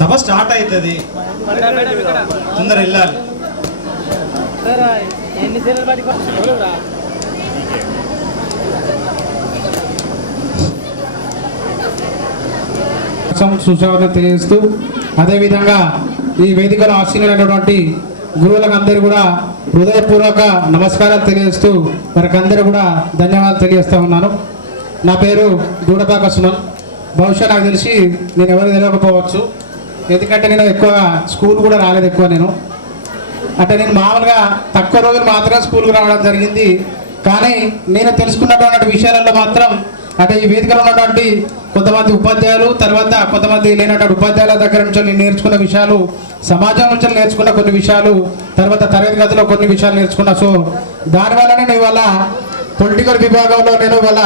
సభ start అవుతుంది, తొందర వెళ్ళాలి. సుశావరణ తెలియజేస్తూ, అదేవిధంగా ఈ వేదికలో ఆశీనులైనటువంటి గురువులకు అందరూ కూడా హృదయపూర్వక నమస్కారాలు తెలియజేస్తూ వారికి అందరూ కూడా ధన్యవాదాలు తెలియజేస్తూ ఉన్నాను. నా పేరు దూడపాక సుమన్. బహుశా నాకు తెలిసి నేను ఎవరు తెలియకపోవచ్చు, ఎందుకంటే నేను ఎక్కువగా స్కూల్ కూడా రాలేదు. ఎక్కువ నేను మామూలుగా తక్కువ రోజులు మాత్రమే స్కూల్కి రావడం జరిగింది. కానీ నేను తెలుసుకున్నటువంటి విషయాలలో మాత్రం ఈ వేదికలో ఉన్నటువంటి కొంతమంది ఉపాధ్యాయులు, తర్వాత కొంతమంది లేనటువంటి ఉపాధ్యాయుల దగ్గర నుంచి నేను నేర్చుకున్న విషయాలు, సమాజం నుంచి నేర్చుకున్న కొన్ని విషయాలు, తర్వాత తరగతి గదిలో కొన్ని విషయాలు నేర్చుకున్నా. సో దానివల్లనే నేను ఇవాళ పొలిటికల్ విభాగంలో నేను ఇవాళ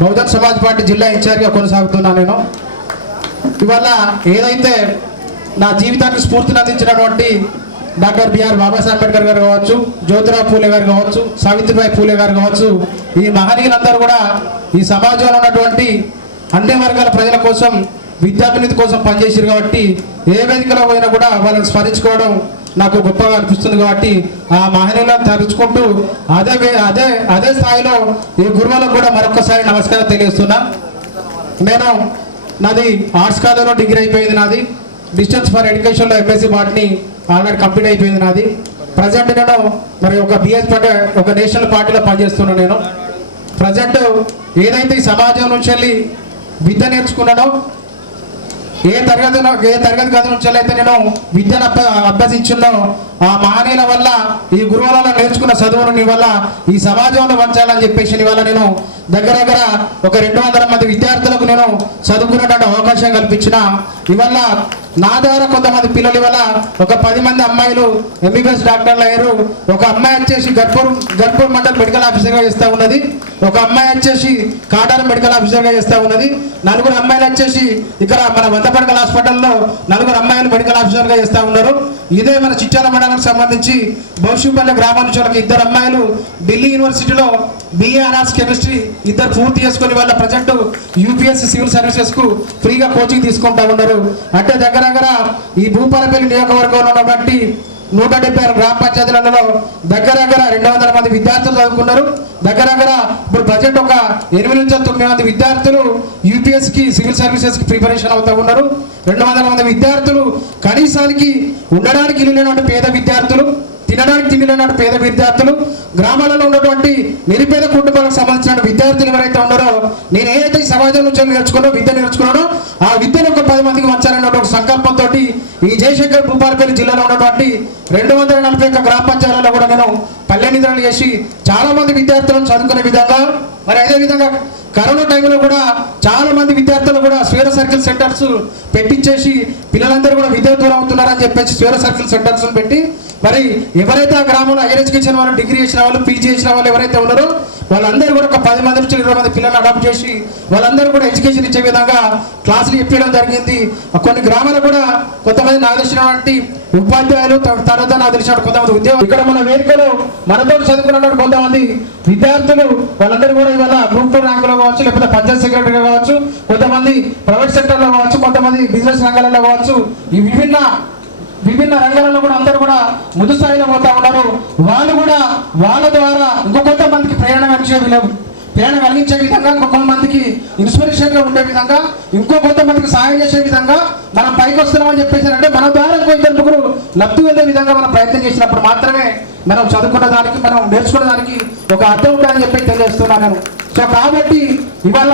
బహుజన్ సమాజ్ పార్టీ జిల్లా ఇన్ఛార్జ్గా కొనసాగుతున్నాను. నేను ఇవాళ ఏదైతే నా జీవితానికి స్ఫూర్తిని అందించినటువంటి డాక్టర్ బిఆర్ బాబాసాహెబ్ అంబేద్కర్ గారు కావచ్చు, జ్యోతిరావు పూలే గారు కావచ్చు, సావిత్రిబాయి పూలే గారు కావచ్చు, ఈ మహనీయులందరూ కూడా ఈ సమాజంలో ఉన్నటువంటి అన్ని వర్గాల ప్రజల కోసం, విద్యార్థినిధి కోసం పనిచేసారు. కాబట్టి ఏ వేదికలో పోయినా కూడా వాళ్ళని స్మరించుకోవడం నాకు గొప్పగా అనిపిస్తుంది. కాబట్టి ఆ మహనీయులను తలుచుకుంటూ అదే స్థాయిలో ఈ గురువులకు కూడా మరొకసారి నమస్కారం తెలియజేస్తున్నా. నేను నాది ఆర్ట్స్ కాలేజ్లో డిగ్రీ అయిపోయింది. నాది డిస్టెన్స్ ఫర్ ఎడ్యుకేషన్లో ఎంఎస్సీ బాట్ని ఆల్రెడీ కంప్లీట్ అయిపోయింది నాది. ప్రజెంట్ నేను మరి ఒక బిఎస్ పార్టీ, ఒక నేషనల్ పార్టీలో పనిచేస్తున్నాను. నేను ప్రజెంట్ ఏదైతే ఈ సమాజం నుంచి వెళ్ళి విద్య నేర్చుకున్నానో, ఏ తరగతి గది నుంచి అయితే నేను విద్యను అభ్యసించున్నో, ఆ మహనీయుల వల్ల, ఈ గురువులలో నేర్చుకున్న చదువుని వల్ల ఈ సమాజంలో వంచాలని చెప్పేసి ఇవాళ నేను దగ్గర ఒక 200 మంది విద్యార్థులకు నేను చదువుకునేటువంటి అవకాశం కల్పించిన. ఇవల్ల నా ద్వారా కొంతమంది పిల్లలు ఇవాళ ఒక 10 మంది అమ్మాయిలు ఎంబీబీఎస్ డాక్టర్లు అయ్యారు. ఒక అమ్మాయి వచ్చేసి గర్పూర్ మండల్ మెడికల్ ఆఫీసర్గా చేస్తూ ఉన్నది. ఒక అమ్మాయి వచ్చేసి కాటారం మెడికల్ ఆఫీసర్గా చేస్తూ ఉన్నది. 4 అమ్మాయిలు వచ్చేసి ఇక్కడ మన వందపడకల హాస్పిటల్లో 4 అమ్మాయిలు మెడికల్ ఆఫీసర్గా చేస్తూ ఉన్నారు. ఇదే మన చిట్యాల మండలానికి సంబంధించి భవిష్యపల్లి గ్రామానికి 2 అమ్మాయిలు ఢిల్లీ యూనివర్సిటీలో బిఏ ఆనర్స్ కెమిస్ట్రీ ఇద్దరు పూర్తి చేసుకుని వాళ్ళ ప్రజెంట్ యూపీఎస్సీ సివిల్ సర్వీసెస్ కు ఫ్రీగా కోచింగ్ తీసుకుంటా ఉన్నారు. అంటే దగ్గర ఈ భూపాలపల్లి నియోజకవర్గంలో ఉన్నటువంటి 176 గ్రామ పంచాయతీలలో దగ్గర 200 మంది విద్యార్థులు చదువుకున్నారు. దగ్గర ఇప్పుడు ప్రజెంట్ ఒక 8 నుంచి 9 మంది విద్యార్థులు యూపీఎస్కి సివిల్ సర్వీసెస్ కి ప్రిపరేషన్ అవుతూ ఉన్నారు. 200 మంది విద్యార్థులు కనీసానికి ఉండడానికి ఇల్లు లేనటువంటి పేద విద్యార్థులు, తినడానికి తిండి లేనటువంటి పేద విద్యార్థులు, గ్రామాలలో ఉన్నటువంటి నిరుపేద కుటుంబాలకు సంబంధించిన విద్యార్థులు ఎవరైతే ఉన్నారో, నేను ఏదైతే ఈ సమాజం నుంచి విద్య నేర్చుకున్నానో ఆ విద్యను ఒక 10 మందికి వచ్చారనే ఒక సంకల్పంతో ఈ జయశంకర్ భూపాలపల్లి జిల్లాలో ఉన్నటువంటి 241 గ్రామ పంచాయతీలలో కూడా నేను పల్లె నిద్రలు చేసి చాలా మంది విద్యార్థులను చదువుకునే విధంగా, మరి అదే విధంగా కరోనా టైంలో కూడా చాలా మంది విద్యార్థులు కూడా స్వేర సర్కిల్ సెంటర్స్ పెట్టించేసి పిల్లలందరూ కూడా విద్య దూరం అవుతున్నారని చెప్పేసి స్వేర సర్కిల్ సెంటర్స్ పెట్టి, మరి ఎవరైతే ఆ గ్రామంలో హైయర్ ఎడ్యుకేషన్ వాళ్ళు, డిగ్రీ చేసిన వాళ్ళు, పీజీ చేసిన వాళ్ళు ఎవరైతే ఉన్నారో వాళ్ళందరూ కూడా ఒక 10 మంది నుంచి 20 మంది పిల్లలు అడాప్ట్ చేసి వాళ్ళందరూ కూడా ఎడ్యుకేషన్ ఇచ్చే విధంగా క్లాసులు చెప్పడం జరిగింది. కొన్ని గ్రామాలు కూడా కొంతమంది నాకు తెలిసినటువంటి ఉపాధ్యాయులు, తర్వాత నాకు తెలిసిన కొంతమంది ఉద్యోగం, ఇక్కడ మన వేదికలో మనతో చదువుకున్నటువంటి కొంతమంది విద్యార్థులు వాళ్ళందరూ కూడా ఇవాళ గ్రూప్ 2 ర్యాంకులో కావచ్చు, లేకపోతే పంచాయత్ సెక్రటరీగా కావచ్చు, కొంతమంది ప్రైవేట్ సెక్టర్లో కావచ్చు, కొంతమంది బిజినెస్ రంగాలలో కావచ్చు, ఈ విభిన్న రంగాలలో కూడా అందరూ కూడా ముందు స్థాయిలో పోతా ఉన్నారు. వాళ్ళు కూడా వాళ్ళ ద్వారా ఇంకొంతమందికి ప్రేరణ కలిగించే విధంగా, ఇంకొంతమందికి ఇన్స్పిరేషన్గా ఉండే విధంగా, ఇంకొంతమందికి సహాయం చేసే విధంగా మనం పైకి వస్తున్నామని చెప్పేసి అంటే మన ద్వారా ఇంకొందరు లబ్ధి వెళ్ళే విధంగా మనం ప్రయత్నం చేసినప్పుడు మాత్రమే మనం చదువుకున్న దానికి, మనం నేర్చుకున్న దానికి ఒక అర్థం ఉంటుందని చెప్పి తెలియజేస్తున్నాను నేను. సో కాబట్టి ఇవాళ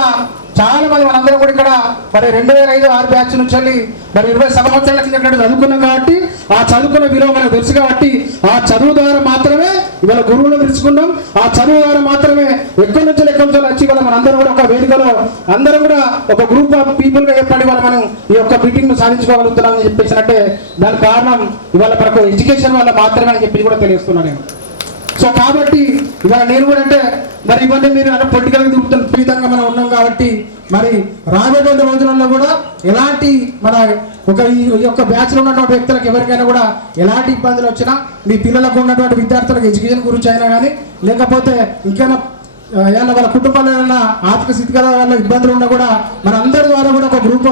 చాలా మంది మనందరం కూడా ఇక్కడ మరి 2005-6 బ్యాచ్ నుంచి వెళ్ళి మరి 20 సంవత్సరాల కింద చదువుకున్నాం. కాబట్టి ఆ చదువుకున్న విలువ మనకు తెలుసు. కాబట్టి ఆ చదువు ద్వారా మాత్రమే ఇవాళ గురువులను తెలుసుకున్నాం. ఆ చదువు ద్వారా మాత్రమే ఎక్కడి నుంచి వచ్చి ఇవాళ మనందరం కూడా ఒక వేదికలో అందరం కూడా ఒక గ్రూప్ ఆఫ్ పీపుల్ గా ఏర్పడి ఇవాళ మనం ఈ యొక్క మీటింగ్ ను సాధించుకోగలుగుతున్నాం అని చెప్పేసినట్టే దానికి కారణం ఇవాళ మనకు ఎడ్యుకేషన్ వల్ల మాత్రమే అని చెప్పి కూడా తెలియజేస్తున్నాను నేను. సో కాబట్టి ఇవాళ నేను కూడా అంటే మరి ఇవన్నీ మీరు పొలిటికల్ విధంగా మనం ఉన్నాం. కాబట్టి మరి రాబోయే రోజులలో కూడా ఎలాంటి మన ఈ యొక్క బ్యాచ్లో ఉన్నటువంటి వ్యక్తులకు ఎవరికైనా కూడా ఎలాంటి ఇబ్బందులు వచ్చినా, మీ పిల్లలకు ఉన్నటువంటి విద్యార్థులకు ఎడ్యుకేషన్ గురించి అయినా కానీ, లేకపోతే ఇంకైనా ఏమన్నా వాళ్ళ కుటుంబాల్లో ఏమైనా ఆర్థిక స్థితిగత వల్ల ఇబ్బందులు ఉన్నా కూడా మన అందరి ద్వారా కూడా ఒక గ్రూప్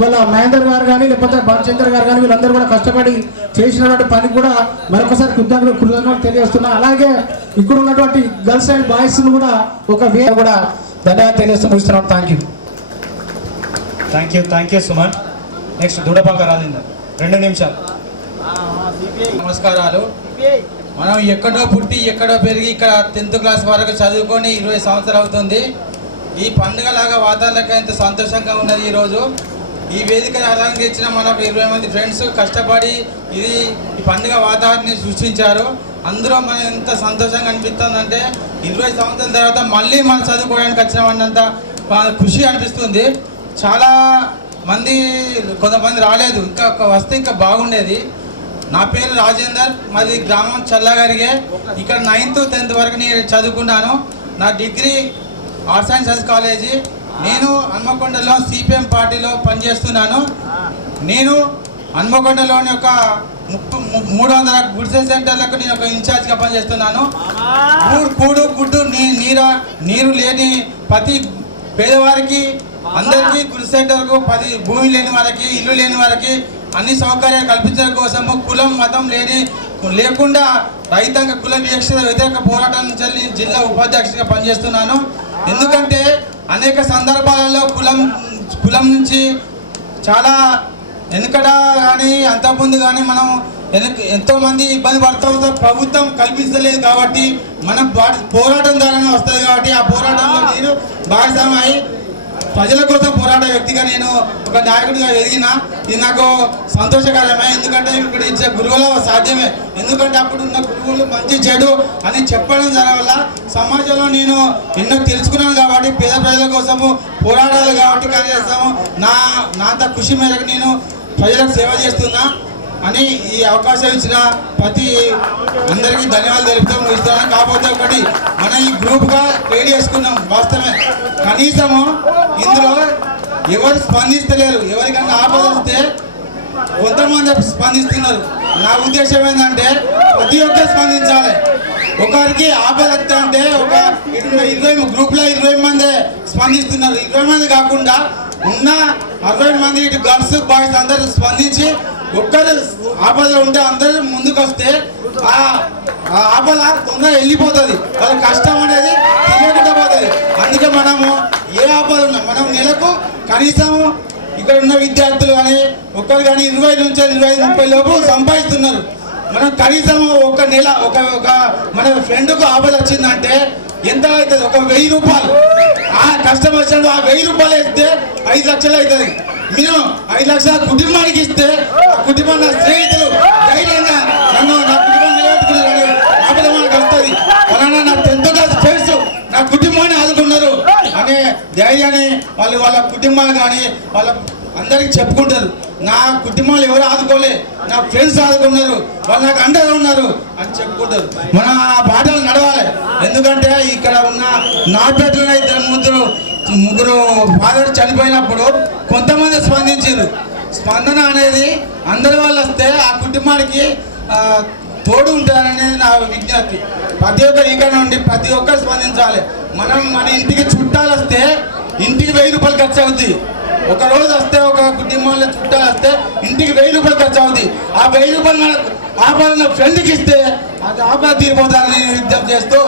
వాళ్ళ మహేందర్ గారు కానీ లేకపోతే భానుచంద్ర గారు కానీ వీళ్ళందరూ కూడా కష్టపడి చేసినటువంటి పనికి కూడా మరొకసారి కృతజ్ఞతలు తెలియజేస్తున్నా. అలాగే ఇక్కడ ఉన్నటువంటి గర్ల్స్ అండ్ బాయ్స్ కూడా ఒక కూడా ధన్యవాదాలు తెలియజేస్తూ ముగిస్తున్నాం. Thank you Suman. Next Doodapaka Rajender 2 నిమిషాలు. నమస్కారాలు. మనం ఎక్కడో పుట్టి ఎక్కడో పెరిగి ఇక్కడ 10th క్లాస్ వరకు చదువుకొని 20 సంవత్సరాలు అవుతుంది. ఈ పండుగ లాగా వాతావరణం ఎంత సంతోషంగా ఉన్నది. ఈరోజు ఈ వేదికను అలంకరించిన మనకు 20 మంది ఫ్రెండ్స్ కష్టపడి ఈ పండుగ వాతావరణాన్ని సృష్టించారు. అందులో మనం ఎంత సంతోషంగా అనిపిస్తుందంటే 20 సంవత్సరాల తర్వాత మళ్ళీ మనం చదువుకోవడానికి వచ్చినామన్నంత ఖుషి అనిపిస్తుంది. చాలా మంది కొంతమంది రాలేదు, ఇంకా వస్తే ఇంకా బాగుండేది. నా పేరు రాజేందర్, మాది గ్రామం చల్లగరిగే. ఇక్కడ 9th 10th వరకు నేను చదువుకున్నాను. నా degree arts and science college. నేను హన్మకొండలో సిపిఎం పార్టీలో పనిచేస్తున్నాను. నేను హన్మకొండలోని ఒక 300 గుడిసె సెంటర్లకు నేను ఒక ఇన్ఛార్జ్గా పనిచేస్తున్నాను. కూడు గుడ్డు నీరు లేని ప్రతి పేదవారికి అందరికీ గుడి సెంటర్కు 10 భూమి లేని వారికి ఇల్లు లేని వారికి అన్ని సౌకర్యాలు కల్పించడం కోసము కులం మతం లేకుండా రైతాంగ కుల వ్యతిరేక పోరాటం నుంచి జిల్లా ఉపాధ్యక్షుడిగా పనిచేస్తున్నాను. ఎందుకంటే అనేక సందర్భాలలో కులం నుంచి చాలా వెనుకడ కానీ అంతకుముందు కానీ మనం ఎంతోమంది ఇబ్బంది పడుతూ ప్రభుత్వం కల్పించలేదు కాబట్టి మనం పోరాటం ద్వారానే వస్తుంది. కాబట్టి ఆ పోరాటంలో నేను భాగస్వామి ప్రజల కోసం పోరాడే వ్యక్తిగా నేను ఒక నాయకుడిగా ఎదిగిన. ఇది నాకు సంతోషకరమే. ఎందుకంటే ఇక్కడ ఇచ్చే గురువుల సాధ్యమే. ఎందుకంటే అప్పుడు ఉన్న గురువులు మంచి చెడు అని చెప్పడం వల్ల సమాజంలో నేను ఎన్నో తెలుసుకున్నాను. కాబట్టి పేద ప్రజల కోసము పోరాడాలి కాబట్టి కనీసం నా అంత కృషి మేరకు నేను ప్రజలకు సేవ చేస్తున్నా అని ఈ అవకాశం ఇచ్చిన ప్రతి అందరికీ ధన్యవాదాలు తెలుపుతూ ముగిస్తున్నాను. కాకపోతే ఒకటి, మనం ఈ గ్రూప్గా క్రియేట్ చేసుకున్నాం వాస్తవమే. కనీసము ఇందులో ఎవరు స్పందిస్తలేరు. ఎవరికన్నా ఆపద వస్తే కొంతమంది స్పందిస్తున్నారు. నా ఉద్దేశం ఏంటంటే ప్రతి ఒక్కరు స్పందించాలి. ఒకరికి ఆపద వస్తే అంటే ఒక 20 గ్రూప్లో 20 మంది స్పందిస్తున్నారు. 20 మంది కాకుండా ఉన్న 60 మంది ఇటు గర్ల్స్ బాయ్స్ అందరూ స్పందించి ఒక్కరు ఆపద ఉంటే అందరూ ముందుకు వస్తే ఆ ఆపద తొందరగా వెళ్ళిపోతుంది. వాళ్ళ కష్టం అనేది తెలియకుండా పోతుంది. అందుకే మనము ఏ ఆపద ఉన్నా మనం నెలకు కనీసం ఇక్కడ ఉన్న విద్యార్థులు కానీ ఒక్కరు కానీ 20 నుంచి 25-30 లోపు సంపాదిస్తున్నారు. మనం కనీసం ఒక నెల ఒక మన ఫ్రెండ్కు ఆపద వచ్చిందంటే ఎంత అవుతుంది? ఒక 1000 రూపాయలు. ఆ కష్టం వచ్చినప్పుడు ఆ 1000 రూపాయలు వేస్తే 5 లక్షలు అవుతుంది. నేను 5 లక్షల కుటుంబానికి ఇస్తే ఆ కుటుంబం నా స్నేహితులు ధైర్యంగా నన్ను నా కుటుంబం నిలబెట్టుకున్నారు. ఆపద మనకు వస్తుంది. అలానే నా 10th క్లాస్ ఫ్రెండ్స్ నా కుటుంబాన్ని ఆదుకున్నారు అనే ధైర్యాన్ని వాళ్ళ కుటుంబాలు కానీ వాళ్ళ అందరికి చెప్పుకుంటారు. నా కుటుంబాలు ఎవరు ఆదుకోలే, నా ఫ్రెండ్స్ ఆదుకున్నారు, వాళ్ళు నాకు అండగా ఉన్నారు అని చెప్పుకుంటారు. మనం ఆ బాటలు నడవాలి. ఎందుకంటే ఇక్కడ ఉన్న నాపేటలో ముగ్గురు ఫాదర్ చనిపోయినప్పుడు కొంతమంది స్పందించారు. స్పందన అనేది అందరి వాళ్ళు వస్తే ఆ కుటుంబానికి తోడు ఉంటారనేది నా విజ్ఞప్తి. ప్రతి ఒక్కరు ఇక్కడ నుండి ప్రతి ఒక్కరు స్పందించాలి. మన ఇంటికి చుట్టాలు వస్తే ఇంటికి 1000 రూపాయలు ఖర్చు అవుతుంది. ఒక రోజు వస్తే ఒక కుటుంబంలో చుట్టాలు వస్తే ఇంటికి 1000 రూపాయలు ఖర్చు అవుతుంది. ఆ 1000 రూపాయలు మనకు ఆపద ఫ్రెండ్కి ఇస్తే అది ఆపద తీరిపోతారని విజ్ఞప్తి చేస్తూ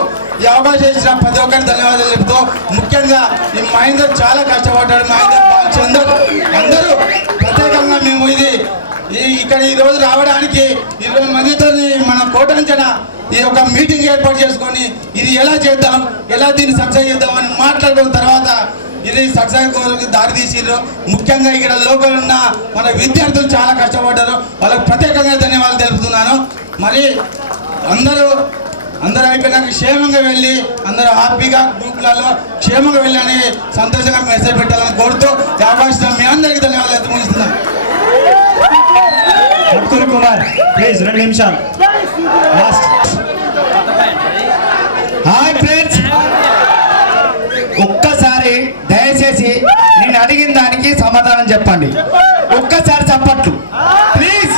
ఈ అవకాశం ఇచ్చిన ప్రతి ఒక్కరికి ధన్యవాదాలు చెప్తూ, ముఖ్యంగా ఈ మహేందర్ చాలా కష్టపడ్డాడు. మహేందర్ భానుచందర్ అందరూ ప్రత్యేకంగా మేము ఇక్కడ ఈ రోజు రావడానికి 20 మందితో మన కోటంచన ఈ యొక్క మీటింగ్ ఏర్పాటు చేసుకొని ఇది ఎలా చేద్దాం, ఎలా దీన్ని సక్సెస్ చేద్దాం అని మాట్లాడుకున్న తర్వాత ఇది సక్సెస్ దారి తీసిరు. ముఖ్యంగా ఇక్కడ లోకల్ ఉన్న మన విద్యార్థులు చాలా కష్టపడ్డారు. వాళ్ళకి ప్రత్యేకంగా ధన్యవాదాలు తెలుపుతున్నాను. మరి అందరూ అయిపోయినాక క్షేమంగా వెళ్ళి అందరూ హ్యాపీగా గ్రూపులలో క్షేమంగా వెళ్ళని సంతోషంగా మెసేజ్ పెట్టాలని కోరుతూ అవకాశం మీ అందరికీ ధన్యవాదాలు ముగిస్తున్నాను. కుమార్ ప్లీజ్ 2 నిమిషాలు లాస్ట్. హాయ్ ఫ్రెండ్స్, ఒక్కసారి దయచేసి నేను అడిగిన దానికి సమాధానం చెప్పండి. ఒక్కసారి చప్పట్లు ప్లీజ్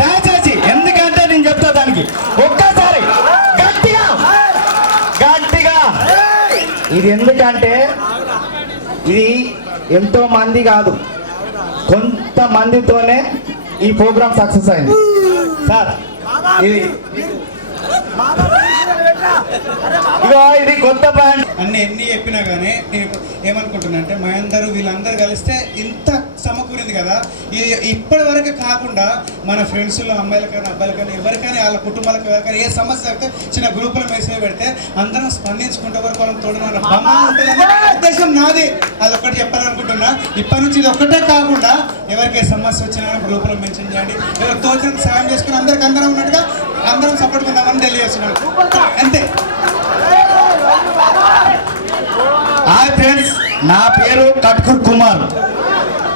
దయచేసి. ఎందుకంటే నేను చెప్తా దానికి ఒక్కసారి గట్టిగా ఇది ఎందుకంటే ఇది ఎంతో మంది కాదు, కొంతమందితోనే ఈ ప్రోగ్రామ్ సక్సెస్ అయింది సార్. ఇది ఇగో ఇది కొత్త బ్యాండ్. ఎన్ని చెప్పినా కానీ నేను ఏమనుకుంటున్నా అంటే మహేందర్ వీళ్ళందరూ కలిస్తే ఇంత సమకూరింది కదా. ఇది ఇప్పటి వరకు కాకుండా మన ఫ్రెండ్స్లో అమ్మాయిలకైనా అబ్బాయిలకైనా ఎవరికైనా వాళ్ళ కుటుంబాలకు ఎవరికైనా ఏ సమస్య అయితే చిన్న గ్రూపులో మెసేజ్ పెడితే అందరం స్పందించుకుంటే వరకు వాళ్ళని తోడున బొమ్మ ఉంటుందని ఉద్దేశం నాది. అది ఒక్కటి చెప్పాలనుకుంటున్నా. ఇప్పటి నుంచి ఇది ఒక్కటే కాకుండా ఎవరికి సమస్య వచ్చినా గ్రూపులో మెన్షన్ చేయండి. ఎవరికి తోచినంత సాయం చేసుకుని అందరం ఉన్నట్టుగా అందరం సపోర్ట్ పొందామని తెలియజేస్తున్నాను. అంతే. హాయ్ ఫ్రెండ్స్, నా పేరు కట్కూర్ కుమార్.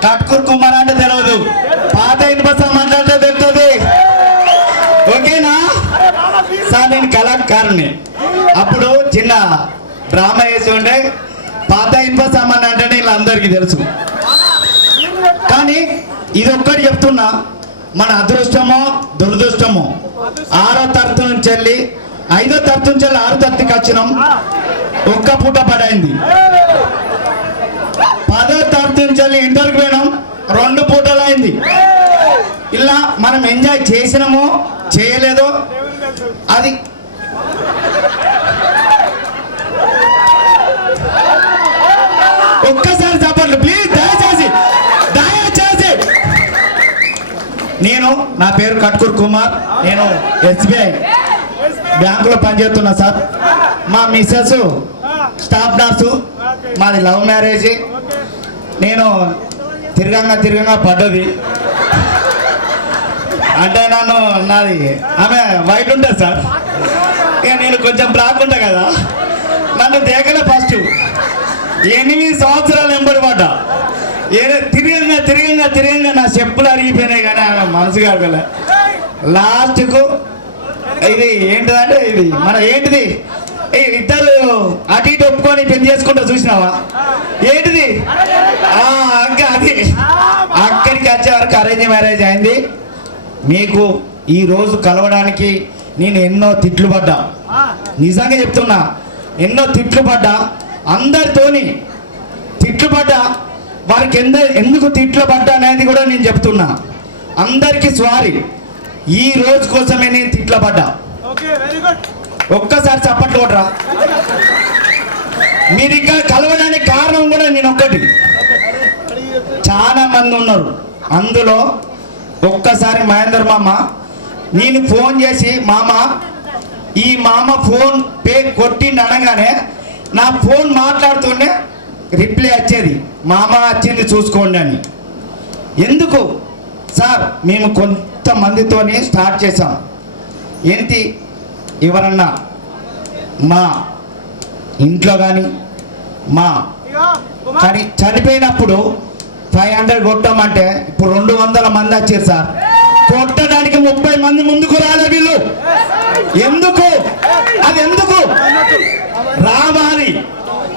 కట్కూర్ కుమార్ అంటే తెలియదు, పాత ఇనుప సామాన్లు అంటే తెలుస్తుంది. ఓకేనా సార్? నేను కళాకారుని. అప్పుడు చిన్న డ్రామా వేసి ఉండే పాత ఇనుప సామాన్లు అంటే వీళ్ళందరికీ తెలుసు. కానీ ఇది ఒక్కటి చెప్తున్నా, మన అదృష్టమో దురదృష్టమో 6వ తరగతి నుంచి వెళ్ళి 5వ తరగతి నుంచి వెళ్ళి 6వ తరగతికి వచ్చినాం. ఒక్క పూట పడైంది. 10వ తరగతి నుంచి వెళ్ళి ఇంటర్కి పోయినాం, 2 పూటలు అయింది. ఇలా మనం ఎంజాయ్ చేసినామో చేయలేదో అది ఒక్కసారి చెప్పండి ప్లీజ్, దయచేసి. నేను నా పేరు కట్కూర్ కుమార్. నేను SBI బ్యాంకులో పనిచేస్తున్నా సార్. మా మిస్సెస్ స్టాఫ్ నర్సు. మాది లవ్ మ్యారేజ్. నేను తిరగంగా పడ్డది. అంటే నాది ఆమె వైట్ ఉంటుంది సార్, ఇక నేను కొంచెం బ్లాక్ ఉంటా కదా. నన్ను దేకలే ఫస్ట్ 8 సంవత్సరాలు ఎంబడి పడ్డా. తిరగంగా నా చెప్పులు అరిగిపోయినాయి కానీ ఆమె మనసు కాగలే. లాస్ట్కు ఇది ఏంటిదంటే ఇది మన ఏంటిది ఇద్దరు అటు ఇటు ఒప్పుకొని పెళ్లి చేసుకుంటా చూసినావా? ఏంటిది ఇంకా అది అక్కడికి వచ్చే వరకు అరేంజ్ మ్యారేజ్ అయింది. మీకు ఈరోజు కలవడానికి నేను ఎన్నో తిట్లు పడ్డా, నిజంగా చెప్తున్నా. ఎన్నో తిట్లు పడ్డా, అందరితోని తిట్లు పడ్డా. వారికి ఎందుకు తిట్లు పడ్డా అనేది కూడా నేను చెప్తున్నా. అందరికీ సారీ. ఈ రోజు కోసమే నేను తిట్లు పడ్డా. ఒక్కసారి చప్పట్లు కొట్టరా. మీరు ఇక్కడ కలవడానికి కారణం కూడా నేను ఒక్కటి. చాలా మంది ఉన్నారు అందులో. ఒక్కసారి మహేందర్ మామ నేను ఫోన్ చేసి ఈ మామ ఫోన్ పే కొట్టిండి అనగానే నా ఫోన్ మాట్లాడుతూనే రిప్లై వచ్చేది, మామ వచ్చింది చూసుకోండి అని. ఎందుకు సార్? మేము కొంతమందితోనే స్టార్ట్ చేసాం. ఏంటి, ఎవరన్నా మా ఇంట్లో కానీ కానీ చనిపోయినప్పుడు 500 కొట్టామంటే ఇప్పుడు 200 మంది వచ్చారు సార్. కొట్టడానికి 30 మంది ముందుకు రాలే వీళ్ళు. ఎందుకు? అది ఎందుకు రావాలి?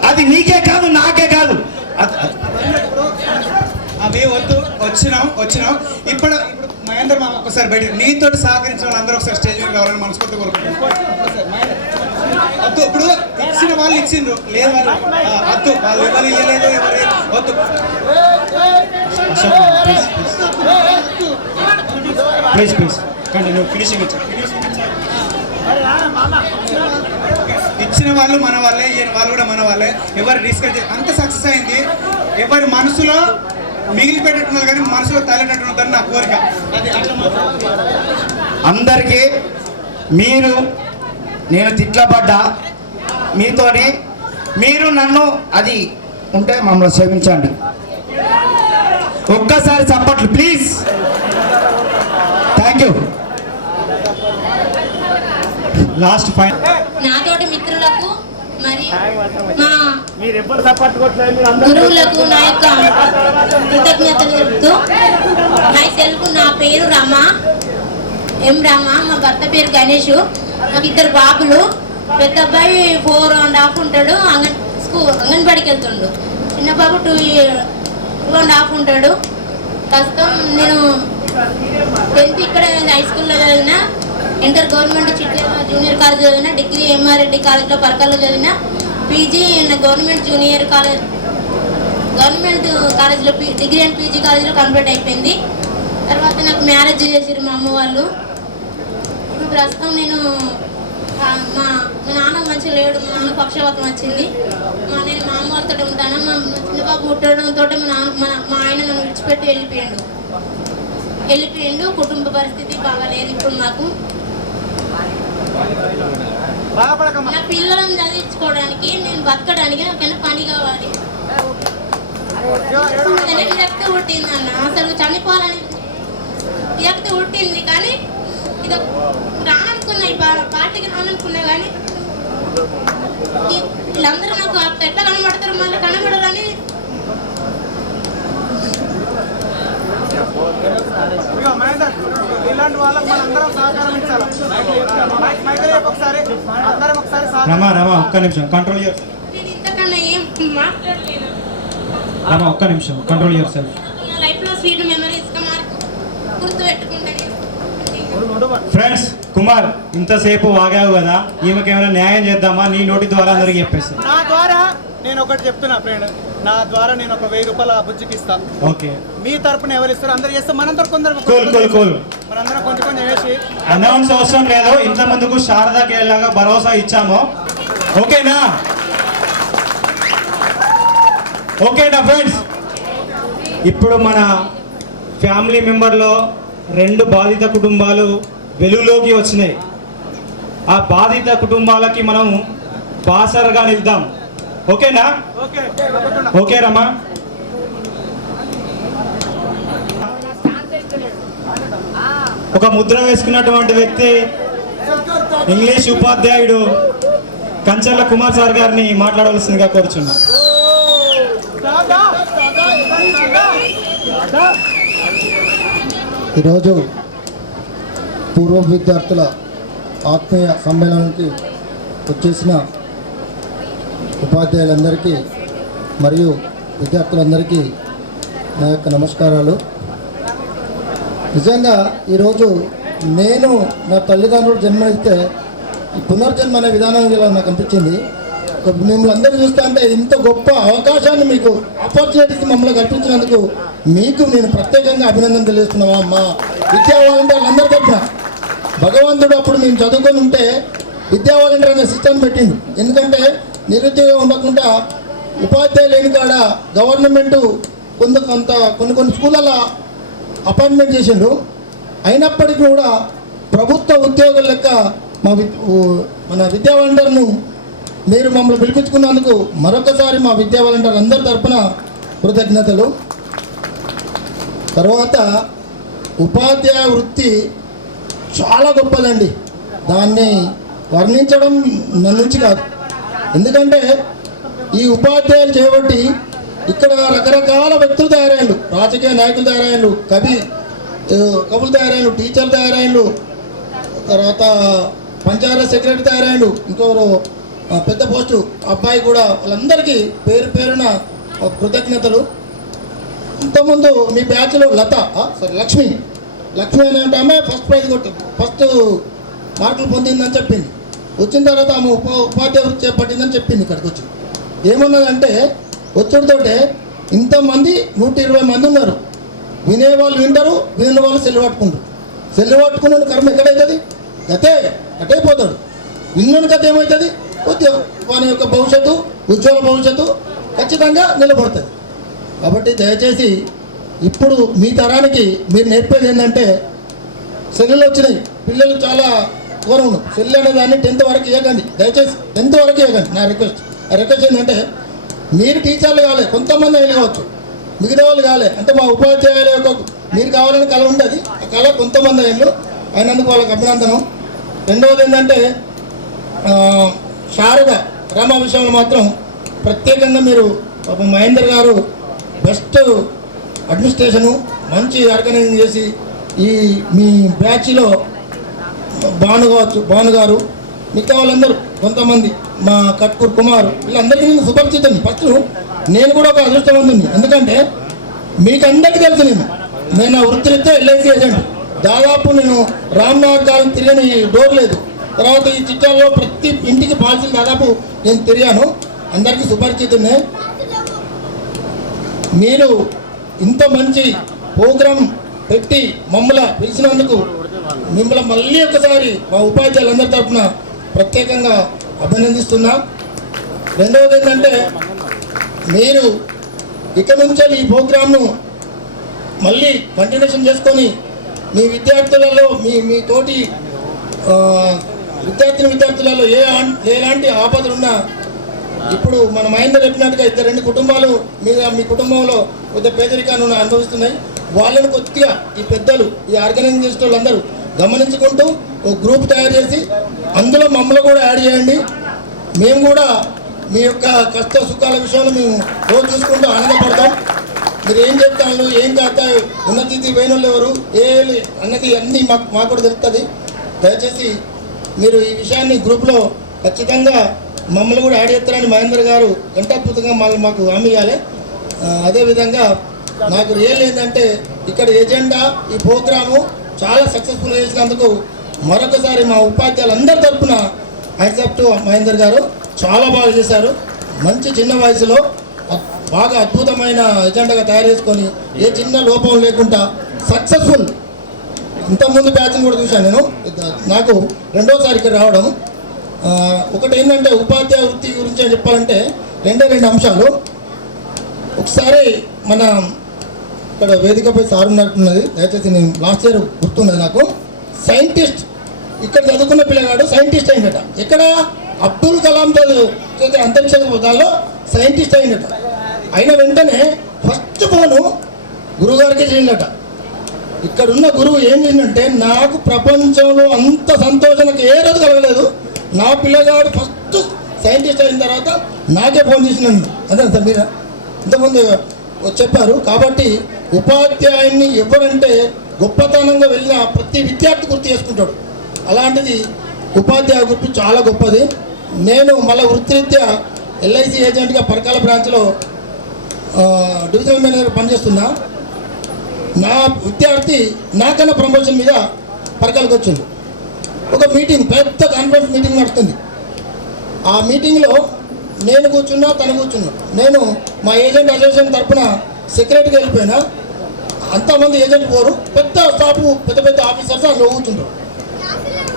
అది నీకే కాదు, నాకే కాదు. అవి వద్దు. వచ్చినాం. ఇప్పుడు మహేందర్ మామ ఒక్కసారి బయట నీతోటి సహకరించిన వాళ్ళందరూ ఒకసారి స్టేజ్ మీద కావాలని మనస్ఫూర్తి కోరుకుంటున్నాను. వద్దు. ఇప్పుడు ఇచ్చిన వాళ్ళు ఇచ్చిండ్రు, లేదు వద్దు. వాళ్ళు ఎవరు ఇవ్వలేదు, ఎవరు వద్దు. Please continue. ఫినిషింగ్ ఇచ్చిన వాళ్ళు మన వాళ్ళే, ఈయన వాళ్ళు కూడా మన వాళ్ళే. ఎవరు డిస్కస్ అంత సక్సెస్ అయింది. ఎవరి మనసులో మిగిలిపెట్టున్నారు కానీ మనసులో తల్లినట్టు నా కోరిక. అందరికీ నేను తిట్లపడ్డా మీతోని. మీరు నన్ను అది ఉంటే మమ్మల్ని క్షమించండి. ఒక్కసారి చప్పట్లు please. Thank you. Last fine నాతోటి మిత్రులకు మరి మా గురువులకు నా యొక్క కృతజ్ఞతలు చెప్తూ, నా పేరు రమ, మా భర్త పేరు గణేష్. నాకు 2 బాబులు. పెద్ద అబ్బాయి 4.5 ఉంటాడు, అంగన్వాడికి వెళ్తుండు. చిన్న బాబు 2.5 ఉంటాడు. ప్రస్తుతం నేను 10th ఇక్కడ హై స్కూల్లో చదివిన, inter government Chityala junior college చదివిన, డిగ్రీ ఎంఆర్ రెడ్డి కాలేజ్లో పరకాల్లో చదివిన, PG government junior college government కాలేజ్లో డిగ్రీ అండ్ పీజీ కాలేజ్లో కంప్లీట్ అయిపోయింది. తర్వాత నాకు మ్యారేజ్ చేసారు మా అమ్మ వాళ్ళు. ఇప్పుడు ప్రస్తుతం నేను మా నాన్న మంచిగా లేడు, మా నాన్న పక్షవాతం వచ్చింది. నేను మా అమ్మ వాళ్ళతో ఉంటాను. మా చిన్నబాబు పుట్టడంతో మా ఆయన నన్ను విడిచిపెట్టి వెళ్ళిపోయిండు. కుటుంబ పరిస్థితి బాగాలేదు ఇప్పుడు నాకు. నా పిల్లలను చదివించుకోవడానికి నేను బతకడానికి నాకైనా పని కావాలి. విరక్తి పుట్టింది అన్న, అసలు చనిపోవాలని విరక్తి పుట్టింది. కానీ ఇది రాననుకున్నా, ఈ పార్టీకి రాననుకున్నా. కానీ వీళ్ళందరూ నాకు ఎట్లా కనబడతారు, మళ్ళీ కనబడరని ఇలాంటి వాళ్ళకి మనందరం సహకారం ఇచ్చాలి. రమా ఒక్క నిమిషం కంట్రోల్ యువర్ సెల్ఫ్. నేను ఇంతకన్నా ఏం మాట్లాడలేను. రమా ఒక్క నిమిషం కంట్రోల్ యువర్ సెల్ఫ్. నా లైఫ్లో స్వీట్ మెమరీస్గా గుర్తు పెట్టుకుంటాను. ఫ్రెండ్స్, కుమార్ ఇంతసేపు వాగావు కదా, ఈమెకి ఏమైనా న్యాయం చేద్దామా? నీ నోటి ద్వారా అందరికి చెప్పేస్తా. నా ద్వారా నేను ఒకటి చెప్తున్నా ఫ్రెండ్, నా ద్వారా నేను ఒక 1000 రూపాయల బుజ్జికి ఇస్తాను. ఓకే, మీ తరపున ఎవరు ఇస్తారు? అందరు చేస్తే మనందరూ కొందరు కూల్ మనందరం కొంచెం వేసి అనౌన్స్ అవసరం లేదు. ఇంత ముందుకు శారదాకి వెళ్ళాగా భరోసా ఇచ్చాము. ఓకేనా ఫ్రెండ్స్? ఇప్పుడు మన ఫ్యామిలీ మెంబర్లో 2 బాధిత కుటుంబాలు వెలుగులోకి వచ్చినాయి. ఆ బాధిత కుటుంబాలకి మనం బాసరగా నిలుద్దాం. ఓకేనా? ఓకే రమా. ఒక ముద్ర వేసుకున్నటువంటి వ్యక్తి ఇంగ్లీష్ ఉపాధ్యాయుడు కంచర్ల కుమార్ సార్ గారిని మాట్లాడవలసిందిగా కోరుచున్నాం. ఈరోజు పూర్వ విద్యార్థుల ఆత్మీయ సమ్మేళనానికి వచ్చేసిన ఉపాధ్యాయులందరికీ మరియు విద్యార్థులందరికీ నా యొక్క నమస్కారాలు. నిజంగా ఈరోజు నేను నా తల్లిదండ్రులు జన్మనిస్తే ఈ పునర్జన్మ అనే విధానం ఇలా నాకు అనిపించింది. మిమ్మల్ని అందరూ చూస్తా అంటే ఇంత గొప్ప అవకాశాన్ని మీకు ఆపర్చునిటీస్ మమ్మల్ని కల్పించినందుకు మీకు నేను ప్రత్యేకంగా అభినందన తెలియజేస్తున్నావా మా విద్యా వాలంటీర్లందరి తరఫున. భగవంతుడు అప్పుడు మేము చదువుకొని ఉంటే విద్యా వాలంటీర్ అనే సిస్టమ్ పెట్టింది. ఎందుకంటే నిరుద్యోగం ఉండకుండా ఉపాధ్యాయులు లేని కాడ గవర్నమెంటు కొన్ని స్కూళ్ళల్లో అపాయింట్మెంట్ చేసిండ్రు. అయినప్పటికీ కూడా ప్రభుత్వ ఉద్యోగుల లెక్క మన విద్యా వాలంటీర్ను మీరు మమ్మల్ని పిలిపించుకున్నందుకు మరొకసారి మా విద్యా వాలంటీర్లు అందరి తరఫున కృతజ్ఞతలు. తర్వాత ఉపాధ్యాయ వృత్తి చాలా గొప్పదండి. దాన్ని వర్ణించడం నన్ను నుంచి కాదు. ఎందుకంటే ఈ ఉపాధ్యాయులు చేయబట్టి ఇక్కడ రకరకాల వ్యక్తులు తయారయ్యారు. రాజకీయ నాయకులు తయారయ్యారు, కవులు తయారయ్యారు, టీచర్లు తయారయ్యారు, తర్వాత పంచాయతీ సెక్రటరీ తయారయ్యాడు, ఇంకొకరు పెద్ద పోస్టు అబ్బాయి కూడా. వాళ్ళందరికీ పేరు పేరున కృతజ్ఞతలు. ఇంతకుముందు మీ బ్యాచ్లో లక్ష్మి అనే ఆమె ఫస్ట్ మార్కులు పొందిందని చెప్పింది. వచ్చిన తర్వాత ఆమె ఉపాధ్యాయ వృత్తి చేపట్టిందని చెప్పింది. ఇక్కడికి వచ్చి ఏమన్నదంటే వచ్చుడితోటే ఇంతమంది 120 మంది ఉన్నారు. వినేవాళ్ళు వింటారు, వినే వాళ్ళు సెల్లు పట్టుకుంటారు. సెల్లు పట్టుకున్న కర్మ ఎక్కడవుతుంది? అటైపోతాడు. విన్నోని కథ ఏమవుతుంది? వాని యొక్క భవిష్యత్తు, ఉజ్వల భవిష్యత్తు ఖచ్చితంగా నిలబడుతుంది. కాబట్టి దయచేసి ఇప్పుడు మీ తరానికి మీరు నేర్పేది ఏంటంటే, సెల్లులు వచ్చినాయి, పిల్లలు చాలా ఘోరం. సెల్లు అనే దాన్ని 10th వరకు ఇవ్వకండి, దయచేసి 10th వరకు ఇవ్వకండి. నా రిక్వెస్ట్ ఏంటంటే, మీరు టీచర్లు కాలే, కొంతమంది అయినా కావచ్చు, మిగతా వాళ్ళు కాలే. అంటే మా ఉపాధ్యాయుల యొక్క మీరు కావాలని కళ ఉంటుంది. ఆ కళ కొంతమంది అయినందుకు వాళ్ళకి అభినందనం. రెండవది ఏంటంటే, శారద రమ విషయంలో మాత్రం ప్రత్యేకంగా మీరు మహేందర్ గారు బెస్ట్ అడ్మినిస్ట్రేషను మంచి ఆర్గనైజింగ్ చేసి ఈ మీ బ్యాచ్లో భాను గారు మిగతా వాళ్ళందరూ కొంతమంది మా కట్కూర్ కుమార్ వీళ్ళందరికీ నేను సుపరిచితం. ఫస్ట్ నేను కూడా ఒక అదృష్టవంతుని. ఎందుకంటే మీకు అందరికీ తెలుసు, నేను నా వృత్తిరీత్యా ఎల్ఐసి ఏజెంట్. దాదాపు నేను రామ్నగర్ కాలం తిరగని డోర్ లేదు. తర్వాత ఈ చిట్టాల్లో ప్రతి ఇంటికి పాలసీలు దాదాపు నేను తిరిగాను. అందరికీ సుపరిచితున్నే. మీరు ఇంత మంచి ప్రోగ్రాం పెట్టి మమ్మల్ని పిలిచినందుకు మిమ్మల్ని మళ్ళీ ఒకసారి మా ఉపాధ్యాయులందరి తరఫున ప్రత్యేకంగా అభినందిస్తున్నా. రెండవది ఏంటంటే మీరు ఇక నుంచి ఈ ప్రోగ్రాంను మళ్ళీ కంటిన్యూషన్ చేసుకొని మీ విద్యార్థులలో మీ తోటి విద్యార్థులలో ఎలాంటి ఆపదలున్నా ఇప్పుడు మన మహేందర్ చెప్పినట్టుగా 2 కుటుంబాలు మీద మీ కుటుంబంలో కొద్దిగా పేదరికాన్ని అనుభవిస్తున్నాయి. వాళ్ళని కొద్దిగా ఈ పెద్దలు ఈ ఆర్గనైజ్ చేసిన వాళ్ళందరూ గమనించుకుంటూ ఒక గ్రూప్ తయారు చేసి అందులో మమ్మల్ని కూడా యాడ్ చేయండి. మేము కూడా మీ యొక్క కష్ట సుఖాల విషయంలో మేము రోజు చూసుకుంటూ ఆనందపడతాం. మీరు ఏం చెప్తాను ఏం చేస్తా ఉన్నతి పోయిన వాళ్ళు ఎవరు అన్నది అన్నీ మాకు కూడా తెలుస్తుంది. దయచేసి మీరు ఈ విషయాన్ని గ్రూప్లో ఖచ్చితంగా మమ్మల్ని కూడా యాడ్ చేస్తారని మహేందర్ గారు గంటాద్భుతంగా మాకు హామీ ఇవ్వాలి. అదేవిధంగా నాకు రియల్ ఏంటంటే ఇక్కడ ఎజెండా ఈ ప్రోగ్రాము చాలా సక్సెస్ఫుల్ చేసినందుకు మరొకసారి మా ఉపాధ్యాయులందరి తరఫున యాక్సెప్ట్ మహేందర్ గారు చాలా బాగా చేశారు. మంచి చిన్న వయసులో బాగా అద్భుతమైన ఎజెండాగా తయారు చేసుకొని ఏ చిన్న లోపం లేకుండా సక్సెస్ఫుల్. ఇంతకుముందు బ్యాచ్ని కూడా చూశాను నేను. నాకు రెండోసారి ఇక్కడ రావడం. ఒకటి ఏంటంటే ఉపాధ్యాయ వృత్తి గురించి చెప్పాలంటే 2 అంశాలు. ఒకసారి మన ఇక్కడ వేదికపై సార్ ఉన్నట్టున్నది, దయచేసి నేను లాస్ట్ ఇయర్ గుర్తున్నది నాకు. సైంటిస్ట్ ఇక్కడ చదువుకున్న పిల్లగాడు సైంటిస్ట్ అయిందట. ఇక్కడ అబ్దుల్ కలాం చదివే అంతరిక్ష దానిలో సైంటిస్ట్ అయిందట. అయిన వెంటనే ఫస్ట్ ఫోను గురువుగారికి చేయండట. ఇక్కడున్న గురువు ఏం చేసిందంటే నాకు ప్రపంచంలో అంత సంతోషం నాకు ఏ రోజు కలగలేదు. నా పిల్లగాడు ఫస్ట్ సైంటిస్ట్ అయిన తర్వాత నాకే ఫోన్ చేసినాను. అదే సార్ మీరు ఇంతకుముందు చెప్పారు. కాబట్టి ఉపాధ్యాయుని ఎవరంటే గొప్పతనంగా వెళ్ళిన ప్రతి విద్యార్థి గుర్తు చేసుకుంటాడు. అలాంటిది ఉపాధ్యాయ గుర్తు చాలా గొప్పది. నేను మళ్ళీ వృత్తిరీత్యా ఎల్ఐసి ఏజెంట్గా పరకాల బ్రాంచ్లో డివిజనల్ మేనేజర్ పనిచేస్తున్నా. నా విద్యార్థి నాకన్నా ప్రమోషన్ మీద పరకాలకు వచ్చింది. ఒక మీటింగ్, పెద్ద కాన్ఫరెన్స్ మీటింగ్ నడుస్తుంది. ఆ మీటింగ్లో నేను కూర్చున్నా, తను కూర్చున్నా. నేను మా ఏజెంట్ అసోసియేషన్ తరఫున సెక్రటరీగా వెళ్ళిపోయినా. అంతమంది ఏజెంట్ పోరు, పెద్ద స్టాఫ్ పెద్ద ఆఫీసర్స్ అందులో కూర్చుంటారు.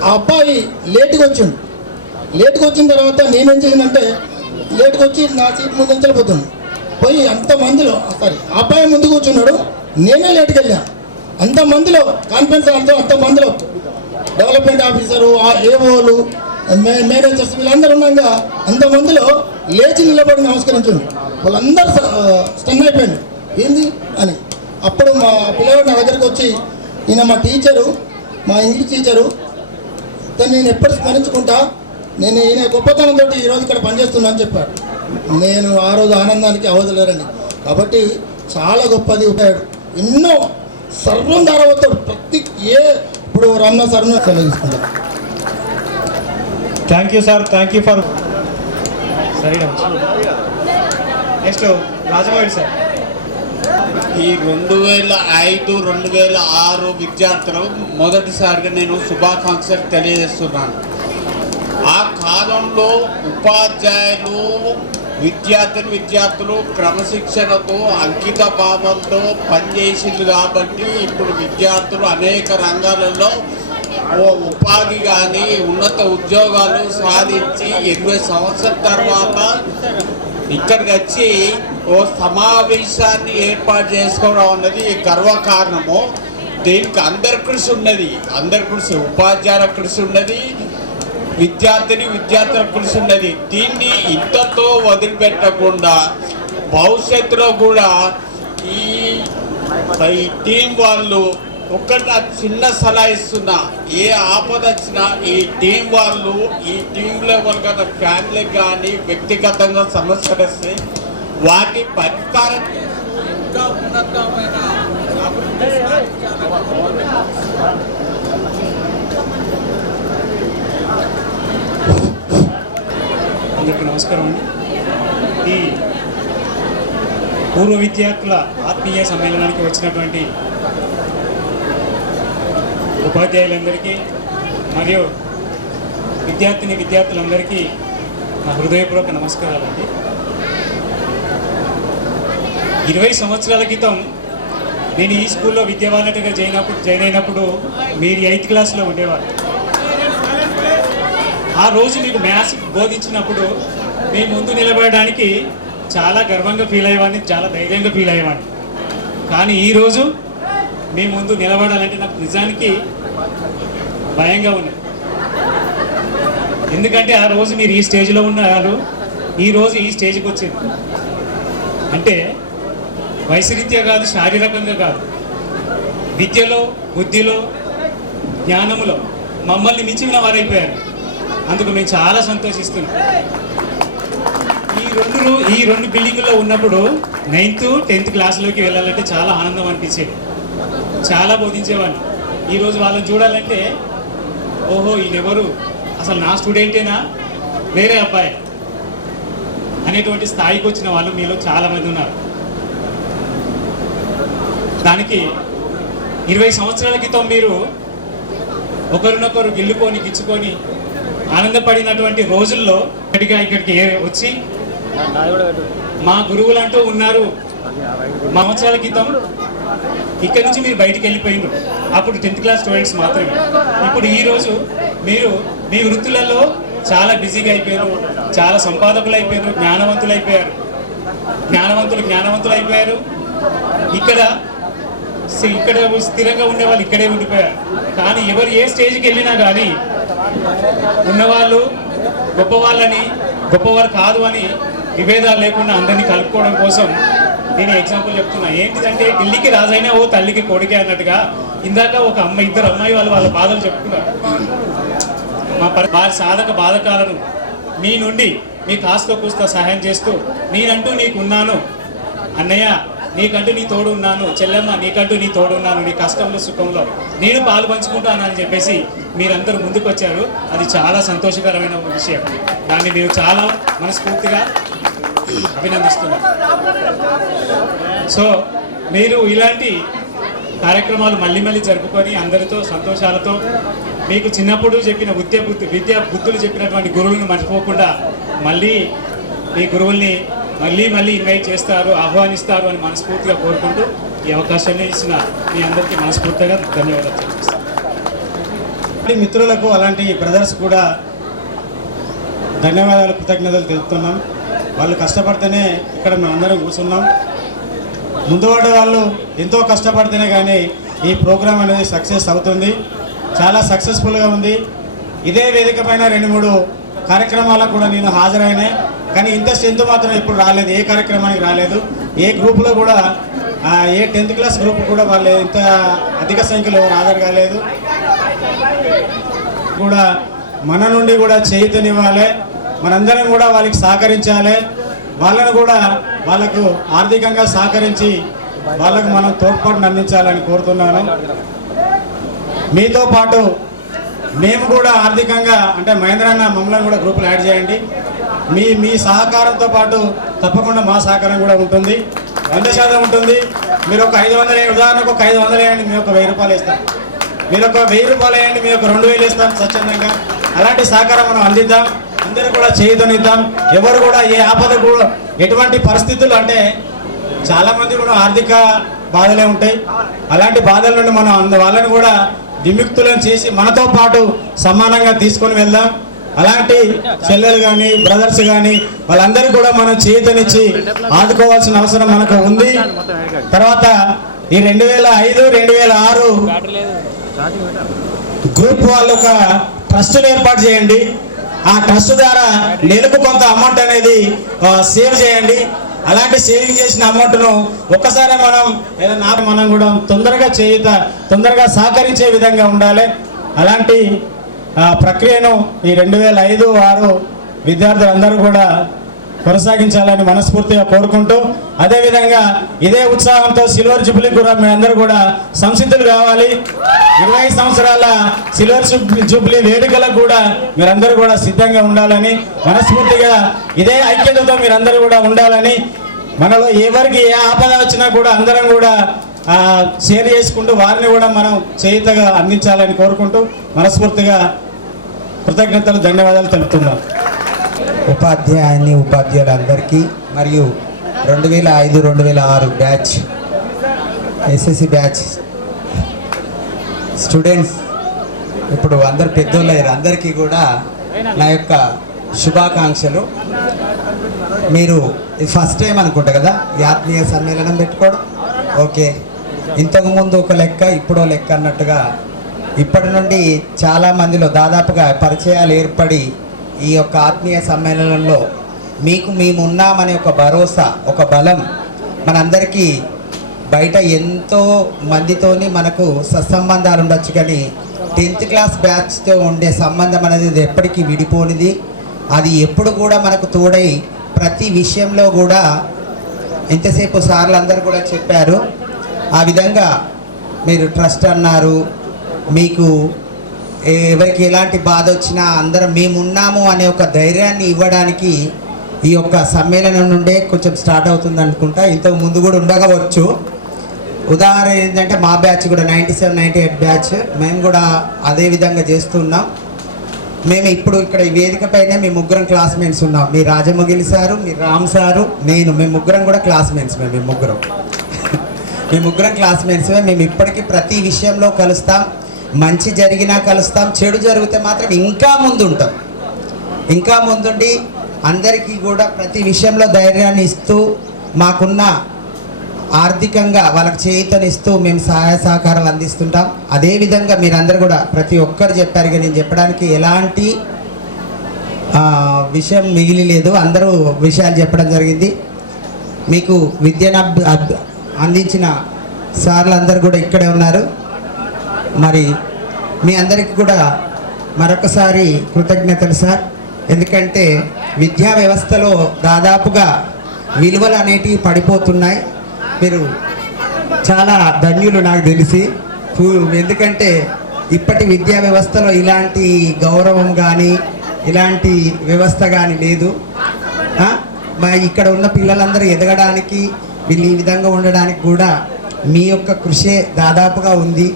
ఆ అబ్బాయి లేటుగా వచ్చిండు. లేటుగా వచ్చిన తర్వాత నేనేం చేసినంటే లేటుగా వచ్చి నా సీట్ ముందు వెళ్ళిపోతున్నాను. పోయి అంతమందిలో ఆ అబ్బాయి ముందు కూర్చున్నాడు, నేనే లేటుగా వెళ్ళా. అంతమందిలో కాన్ఫరెన్స్ హాల్తో అంతమందిలో డెవలప్మెంట్ ఆఫీసరు, ఏఓలు, మేనేజర్స్ వీళ్ళందరూ ఉన్నాక అంతమందిలో లేచి నిలబడి నమస్కరించండి. వాళ్ళందరూ స్టన్ అయిపోయింది ఏంది అని. అప్పుడు మా పిల్లవాడు నా దగ్గరికి వచ్చి ఈయన మా టీచరు, మా ఇంగ్లీష్ టీచరు, దాన్ని నేను ఎప్పుడు స్మరించుకుంటా, నేను ఈయన గొప్పతనంతో ఈరోజు ఇక్కడ పనిచేస్తున్నా అని చెప్పాడు. నేను ఆ రోజు ఆనందానికి అవదలేరండి. కాబట్టి చాలా గొప్పది ఉపయోగం. ఎన్నో సర్వం ధారవతాడు ప్రతి ఇప్పుడు రమణ సార్ను సెలవుకుంటాను. Thank you sir, thank you for. సరే నెక్స్ట్ రాజమౌళి సార్. ఈ 2005, 2006 విద్యార్థులు మొదటిసారిగా నేను శుభాకాంక్షలు తెలియజేస్తున్నాను. ఆ కాలంలో ఉపాధ్యాయులు విద్యార్థులు క్రమశిక్షణతో అంకిత భావంతో పనిచేసింది. కాబట్టి ఇప్పుడు విద్యార్థులు అనేక రంగాలలో ఉపాధి కానీ ఉన్నత ఉద్యోగాలు సాధించి 20 సంవత్సరాల తర్వాత ఇక్కడికి వచ్చి ఓ సమావేశాన్ని ఏర్పాటు చేసుకోవడం అన్నది గర్వకారణము. దీనికి అందరి కృషి ఉన్నది, అందరి కృషి, ఉపాధ్యాయుల కృషి ఉన్నది, విద్యార్థుల కృషి ఉన్నది. దీన్ని ఇంతతో వదిలిపెట్టకుండా భవిష్యత్తులో కూడా ఈ టీం వాళ్ళు ఒక్కటి చిన్న సలహా ఇస్తున్నా, ఏ ఆపద వచ్చినా ఈ టీం వాళ్ళు ఈ టీంలో ఎవరికైనా ఫ్యామిలీకి కానీ వ్యక్తిగతంగా సమస్యలు వస్తే వాటి పరిష్కారం ఇంకా ఉన్నతమైన అందరికీ నమస్కారం అండి. ఈ పూర్వ విద్యార్థుల ఆత్మీయ సమ్మేళనానికి వచ్చినటువంటి ఉపాధ్యాయులందరికీ మరియు విద్యార్థులందరికీ నా హృదయపూర్వక నమస్కారాలండి. 20 సంవత్సరాల క్రితం నేను ఈ స్కూల్లో విద్యా వాలంటీర్గా జాయిన్ అయినప్పుడు మీరు 8th క్లాస్లో ఉండేవారు. ఆ రోజు మీకు మ్యాథ్స్ బోధించినప్పుడు మీ ముందు నిలబడడానికి చాలా గర్వంగా ఫీల్ అయ్యేవాడిని, చాలా ధైర్యంగా ఫీల్ అయ్యేవాడిని. కానీ ఈరోజు మీ ముందు నిలబడాలంటే నాకు నిజానికి భయంగా ఉంది. ఎందుకంటే ఆ రోజు మీరు ఈ స్టేజ్లో ఉన్నారు, ఈరోజు ఈ స్టేజ్కి వచ్చింది అంటే వయసురీత్యా కాదు, శారీరకంగా కాదు, విద్యలో, బుద్ధిలో, జ్ఞానములో మమ్మల్ని మించిన వారైపోయారు. అందుకు మేము చాలా సంతోషిస్తున్నాం. ఈ రెండు బిల్డింగుల్లో ఉన్నప్పుడు 9th 10th క్లాసులోకి వెళ్ళాలంటే చాలా ఆనందం అనిపించేది, చాలా బోధించేవాడిని. ఈరోజు వాళ్ళని చూడాలంటే ఓహో ఈయనెవరు, అసలు నా స్టూడెంటేనా వేరే అబ్బాయి అనేటువంటి స్థాయికి వచ్చిన వాళ్ళు మీలో చాలామంది ఉన్నారు. దానికి 20 సంవత్సరాల క్రితం మీరు ఒకరినొకరు గిల్లుకొని గిచ్చుకొని ఆనందపడినటువంటి రోజుల్లో ఇక్కడికి వచ్చి మా గురువులు అంటూ ఉన్నారు. సంవత్సరాల క్రితం ఇక్కడి నుంచి మీరు బయటికి వెళ్ళిపోయినారు, అప్పుడు 10th క్లాస్ స్టూడెంట్స్ మాత్రమే. ఇప్పుడు ఈరోజు మీరు మీ వృత్తులలో చాలా బిజీగా అయిపోయారు, చాలా సంపాదకులు అయిపోయారు, జ్ఞానవంతులు అయిపోయారు. ఇక్కడ స్థిరంగా ఉండే వాళ్ళు ఇక్కడే ఉండిపోయారు. కానీ ఎవరు ఏ స్టేజ్కి వెళ్ళినా కానీ ఉన్నవాళ్ళు గొప్పవారు కాదు అని విభేదాలు లేకుండా అందరినీ కలుపుకోవడం కోసం నేను ఎగ్జాంపుల్ చెప్తున్నా. ఏంటిదంటే ఢిల్లీకి రాజైనా ఓ తల్లికి కొడుకే అన్నట్టుగా ఇందాక ఒక ఇద్దరు అమ్మాయి వాళ్ళ బాధలు చెప్పుకున్నారు. వారి సాధక బాధకాలను మీ నుండి మీ కాస్తో కూస్తో సహాయం చేస్తూ నేనంటూ నీకున్నాను అన్నయ్య, నీకంటూ నీ తోడు ఉన్నాను, చెల్లెమ్మ నీకంటూ నీ తోడు ఉన్నాను, నీ కష్టంలో సుఖంలో నేను పాలు పంచుకుంటాను అని చెప్పేసి మీరందరూ ముందుకు వచ్చారు. అది చాలా సంతోషకరమైన విషయం. దాన్ని మీరు చాలా మనస్ఫూర్తిగా అభినందిస్తున్నారు. సో మీరు ఇలాంటి కార్యక్రమాలు మళ్ళీ జరుపుకొని అందరితో సంతోషాలతో మీకు చిన్నప్పుడు చెప్పిన విద్యా బుద్ధులు చెప్పినటువంటి గురువులను మర్చిపోకుండా మళ్ళీ మీ గురువుల్ని మళ్ళీ ఇన్వైట్ చేస్తారు, ఆహ్వానిస్తారు అని మనస్ఫూర్తిగా కోరుకుంటూ ఈ అవకాశాన్ని ఇచ్చిన మీ అందరికీ మనస్ఫూర్తిగా ధన్యవాదాలు తెలియజేస్తాను. మిత్రులకు అలాంటి బ్రదర్స్ కూడా ధన్యవాదాలు, కృతజ్ఞతలు తెలుపుతున్నాం. వాళ్ళు కష్టపడితేనే ఇక్కడ మేము అందరం కూర్చున్నాం. ముందు వాళ్ళు ఎంతో కష్టపడితేనే కానీ ఈ ప్రోగ్రాం అనేది సక్సెస్ అవుతుంది. చాలా సక్సెస్ఫుల్గా ఉంది. ఇదే వేదిక పైన 2-3 కార్యక్రమాలకు కూడా నేను హాజరైనాయి. కానీ ఇంత స్ట్రెంత్ మాత్రం ఇప్పుడు రాలేదు, ఏ కార్యక్రమానికి రాలేదు. ఏ గ్రూప్లో కూడా ఏ 10th క్లాస్ గ్రూప్ కూడా వాళ్ళు ఇంత అధిక సంఖ్యలో హాజరు కాలేదు. కూడా మన నుండి కూడా చేయుతనివ్వాలి, మనందరం కూడా వాళ్ళకి సహకరించాలి. వాళ్ళను కూడా వాళ్ళకు ఆర్థికంగా సహకరించి వాళ్ళకు మనం తోడ్పాటును అందించాలని కోరుతున్నాను. మీతో పాటు మేము కూడా ఆర్థికంగా అంటే మహేంద్రన్న మమ్మల్ని కూడా గ్రూపులు యాడ్ చేయండి. మీ సహకారంతో పాటు తప్పకుండా మా సహకారం కూడా ఉంటుంది, 100% ఉంటుంది. మీరు ఒక 500 ఉదాహరణకు ఒక 500 వేయండి, మేము ఒక 1000 రూపాయలు ఇస్తాం. మీరు ఒక 1000 రూపాయలు వేయండి, మేము ఒక 2000 ఇస్తాం స్వచ్ఛందంగా. అలాంటి సహకారం మనం అందిద్దాం, అందరూ కూడా చేయుతనిద్దాం. ఎవరు కూడా ఏ ఆపద కూడా ఎటువంటి పరిస్థితులు అంటే చాలామంది కూడా ఆర్థిక బాధలే ఉంటాయి. అలాంటి బాధల నుండి మనం వాళ్ళని కూడా విముక్తులను చేసి మనతో పాటు సమానంగా తీసుకొని వెళ్దాం. అలాంటి చెల్లెలు కానీ బ్రదర్స్ కానీ వాళ్ళందరికీ కూడా మనం చేతనిచ్చి ఆదుకోవాల్సిన అవసరం మనకు ఉంది. తర్వాత ఈ 2005, 2006 గ్రూప్ వాళ్ళు ఒక ట్రస్టులు ఏర్పాటు చేయండి. ఆ ట్రస్ట్ ద్వారా నెలకు కొంత అమౌంట్ అనేది సేవ్ చేయండి. అలాంటి సేవింగ్ చేసిన అమౌంట్ను ఒక్కసారి మనం కూడా తొందరగా సహకరించే విధంగా ఉండాలి. అలాంటి ప్రక్రియను ఈ 2005-06 విద్యార్థులందరూ కూడా కొనసాగించాలని మనస్ఫూర్తిగా కోరుకుంటూ, అదేవిధంగా ఇదే ఉత్సాహంతో సిల్వర్ జూబ్లీ కూడా మీ అందరూ కూడా సంసిద్ధులు కావాలి. 20 సంవత్సరాల సిల్వర్ జూబ్లీ వేడుకలకు కూడా మీరందరూ కూడా సిద్ధంగా ఉండాలని మనస్ఫూర్తిగా ఇదే ఐక్యతతో మీరందరూ కూడా ఉండాలని, మనలో ఎవరికి ఏ ఆపద వచ్చినా కూడా అందరం కూడా షేర్ చేసుకుంటూ వారిని కూడా మనం చేయుతగా అందించాలని కోరుకుంటూ మనస్ఫూర్తిగా కృతజ్ఞతలు ధన్యవాదాలు తెలుపుతున్నాం. ఉపాధ్యాయులందరికీ మరియు 2005 2006 బ్యాచ్ ఎస్ఎస్సి బ్యాచ్ స్టూడెంట్స్ ఇప్పుడు అందరు పెద్దోళ్ళు అయ్యారు. అందరికీ కూడా నా యొక్క శుభాకాంక్షలు. మీరు ఇది ఫస్ట్ టైం అనుకుంటా కదా ఈ ఆత్మీయ సమ్మేళనం పెట్టుకోవడం. ఓకే, ఇంతకుముందు ఒక లెక్క ఇప్పుడు లెక్క అన్నట్టుగా ఇప్పటి నుండి చాలా మందిలో దాదాపుగా పరిచయాలు ఏర్పడి ఈ యొక్క ఆత్మీయ సమ్మేళనంలో మీకు మేము ఉన్నామనే ఒక భరోసా, ఒక బలం మనందరికీ బయట ఎంతో మందితోని మనకు సత్సంబంధాలు ఉండొచ్చు, కానీ 10th క్లాస్ బ్యాచ్తో ఉండే సంబంధం అనేది ఎప్పటికీ విడిపోనిది. అది ఎప్పుడు కూడా మనకు తోడై ప్రతి విషయంలో కూడా ఇంతసేపు సార్లు అందరూ కూడా చెప్పారు. ఆ విధంగా మీరు ట్రస్ట్ అన్నారు, మీకు ఎవరికి ఎలాంటి బాధ వచ్చినా అందరం మేమున్నాము అనే ఒక ధైర్యాన్ని ఇవ్వడానికి ఈ యొక్క సమ్మేళనం నుండే కొంచెం స్టార్ట్ అవుతుంది అనుకుంటా. ఇంతకు ముందు కూడా ఉండకపోవచ్చు. ఉదాహరణ ఏంటంటే మా బ్యాచ్ కూడా 97 98 బ్యాచ్ మేము కూడా అదే విధంగా చేస్తున్నాం. మేము ఇప్పుడు ఇక్కడ ఈ వేదిక పైన మీ ముగ్గురం క్లాస్మేట్స్ ఉన్నాం. మీ రాజమొగిలి సారు, మీ రామ్ సారు, నేను, మేము ముగ్గురం కూడా క్లాస్మేట్స్. మేము ముగ్గురం క్లాస్మేట్స్. మేము ఇప్పటికీ ప్రతి విషయంలో కలుస్తాం. మంచి జరిగినా కలుస్తాం, చెడు జరిగితే మాత్రం ఇంకా ముందుంటాం. ఇంకా ముందుండి అందరికీ కూడా ప్రతి విషయంలో ధైర్యాన్ని ఇస్తూ మాకున్న ఆర్థికంగా వాళ్ళకి చేయూతనిస్తూ మేము సహాయ సహకారాలు అందిస్తుంటాం. అదేవిధంగా మీరందరూ కూడా ప్రతి ఒక్కరు చెప్పారు, నేను చెప్పడానికి ఎలాంటి విషయం మిగిలి లేదు. అందరూ విషయాలు చెప్పడం జరిగింది. మీకు విద్యను అందించిన సార్లు అందరూ కూడా ఇక్కడే ఉన్నారు. మరి మీ అందరికీ కూడా మరొకసారి కృతజ్ఞతలు సార్. ఎందుకంటే విద్యా వ్యవస్థలో దాదాపుగా విలువలు అనేటివి పడిపోతున్నాయి. మీరు చాలా ధన్యులు నాకు తెలిసి. ఎందుకంటే ఇప్పటి విద్యా వ్యవస్థలో ఇలాంటి గౌరవం కానీ ఇలాంటి వ్యవస్థ కానీ లేదు. ఇక్కడ ఉన్న పిల్లలందరూ ఎదగడానికి, వీళ్ళు ఈ విధంగా ఉండడానికి కూడా మీ యొక్క కృషే దాదాపుగా ఉంది.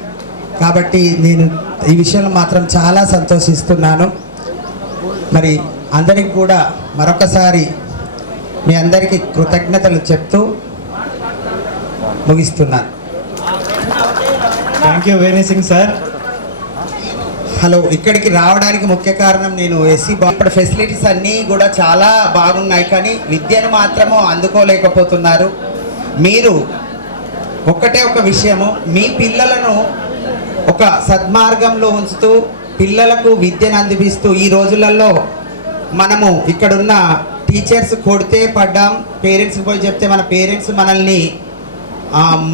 కాబట్టి నేను ఈ విషయంలో మాత్రం చాలా సంతోషిస్తున్నాను. మరి అందరికి కూడా మరొకసారి మీ అందరికీ కృతజ్ఞతలు చెప్తూ ముగిస్తున్నాను. Thank you Veni Singh sir. Hello, ఇక్కడికి రావడానికి ముఖ్య కారణం నేను ఇప్పుడు ఫెసిలిటీస్ అన్నీ కూడా చాలా బాగున్నాయి, కానీ విద్యను మాత్రము అందుకోలేకపోతున్నారు. మీరు ఒక్కటే ఒక విషయము, మీ పిల్లలను ఒక సద్మార్గంలో ఉంచుతూ పిల్లలకు విద్యను అందిపిస్తూ ఈ రోజులలో మనము ఇక్కడున్న టీచర్స్ కొడితే పడ్డాం, పేరెంట్స్కి పోయి చెప్తే మన పేరెంట్స్ మనల్ని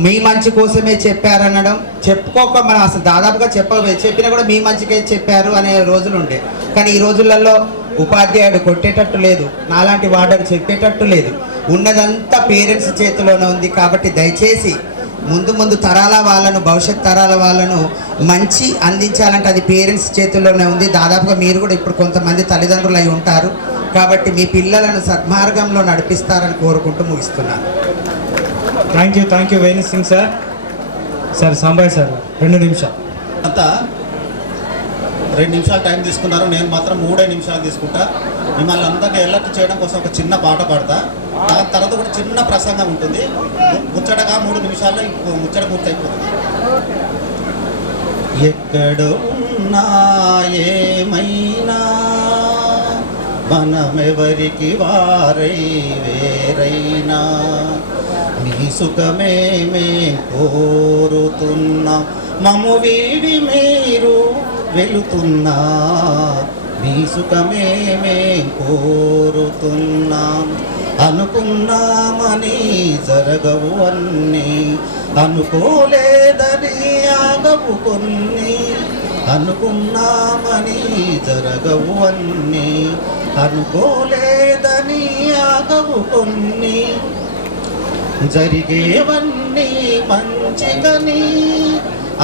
మీ మంచి కోసమే చెప్పారనడం, చెప్పుకోక మనం అసలు దాదాపుగా చెప్పినా కూడా మీ మంచికే చెప్పారు అనే రోజులు ఉండే. కానీ ఈ రోజులలో ఉపాధ్యాయుడు కొట్టేటట్టు లేదు, నాలాంటి వార్డర్ చెప్పేటట్టు లేదు, ఉన్నదంతా పేరెంట్స్ చేతిలోనే ఉంది. కాబట్టి దయచేసి ముందు తరాల వాళ్ళను, భవిష్యత్ తరాల వాళ్ళను మంచి అందించాలంటే అది పేరెంట్స్ చేతుల్లోనే ఉంది. దాదాపుగా మీరు కూడా ఇప్పుడు కొంతమంది తల్లిదండ్రులు అయి ఉంటారు. కాబట్టి మీ పిల్లలను సద్మార్గంలో నడిపిస్తారని కోరుకుంటూ ముగిస్తున్నాను. Thank you Veni Singh sir. Sir Sambai sir 2 నిమిషాలు. అంతా 2 నిమిషాలు టైం తీసుకున్నారు. నేను మాత్రం 3 నిమిషాలు తీసుకుంటా. మిమ్మల్ని అందరినీ ఎలర్ట్ చేయడం కోసం ఒక చిన్న పాట పాడతా. దాని తర్వాత కూడా చిన్న ప్రసంగం ఉంటుంది. ముచ్చటగా 3 నిమిషాల్లో ముచ్చట పూర్తయిపోతుంది. ఎక్కడో ఉన్నా ఏమైనా మనమెవరికి వారై వేరైనా మీ సుఖమే మేం కోరుతున్నాం, మము వీడి మీరు వెళుతున్నా మీ సుఖమే మేం కోరుతున్నాం. అనుకున్నామని జరగవు అన్నీ, అనుకోలేదని ఆగవు కొన్ని. అనుకున్నామని జరగవు అన్నీ, అనుకోలేదని ఆగవు కొన్ని. జరిగేవన్నీ మంచిగని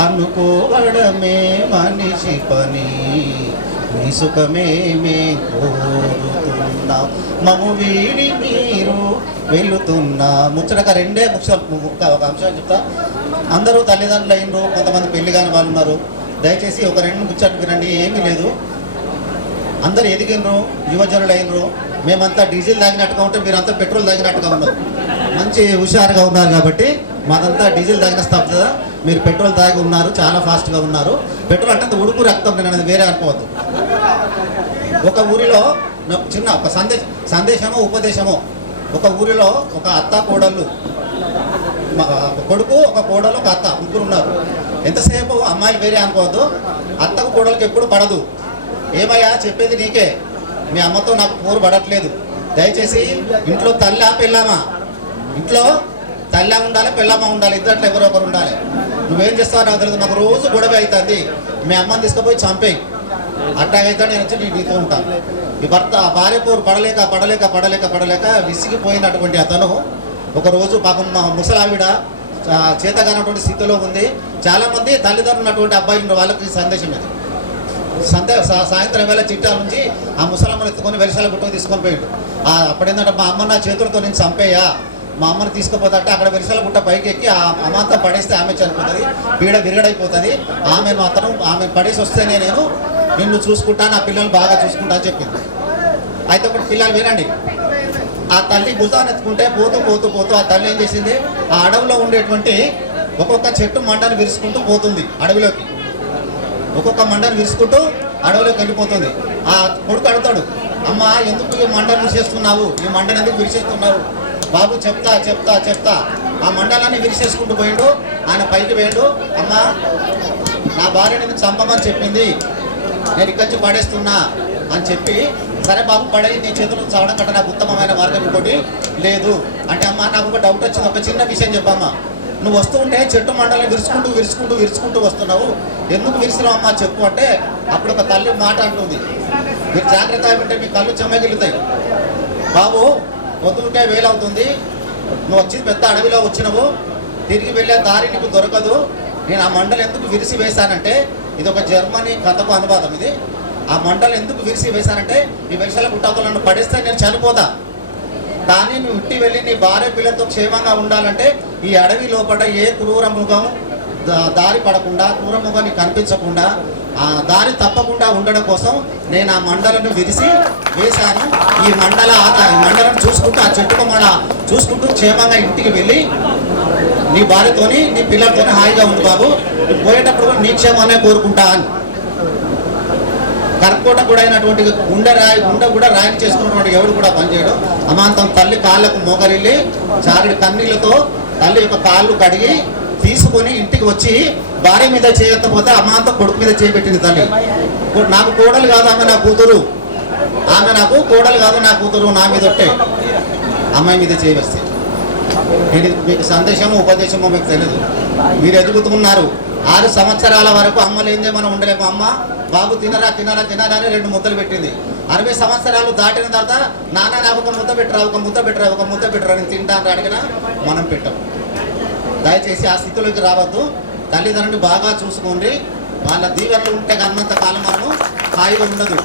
అనుకోవడమే మనిషి పని. మీ సుఖమే మేం కోరుతున్నాం, మము వీడి మీరు వెళుతున్నా. ముచ్చటగా 2 ఒక అంశం చెప్తా. అందరూ తల్లిదండ్రులు అయినరు, కొంతమంది పెళ్లి కాని వాళ్ళు ఉన్నారు. దయచేసి ఒక 2 ముచ్చట్లు వినండి. ఏమీ లేదు, అందరు ఎదిగినరు, యువజనులు అయినరు. మేమంతా డీజిల్ తాగినట్టుగా ఉంటే మీరంతా పెట్రోల్ తాగినట్టుగా ఉన్నారు. మంచి హుషారుగా ఉన్నారు కాబట్టి మాదంతా డీజిల్ తాగిన స్తబ్దత, మీరు పెట్రోల్ తాగి ఉన్నారు, చాలా ఫాస్ట్గా ఉన్నారు. పెట్రోల్ అంటే ఉడుకు రక్తం, నేను అనేది వేరే అనుకోవద్దు. ఒక ఊరిలో చిన్న ఒక సందేశమో ఉపదేశమో, ఒక ఊరిలో ఒక అత్త కోడళ్ళు, కొడుకు ఒక కోడలు ఒక అత్త, ముగ్గురు ఉన్నారు. ఎంతసేపు అమ్మాయిలు వేరే అనుకోవద్దు, అత్తకు కోడలికి ఎప్పుడు పడదు. ఏమయ్యా చెప్పేది నీకే, మీ అమ్మతో నాకు పోరు పడట్లేదు, దయచేసి ఇంట్లో తల్లా పెళ్ళామా, ఇంట్లో తల్లా ఉండాలి పెళ్ళామా ఉండాలి, ఇద్దట్లో ఎవరో ఒకరు ఉండాలి. నువ్వేం చేస్తావో నాకు తెలియదు, నాకు రోజు గొడవ అవుతుంది, మీ అమ్మని తీసుకుపోయి చంపేయి, అట్టాగైతే నేను వచ్చి నీతో ఉంటాను. ఈ భార్య పోరు పడలేక పడలేక పడలేక పడలేక విసిగిపోయినటువంటి అతను ఒకరోజు పాపం ముసలావిడ చేతగానటువంటి స్థితిలో ఉంది. చాలామంది తల్లిదండ్రులు ఉన్నటువంటి అబ్బాయిలు వాళ్ళకి సందేశం ఇది. సాయంత్రం వేళ చిట్టాల నుంచి ఆ ముసలమ్మను ఎత్తుకొని వెలిసాల గుట్టకు తీసుకొని పోయిండు. అప్పుడేంటంటే మా అమ్మ నా చేతులతో నేను చంపేయా, మా అమ్మని తీసుకుపోతుంటే అక్కడ వెలిసాల గుట్ట పైకి ఎక్కి ఆ అమ్మంతా పడేస్తే ఆమె చనిపోతుంది, పీడ విరగడైపోతుంది, ఆమె పడేసి వస్తేనే నేను నిన్ను చూసుకుంటా, నా పిల్లలు బాగా చూసుకుంటా అని చెప్పింది. అయితే ఒకటి పిల్లలు వినండి, ఆ తల్లి భుజాన్ని ఎత్తుకుంటే పోతూ పోతూ పోతూ ఆ తల్లి ఏం చేసింది, ఆ అడవిలో ఉండేటువంటి ఒక్కొక్క చెట్టు మంటను విరుచుకుంటూ పోతుంది అడవిలోకి, ఒక్కొక్క మంటను విరుచుకుంటూ అడవిలోకి వెళ్ళిపోతుంది. ఆ కొడుకు అడుగుతాడు, అమ్మ ఎందుకు ఈ మంటను విరిచేస్తున్నావు, ఈ మంటను ఎందుకు విరిచేస్తున్నావు? బాబు చెప్తా చెప్తా చెప్తా ఆ మండలాన్ని విరిచేసుకుంటూ పోయిండు. ఆయన పైకి పోయిండు, అమ్మ నా భార్య నేను చంపమని చెప్పింది, నేను ఇక్కడి నుంచి పడేస్తున్నా అని చెప్పి, సరే బాబు పడే, నీ చేతులు చావడం కంటే నాకు ఉత్తమమైన మార్గం ఇంకోటి లేదు అంటే, అమ్మ నాకు ఒక డౌట్ వచ్చింది, ఒక చిన్న విషయం చెప్పమ్మా, నువ్వు వస్తూ ఉంటే చెట్టు మండలం విరుచుకుంటూ విరుచుకుంటూ విరుచుకుంటూ వస్తున్నావు, ఎందుకు విరిసినావు అమ్మా చెప్పు అంటే, అప్పుడు ఒక తల్లి మాట అంటుంది, మీరు జాగ్రత్త ఉంటే మీ కళ్ళు చెమ్మగిలుతాయి, బాబు పొద్దుంటే వేలవుతుంది, నువ్వు వచ్చి పెద్ద అడవిలో వచ్చినవు, తిరిగి వెళ్ళే దారి నీకు దొరకదు, నేను ఆ మండలం ఎందుకు విరిసి వేశానంటే, ఇది ఒక జర్మనీ కథకు అనువాదం ఇది, ఆ మంటలు ఎందుకు విరిసి వేశానంటే, ఈ వెలిసాల గుట్టతో నన్ను పడేస్తే నేను చనిపోతా, కానీ నువ్వు ఇంటి వెళ్ళి నీ భార్య పిల్లలతో క్షేమంగా ఉండాలంటే ఈ అడవి లోపల ఏ క్రూర మృగం దారి పడకుండా, క్రూర మృగం నీకు కనిపించకుండా, ఆ దారి తప్పకుండా ఉండడం కోసం నేను ఆ మండలను విరిసి వేశాను. ఈ మండలం చూసుకుంటూ ఆ చెట్టుకు చూసుకుంటూ క్షేమంగా ఇంటికి వెళ్ళి నీ భార్యతోని నీ పిల్లలతోని హాయిగా ఉంది బాబు, పోయేటప్పుడు నీ క్షేమాన్ని కోరుకుంటా అని. కర్కోట కూడా అయినటువంటి గుండె కూడా రాయి చేసుకున్నటువంటి ఎవడు కూడా పనిచేయడు. అమాంతం తల్లి కాళ్ళకు మోకరిల్లి చారుడి కన్నీళ్లతో తల్లి యొక్క కాళ్ళు కడిగి తీసుకొని ఇంటికి వచ్చి భార్య మీద చేయకపోతే అమాంతం కొడుకు మీద చేయబెట్టింది తల్లి. నాకు కోడలు కాదు ఆమె నా కూతురు, ఆమె నాకు కోడలు కాదు నా కూతురు, నా మీద ఒట్టే అమ్మాయి మీద చేయవస్తే. నేను మీకు సందేశమో ఉపదేశమో మీకు తెలియదు, మీరు ఎదుగుతున్నారు. 6 సంవత్సరాల వరకు అమ్మ లేదే మనం ఉండలేము. అమ్మ బాబు తినరా తినరా తినరా అని 2 ముద్దలు పెట్టింది. 60 సంవత్సరాలు దాటిన తర్వాత నాన్న నాకు ఒక ముద్ద పెట్టరా, ఒక ముద్ద పెట్టరా, ఒక ముద్ద పెట్టరా నేను తింటాను అడిగినా మనం పెట్టం. దయచేసి ఆ స్థితిలోకి రావద్దు. తల్లిదండ్రులు బాగా చూసుకోండి, వాళ్ళ దీవెనలు ఉంటే అన్నంత కాలం మనము హాయిగా ఉండదు.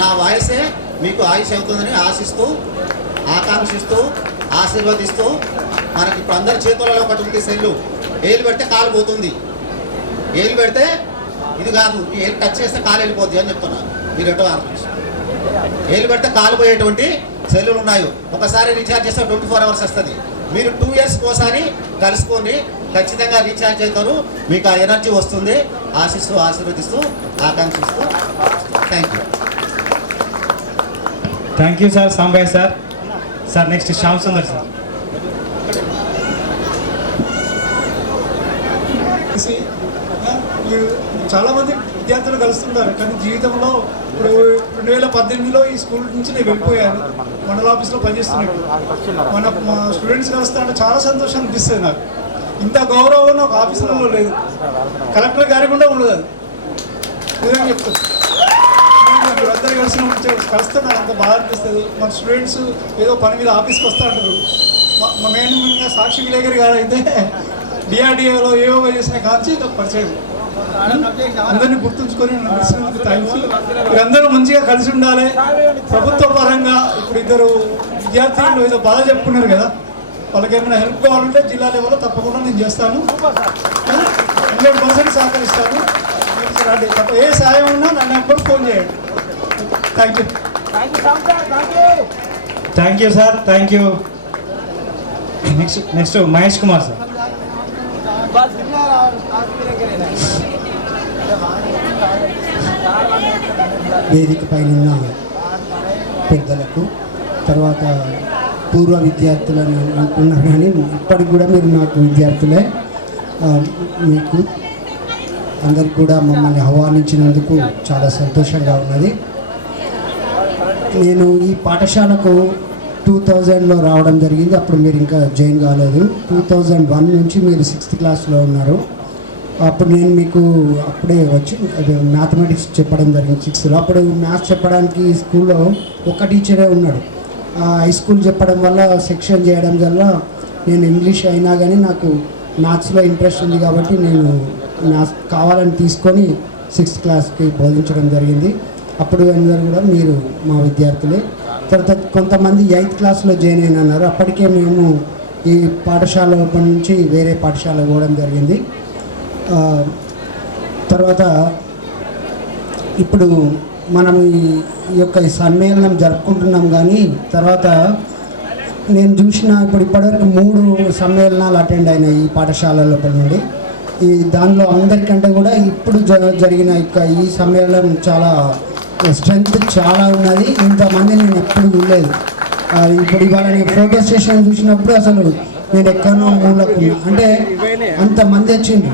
నా వాయిసే మీకు ఆయుష్ అవుతుందని ఆశిస్తూ, ఆకాంక్షిస్తూ, ఆశీర్వదిస్తూ, మనకి ఇప్పుడు అందరి చేతులలో ఒకటి ఉంది సెల్లు, ఏలు పెడితే కాలు పోతుంది, ఏలు పెడితే ఇది కాదు, ఈ ఏలు టచ్ చేస్తే కాలు వెళ్ళిపోద్ది అని చెప్తున్నా. మీరు ఎటో ఆలోచించి ఏలు పెడితే కాలు పోయేటువంటి సెల్లులు ఉన్నాయి. ఒకసారి రీఛార్జ్ చేస్తే 24 hours వస్తుంది. మీరు 2 years ఒకసారి కలుసుకొని ఖచ్చితంగా రీఛార్జ్ అవుతారు, మీకు ఆ ఎనర్జీ వస్తుంది. ఆశిస్తూ, ఆశీర్వదిస్తూ, ఆకాంక్షిస్తూ, thank you sir Sambaiah sir. Sir next Shyam Sundar sir. చాలామంది విద్యార్థులు కలుస్తున్నారు, కానీ జీవితంలో ఇప్పుడు 2018లో ఈ స్కూల్ నుంచి నేను వెళ్ళిపోయాను, మండల ఆఫీస్లో పనిచేస్తున్నట్టు. మా స్టూడెంట్స్ కలుస్తా అంటే చాలా సంతోషం అనిపిస్తుంది నాకు. ఇంత గౌరవం ఒక ఆఫీసులలో లేదు, కలెక్టర్ గారి కూడా ఉండదు. అది నిజంగా చెప్తాను, అందరూ కలిసినప్పుడు కలిస్తే నాకు అంత బాధ అనిపిస్తుంది. మన స్టూడెంట్స్ ఏదో పని మీద ఆఫీస్కి వస్తూ ఉంటారు. మా మెయిన్గా సాక్షి విలేకరి గారు అయితే డిఆర్డిఏలో ఏవో చేసిన కాంచి పరిచయం. అందరినీ గుర్తుంచుకొని నడిచినందుకు థ్యాంక్స్. మీరందరూ మంచిగా కలిసి ఉండాలి. ప్రభుత్వ పరంగా ఇప్పుడు 2 విద్యార్థులు ఏదో బాధ చెప్పుకున్నారు కదా, వాళ్ళకి ఏమైనా హెల్ప్ కావాలంటే జిల్లా లెవెల్లో తప్పకుండా నేను చేస్తాను, 100% సహకరిస్తాను. తప్ప ఏ సాయం ఉన్నా నన్ను ఎప్పుడు ఫోన్ చేయండి. Thank you. Thank you sir, thank you. Next Mahesh Kumar sir. వేదిక పైన పెద్దలకు, తర్వాత పూర్వ విద్యార్థులను అంటున్నారు కానీ ఇప్పటికి కూడా మీరు నాకు విద్యార్థులే. మీకు అందరికి కూడా మమ్మల్ని ఆహ్వానించినందుకు చాలా సంతోషంగా ఉన్నది. నేను ఈ పాఠశాలకు 2000లో రావడం జరిగింది. అప్పుడు మీరు ఇంకా జాయిన్ కాలేదు. 2001 నుంచి మీరు 6th క్లాస్లో ఉన్నారు. అప్పుడు నేను మీకు అప్పుడే వచ్చి మ్యాథమెటిక్స్ చెప్పడం జరిగింది 6లో. అప్పుడు మ్యాథ్స్ చెప్పడానికి స్కూల్లో ఒక టీచరే ఉన్నాడు. హై స్కూల్ చెప్పడం వల్ల సెక్షన్ చేయడం వల్ల నేను ఇంగ్లీష్ అయినా కానీ నాకు మ్యాథ్స్లో ఇంట్రెస్ట్ ఉంది కాబట్టి నేను మ్యాథ్స్ కావాలని తీసుకొని 6th క్లాస్కి బోధించడం జరిగింది. అప్పుడు అందరూ కూడా మీరు మా విద్యార్థులే. తర్వాత కొంతమంది 8th క్లాస్లో జాయిన్ అయినారు. అప్పటికే మేము ఈ పాఠశాల నుంచి వేరే పాఠశాల పోవడం జరిగింది. తర్వాత ఇప్పుడు మనం ఈ యొక్క సమ్మేళనం జరుపుకుంటున్నాం. కానీ తర్వాత నేను చూసిన ఇప్పటివరకు 3 సమ్మేళనాలు అటెండ్ అయినాయి ఈ పాఠశాల లోపల నుండి. దానిలో అందరికంటే కూడా ఇప్పుడు జరిగిన ఈ సమ్మేళనం చాలా స్ట్రెంగ్త్ చాలా ఉన్నది. ఇంతమంది నేను ఎప్పుడు చూడలేదు. ఇప్పుడు ఇవాళ నేను ఫోటో స్టేషన్ చూసినప్పుడు అసలు నేను ఎక్కడో మూలకు అంటే అంతమంది వచ్చింది.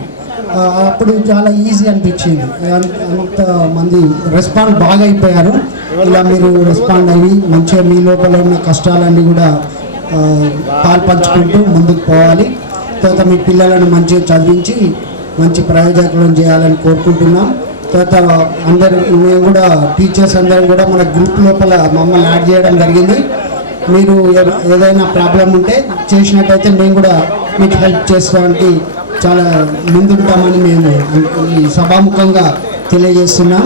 అప్పుడు చాలా ఈజీ అనిపించింది. అంతమంది రెస్పాండ్ బాగా అయిపోయారు. ఇలా మీరు రెస్పాండ్ అయ్యి మంచిగా మీ లోపల ఉన్న కష్టాలన్నీ కూడా పాల్పంచుకుంటూ ముందుకు పోవాలి. తర్వాత మీ పిల్లలను మంచిగా చదివించి మంచి ప్రయోజకులను చేయాలని కోరుకుంటున్నాం. తర్వాత అందరు మేము కూడా టీచర్స్ అందరం కూడా మన గ్రూప్ లోపల మమ్మల్ని యాడ్ చేయడం జరిగింది. మీరు ఏదైనా ప్రాబ్లం ఉంటే చేసినట్టయితే మేము కూడా మీకు హెల్ప్ చేసుకోవడానికి చాలా ముందుంటామని మేము ఈ సభాముఖంగా తెలియజేస్తున్నాం.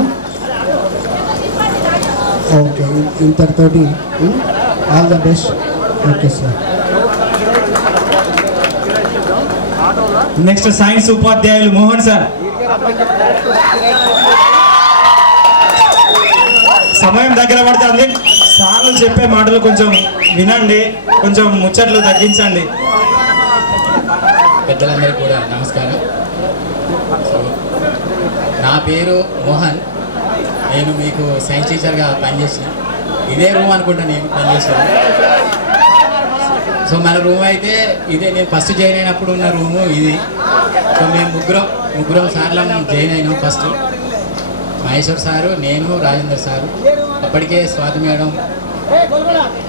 ఓకే, ఇంతటితోటి all the best. Okay sir. Next science ఉపాధ్యాయులు మోహన్ సార్. సమయం దగ్గర పడుతుంది. సార్లు చెప్పే మాటలు కొంచెం వినండి, కొంచెం ముచ్చట్లు తగ్గించండి. పెద్దలందరికీ కూడా నమస్కారం. నా పేరు మోహన్. నేను మీకు సైన్స్ టీచర్గా పనిచేసిన ఇదే రూమ్ అనుకుంటా నేను పనిచేసాను. సో మన రూమ్ అయితే ఇదే, నేను ఫస్ట్ జాయిన్ అయినప్పుడు ఉన్న రూము ఇది. సో మేము ముగ్గురం సార్లు జాయిన్ అయినాం. ఫస్ట్ మహేశ్వర్ సారు, నేను, రాజేందర్ సారు, అప్పటికే స్వాతి మేడం,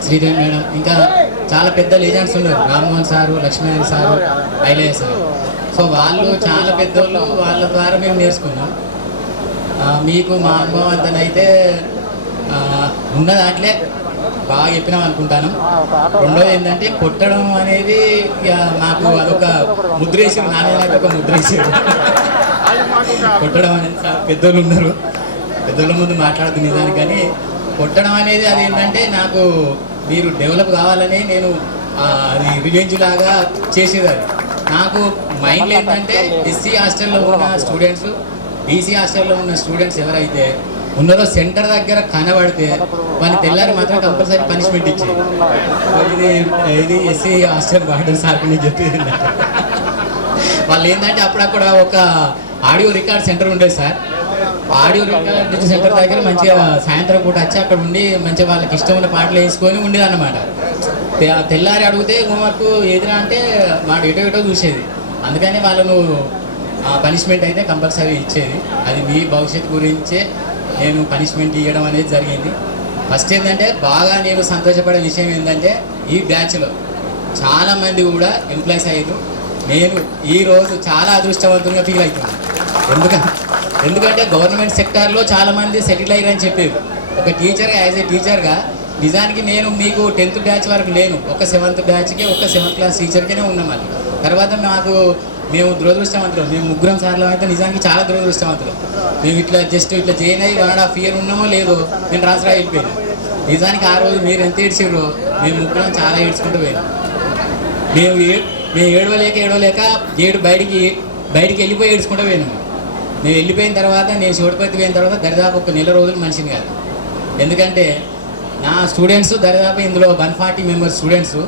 శ్రీదేవి మేడం, ఇంకా చాలా పెద్ద లెజెండ్స్ ఉన్నారు. Rammohan sir, Lakshminarayana sir, Ilaiah sir. So వాళ్ళు చాలా పెద్దోళ్ళు. వాళ్ళ ద్వారా మేము నేర్చుకున్నాం. మీకు మా అనుభవం అంతనైతే ఉన్న దాంట్లో బాగా చెప్పినాం అనుకుంటాను. రెండోది ఏంటంటే కొట్టడం అనేది నాకు అదొక ముద్రేసి, నా మీద అయితే ఒక ముద్రేసాడు. కొట్టడం అనేది పెద్దోళ్ళు ఉన్నారు, పెద్దోళ్ళ ముందు మాట్లాడుతుంది నిజానికి. కానీ కొట్టడం అనేది అది ఏంటంటే నాకు మీరు డెవలప్ కావాలని నేను అది రివెంజ్ లాగా చేసేదాన్ని. నాకు మైండ్లో ఏంటంటే ఎస్సీ హాస్టల్లో ఉన్న స్టూడెంట్స్, బీసీ హాస్టల్లో ఉన్న స్టూడెంట్స్ ఎవరైతే ఉన్నారో సెంటర్ దగ్గర కనబడితే వాళ్ళని తెల్లారి మాత్రం కంపల్సరీ పనిష్మెంట్ ఇచ్చేది. ఇది ఎస్సీ హాస్టల్ వార్డెన్ సార్ నేను చెప్పేది. వాళ్ళు ఏంటంటే అప్పుడక్కడ ఒక ఆడియో రికార్డ్ సెంటర్ ఉండేది సార్. ఆడియో రికార్డ్ సెంటర్ దగ్గర మంచిగా సాయంత్రం పూట వచ్చి అక్కడ ఉండి మంచిగా వాళ్ళకి ఇష్టం ఉన్న పాటలు వేసుకొని ఉండేదన్నమాట. తెల్లారి అడిగితే హోంవర్క్ ఏదిరా అంటే మాట ఎటో చూసేది. అందుకని వాళ్ళను పనిష్మెంట్ అయితే కంపల్సరీ ఇచ్చేది. అది మీ భవిష్యత్తు గురించే నేను పనిష్మెంట్ ఇవ్వడం అనేది జరిగింది. ఫస్ట్ ఏంటంటే బాగా నేను సంతోషపడే విషయం ఏంటంటే ఈ బ్యాచ్లో చాలామంది కూడా ఎంప్లాయీస్ అయ్యారు. నేను ఈరోజు చాలా అదృష్టవంతంగా ఫీల్ అవుతున్నాను. ఎందుకంటే గవర్నమెంట్ సెక్టార్లో చాలామంది సెటిల్ అయ్యారని చెప్పారు. ఒక టీచర్గా, యాజ్ ఏ టీచర్గా నిజానికి నేను మీకు 10th బ్యాచ్ వరకు లేను. ఒక 7th బ్యాచ్కి, ఒక 7th క్లాస్ టీచర్గానే ఉన్నాం. అది తర్వాత మేము దురదృష్టవంతులు. మేము ముగ్గురం సార్లు అయితే నిజానికి చాలా దురదృష్టవంతులు. మేము ఇట్లా జాయిన్ అయ్యి 1.5 year ఉన్నామో లేదో నేను ట్రాన్స్ఫర్ అయిపోయాను. నిజానికి ఆ రోజు మీరు ఎంత ఏడ్చిర్రో మేము ముగ్గురం చాలా ఏడ్చుకుంటూ పోయాం. మేము ఏడవలేక బయటికి వెళ్ళిపోయి ఏడ్చుకుంటూ పోయినాము. మేము వెళ్ళిపోయిన తర్వాత, నేను శివపతి పోయిన తర్వాత దరిదాపు ఒక నెల రోజులు మనిషిని కాదు. ఎందుకంటే నా స్టూడెంట్స్ దరిదాపు ఇందులో 140 మెంబర్స్ స్టూడెంట్స్.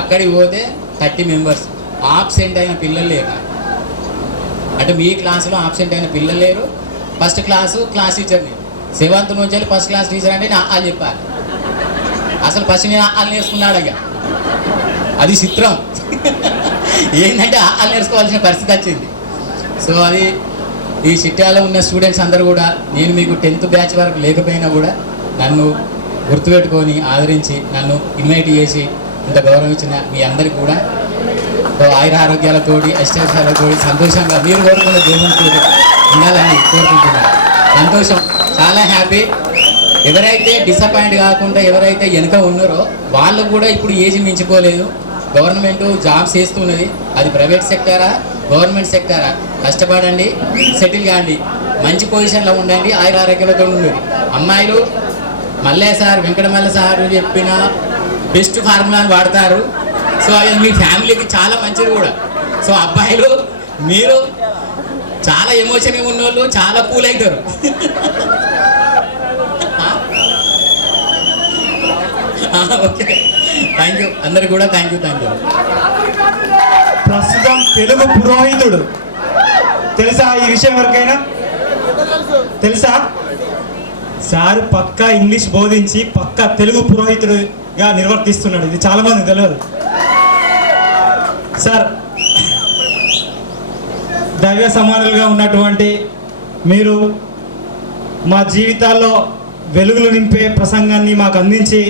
అక్కడికి పోతే 30 మెంబర్స్. ఆబ్సెంట్ అయిన పిల్లలు లేరు. అంటే మీ క్లాసులో ఆబ్సెంట్ అయిన పిల్లలు లేరు. ఫస్ట్ క్లాస్ టీచర్ని 7th నుంచి వెళ్ళి ఫస్ట్ క్లాస్ టీచర్ అంటే నేను వాళ్ళు చెప్పాలి. అసలు ఫస్ట్ నేను వాళ్ళు నేర్చుకున్నాడు ఇక అది చిత్రం. ఏంటంటే వాళ్ళు నేర్చుకోవాల్సిన పరిస్థితి వచ్చింది. సో అది ఈ చిట్యాలో ఉన్న స్టూడెంట్స్ అందరూ కూడా నేను మీకు 10th బ్యాచ్ వరకు లేకపోయినా కూడా నన్ను గుర్తుపెట్టుకొని ఆదరించి నన్ను ఇన్వైట్ చేసి ఇంత గౌరవం ఇచ్చిన మీ అందరికీ కూడా ఆయుర ఆరోగ్యాలతోటి అష్టైశ్వర్యాలతోటి సంతోషంగా మీరు కోరుకున్న దేవునితో ఉండాలని కోరుకుంటున్నాను. సంతోషం, చాలా హ్యాపీ. ఎవరైతే డిసప్పాయింట్ కాకుండా ఎవరైతే వెనుక ఉన్నారో వాళ్ళు కూడా ఇప్పుడు ఏజ్ మించిపోలేదు. గవర్నమెంట్ జాబ్స్ చేస్తున్నది, అది ప్రైవేట్ సెక్టారా గవర్నమెంట్ సెక్టారా, కష్టపడండి, సెటిల్ కాండి, మంచి పొజిషన్లో ఉండండి, ఆయుర ఆరోగ్యాలతో ఉండండి. అమ్మాయిలు మల్లయ్య సార్ వెంకటమల్ల సార్ చెప్పిన బెస్ట్ ఫార్ములాని వాడతారు. సో అది మీ ఫ్యామిలీకి చాలా మంచిది కూడా. సో అబ్బాయిలు మీరు చాలా ఎమోషన్గా ఉన్న వాళ్ళు చాలా కూల్ అవుతారు. ఓకే, థ్యాంక్ యూ అందరికి కూడా థ్యాంక్ యూ. ప్రస్తుతం తెలుగు పురోహితుడు తెలుసా? ఈ విషయం ఎవరికైనా తెలుసా? సార్ పక్కా ఇంగ్లీష్ బోధించి పక్కా తెలుగు పురోహితుడుగా నిర్వర్తిస్తున్నాడు. ఇది చాలా మంది తెలియదు. సార్, దైవ సమానులుగా ఉన్నటువంటి మీరు మా జీవితాల్లో వెలుగులు నింపే ప్రసంగాన్ని మాకు అందించి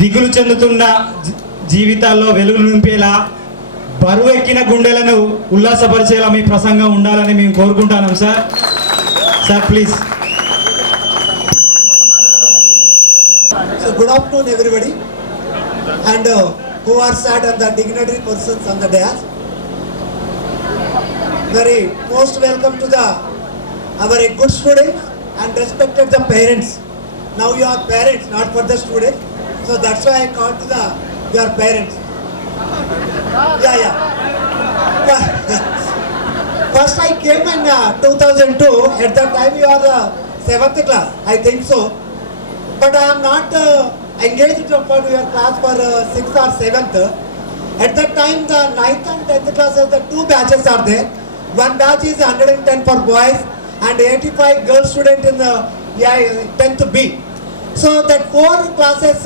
దిగులు చెందుతున్న జీవితాల్లో వెలుగులు నింపేలా బరువు ఎక్కిన గుండెలను ఉల్లాసపరిచేలా మీ ప్రసంగం ఉండాలని మేము కోరుకుంటున్నాం sir. Sir please. So good afternoon everybody, and who are sat on the dignitary persons on the dais. Very most welcome to the our good students and respected the parents. Now you are parents, not for the students. So that's why I called to the your parents. Yeah. First I came in 2002. At that time you are the 7th class, I think so. But I am not engaged for your class for 6th or 7th. At that time the 9th and 10th classes, the 2 batches are there. One batch is 110 for boys and 85 girl student in the 10th B. So that 4 classes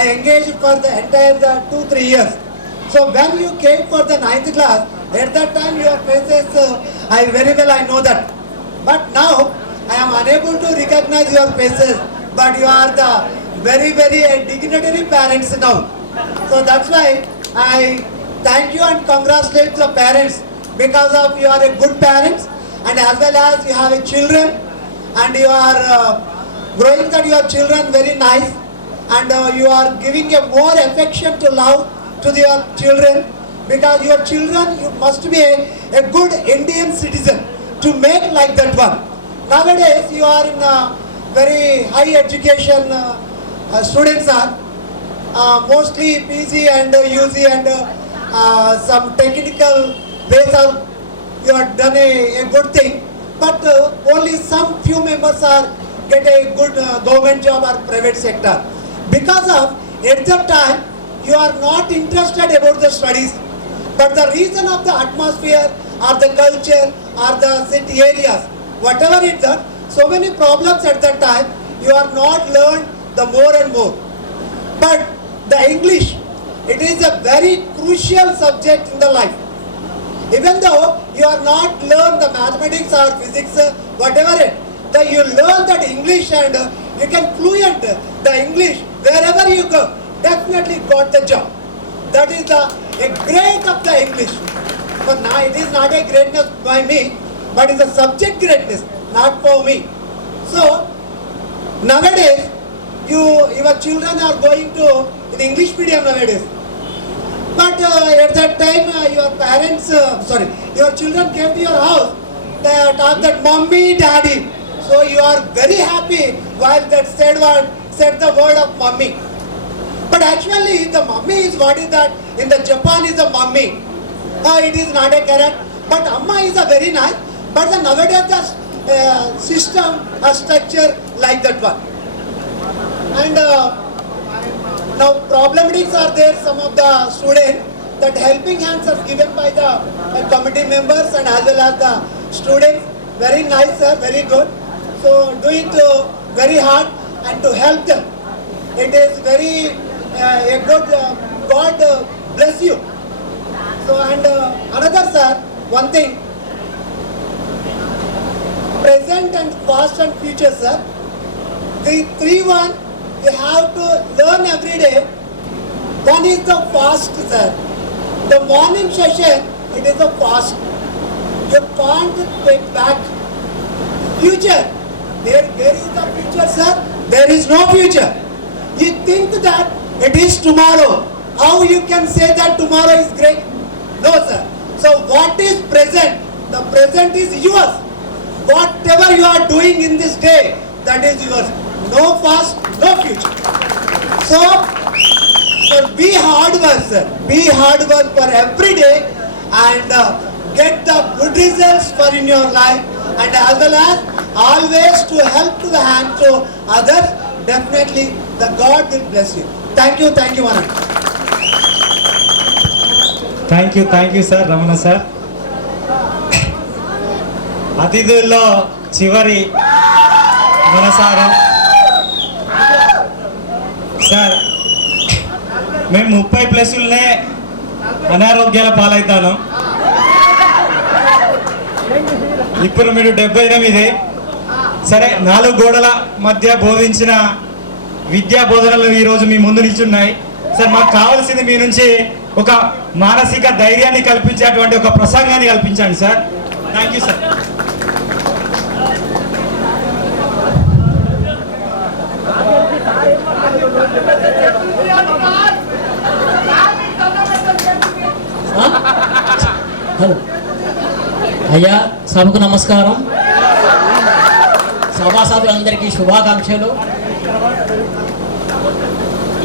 I engaged for the entire 2-3 years. So when you came for the 9th class, at that time your faces I very well I know that. But now I am unable to recognize your faces. But you are the very dignitary parents now. So that's why I thank you and congratulate the parents, because of you are a good parents, and as well as you have a children, and you are growing that your children very nice, and you are giving a more affection to love to your children, because your children you must be a good Indian citizen to make like that one. Nowadays you are in very high education students are mostly PG and UG and some technical ways are you have done a good thing, but only some few members are get a good government job or private sector. Because of at that time you are not interested about the studies, but the reason of the atmosphere or the culture or the city areas, whatever it is, so many problems at that time, you are not learned the more and more. But the English, it is a very crucial subject in the life. Even though you are not learn the mathematics or physics, whatever it, that you learn that English and you can fluent the English wherever you go, definitely got the job. That is a great of the English. But now it is not a greatness by me, but it's a subject greatness, not for me. So nowadays your children are going to in English medium nowadays. But at that time your parents, your children came to your house, they talk that mommy, daddy. So you are very happy while that said the word of mommy. But actually the mummy is what is that in the Japan is a mummy. It is not a correct. But amma is a very nice. But the nowadays the system, a structure like that one. And now problematics are there. Some of the students that helping hands are given by the committee members and as well as the students. Very nice, sir, very good. So do it very hard and to help them. It is very a good, God bless you. So and another, sir, one thing, present and past and future, sir. The 3-1 you have to learn every day. One is the fast, sir. The morning session, it is the fast. You can't take back. Future, where is the future, sir? There is no future. You think that it is tomorrow. How you can say that tomorrow is great? No, sir. So what is present? The present is yours. Whatever you are doing in this day, that is yours. No past, no future. So be hard work, sir. Be hard work for every day and get the good results for in your life, and as well as always to help to the hand to others. Definitely the God will bless you. Thank you, Anand. Thank you sir Ramana sir. అతిథుల్లో చివరి మన sir sir. మేము 30+ అనారోగ్యాల పాలవుతాను. ఇప్పుడు మీరు 78. సరే, 4 గోడల మధ్య బోధించిన విద్యా బోధనలు ఈరోజు మీ ముందు నిల్చున్నాయి. సార్, మాకు కావాల్సింది మీ నుంచి ఒక మానసిక ధైర్యాన్ని కల్పించేటువంటి ఒక ప్రసంగాన్ని కల్పించండి సార్. Thank you sir. అయ్యా, సభకు నమస్కారం. సభాసదులందరికీ శుభాకాంక్షలు.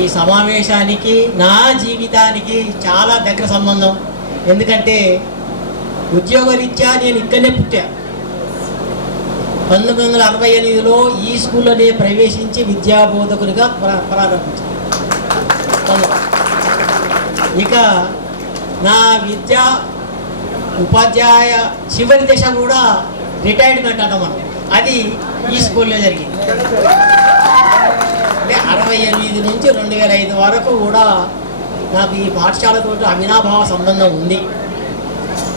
ఈ సమావేశానికి నా జీవితానికి చాలా దగ్గర సంబంధం. ఎందుకంటే ఉద్యోగరీత్యా నేను ఇక్కడనే పుట్టా. 1968లో ఈ స్కూల్లోనే ప్రవేశించి విద్యాబోధకునిగా ప్రారంభించాను. ఇక నా విద్యా ఉపాధ్యాయ చివరి దశ కూడా రిటైర్మెంట్ అన్నమాట. అది ఈ స్కూల్లో జరిగింది. అంటే 68 నుంచి 2005 వరకు కూడా నాకు ఈ పాఠశాలతో అవినాభావ సంబంధం ఉంది.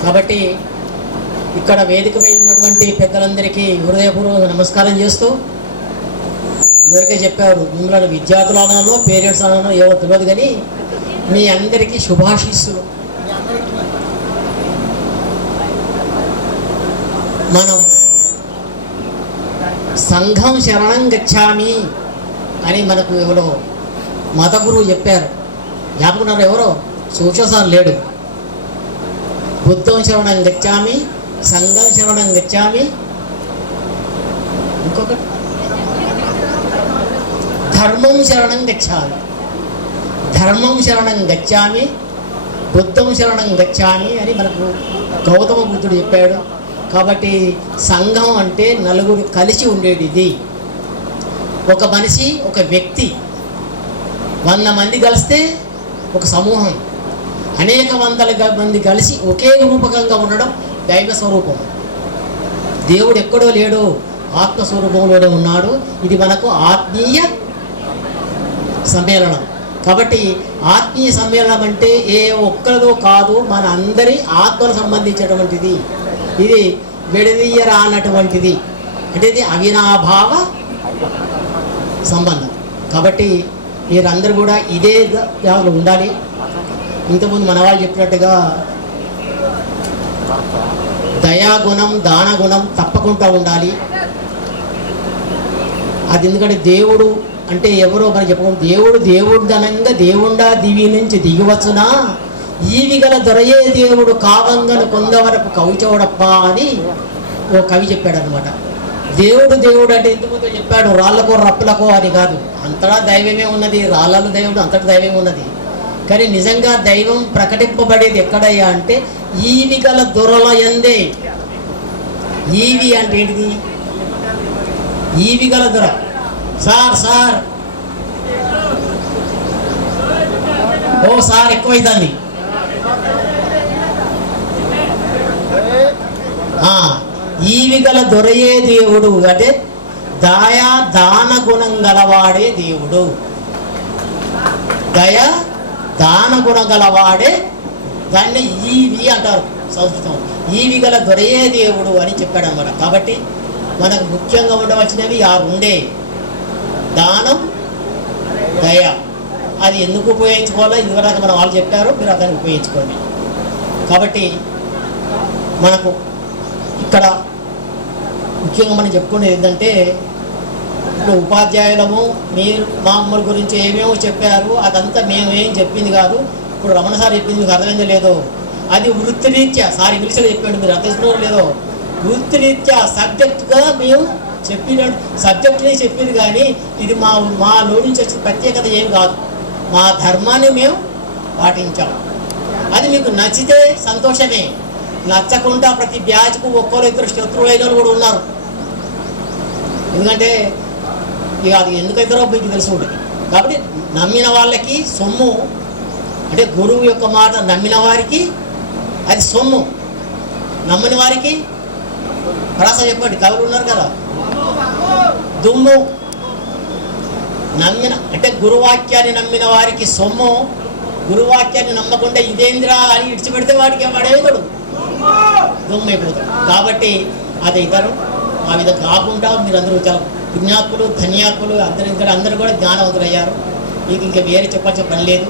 కాబట్టి ఇక్కడ వేదికపై ఉన్నటువంటి పెద్దలందరికీ హృదయపూర్వక నమస్కారం చేస్తూ, ఇదివరకే చెప్పారు, మిమ్మల్ని విద్యార్థులు అనాలో పేరెంట్స్ అనాలో ఏవో తెలియదు, కానీ మీ అందరికీ శుభాశీస్సులు. మనం సంఘం శరణం గచ్చామి అని మనకు ఎవరో మత గురువు చెప్పారు. జ్ఞాపకున్నారు ఎవరో? సూక్ష సార్ లేడు. బుద్ధం శరణం గచ్చామి, సంఘం శరణం గచ్చామి, ఇంకొకటి ధర్మం శరణం గచ్చామి. ధర్మం శరణం గచ్చామి, బుద్ధం శరణం గచ్చామి అని మనకు గౌతమ బుద్ధుడు చెప్పాడు. కాబట్టి సంఘం అంటే నలుగురు కలిసి ఉండేది. ఒక మనిషి, ఒక వ్యక్తి, 100 మంది కలిస్తే ఒక సమూహం. అనేక వందల మంది కలిసి ఒకే రూపకంగా ఉండడం దైవ స్వరూపం. దేవుడు ఎక్కడో లేడు, ఆత్మస్వరూపంలోనే ఉన్నాడు. ఇది మనకు ఆత్మీయ సమ్మేళనం. కాబట్టి ఆత్మీయ సమ్మేళనం అంటే ఏ ఒక్కరిదో కాదు, మన అందరి ఆత్మకు సంబంధించినటువంటిది. ఇది విడదీయరానటువంటిది. అంటే ఇది అవినాభావ సంబంధం. కాబట్టి మీరందరూ కూడా ఇదే దానిలో ఉండాలి. ఇంతకుముందు మన వాళ్ళు చెప్పినట్టుగా దయాగుణం, దానగుణం తప్పకుండా ఉండాలి. అది ఎందుకంటే దేవుడు అంటే ఎవరో మనం చెప్పుకుంటాం. దేవుడు ధనంగా దేవుండా దివి నుంచి దిగివచ్చునా, ఈవి గల దొరయే దేవుడు కావంగను కొందవరకు కవిచోడప్ప అని ఓ కవి చెప్పాడు అనమాట. దేవుడు అంటే ఇంతకుముందు చెప్పాడు, రాళ్ళకో రప్పులకో అని కాదు, అంతటా దైవమే ఉన్నది. రాళ్ళలో దేవుడు, అంతటా దైవమే ఉన్నది. కానీ నిజంగా దైవం ప్రకటింపబడేది ఎక్కడయ్యా అంటే ఈవి గల దొరల యందే. ఈవి అంటే ఏంటిది? ఈవి గల దొర. సార్ ఓ సార్ ఎక్కువైతుంది. ఈవి గల దొరయే దేవుడు అంటే దయా దాన గుణం గలవాడే దేవుడు. దయ దాన గుణం గలవాడే, దాన్ని ఈవి అంటారు సంస్కృతం. ఈవి గల దొరయే దేవుడు అని చెప్పాడు అన్నమాట. కాబట్టి మనకు ముఖ్యంగా ఉండవలసినవి ఆ రెండే, దానం, దయ. అది ఎందుకు ఉపయోగించుకోవాలో ఇదివరకు మన వాళ్ళు చెప్పారు, మీరు దాన్ని ఉపయోగించుకోండి. కాబట్టి మనకు ఇక్కడ ముఖ్యంగా మనం చెప్పుకునేది ఏంటంటే, ఇప్పుడు ఉపాధ్యాయులము మీరు మామూలు గురించి ఏమేమో చెప్పారు, అదంతా మేమేం చెప్పింది కాదు. ఇప్పుడు రమణ సార్ చెప్పింది మీకు అర్థమైందో లేదో, అది వృత్తిరీత్యా సార్ ఇంగ్లీష్లో చెప్పాడు, మీరు అర్థం చేసుకోవడం లేదో. వృత్తిరీత్యా సబ్జెక్ట్గా మేము చెప్పిన సబ్జెక్ట్ని చెప్పింది, కానీ ఇది మాలో నుంచి వచ్చిన ప్రత్యేకత ఏం కాదు. మా ధర్మాన్ని మేము పాటించాం. అది మీకు నచ్చితే సంతోషమే, నచ్చకుండా ప్రతి బ్యాచ్కు ఒక్కరు ఇద్దరు శత్రువులు అయిన కూడా ఉన్నారు. ఎందుకంటే ఇక అది ఎందుకైతారో మీకు తెలిసి ఉంటుంది. కాబట్టి నమ్మిన వాళ్ళకి సొమ్ము, అంటే గురువు యొక్క మాట నమ్మిన వారికి అది సొమ్ము, నమ్మని వారికి ప్రాస చెప్పండి, కవులు ఉన్నారు కదా, దుమ్ము. నమ్మిన అంటే గురువాక్యాన్ని నమ్మిన వారికి సొమ్ము, గురువాక్యాన్ని నమ్మకుండా ఇదేంద్రా అని ఇడిచిపెడితే వాడికి వాడేతాడు, దుమ్ము అయిపోతాడు. కాబట్టి అది ఇతరు ఆ విధంగా కాకుండా మీరందరూ చాలా పుణ్యాత్ములు, ధన్యాత్ములు, అందరూ కూడా జ్ఞానవంతులు అయ్యారు. మీకు ఇంకా వేరే చెప్పాల్సిన పని లేదు.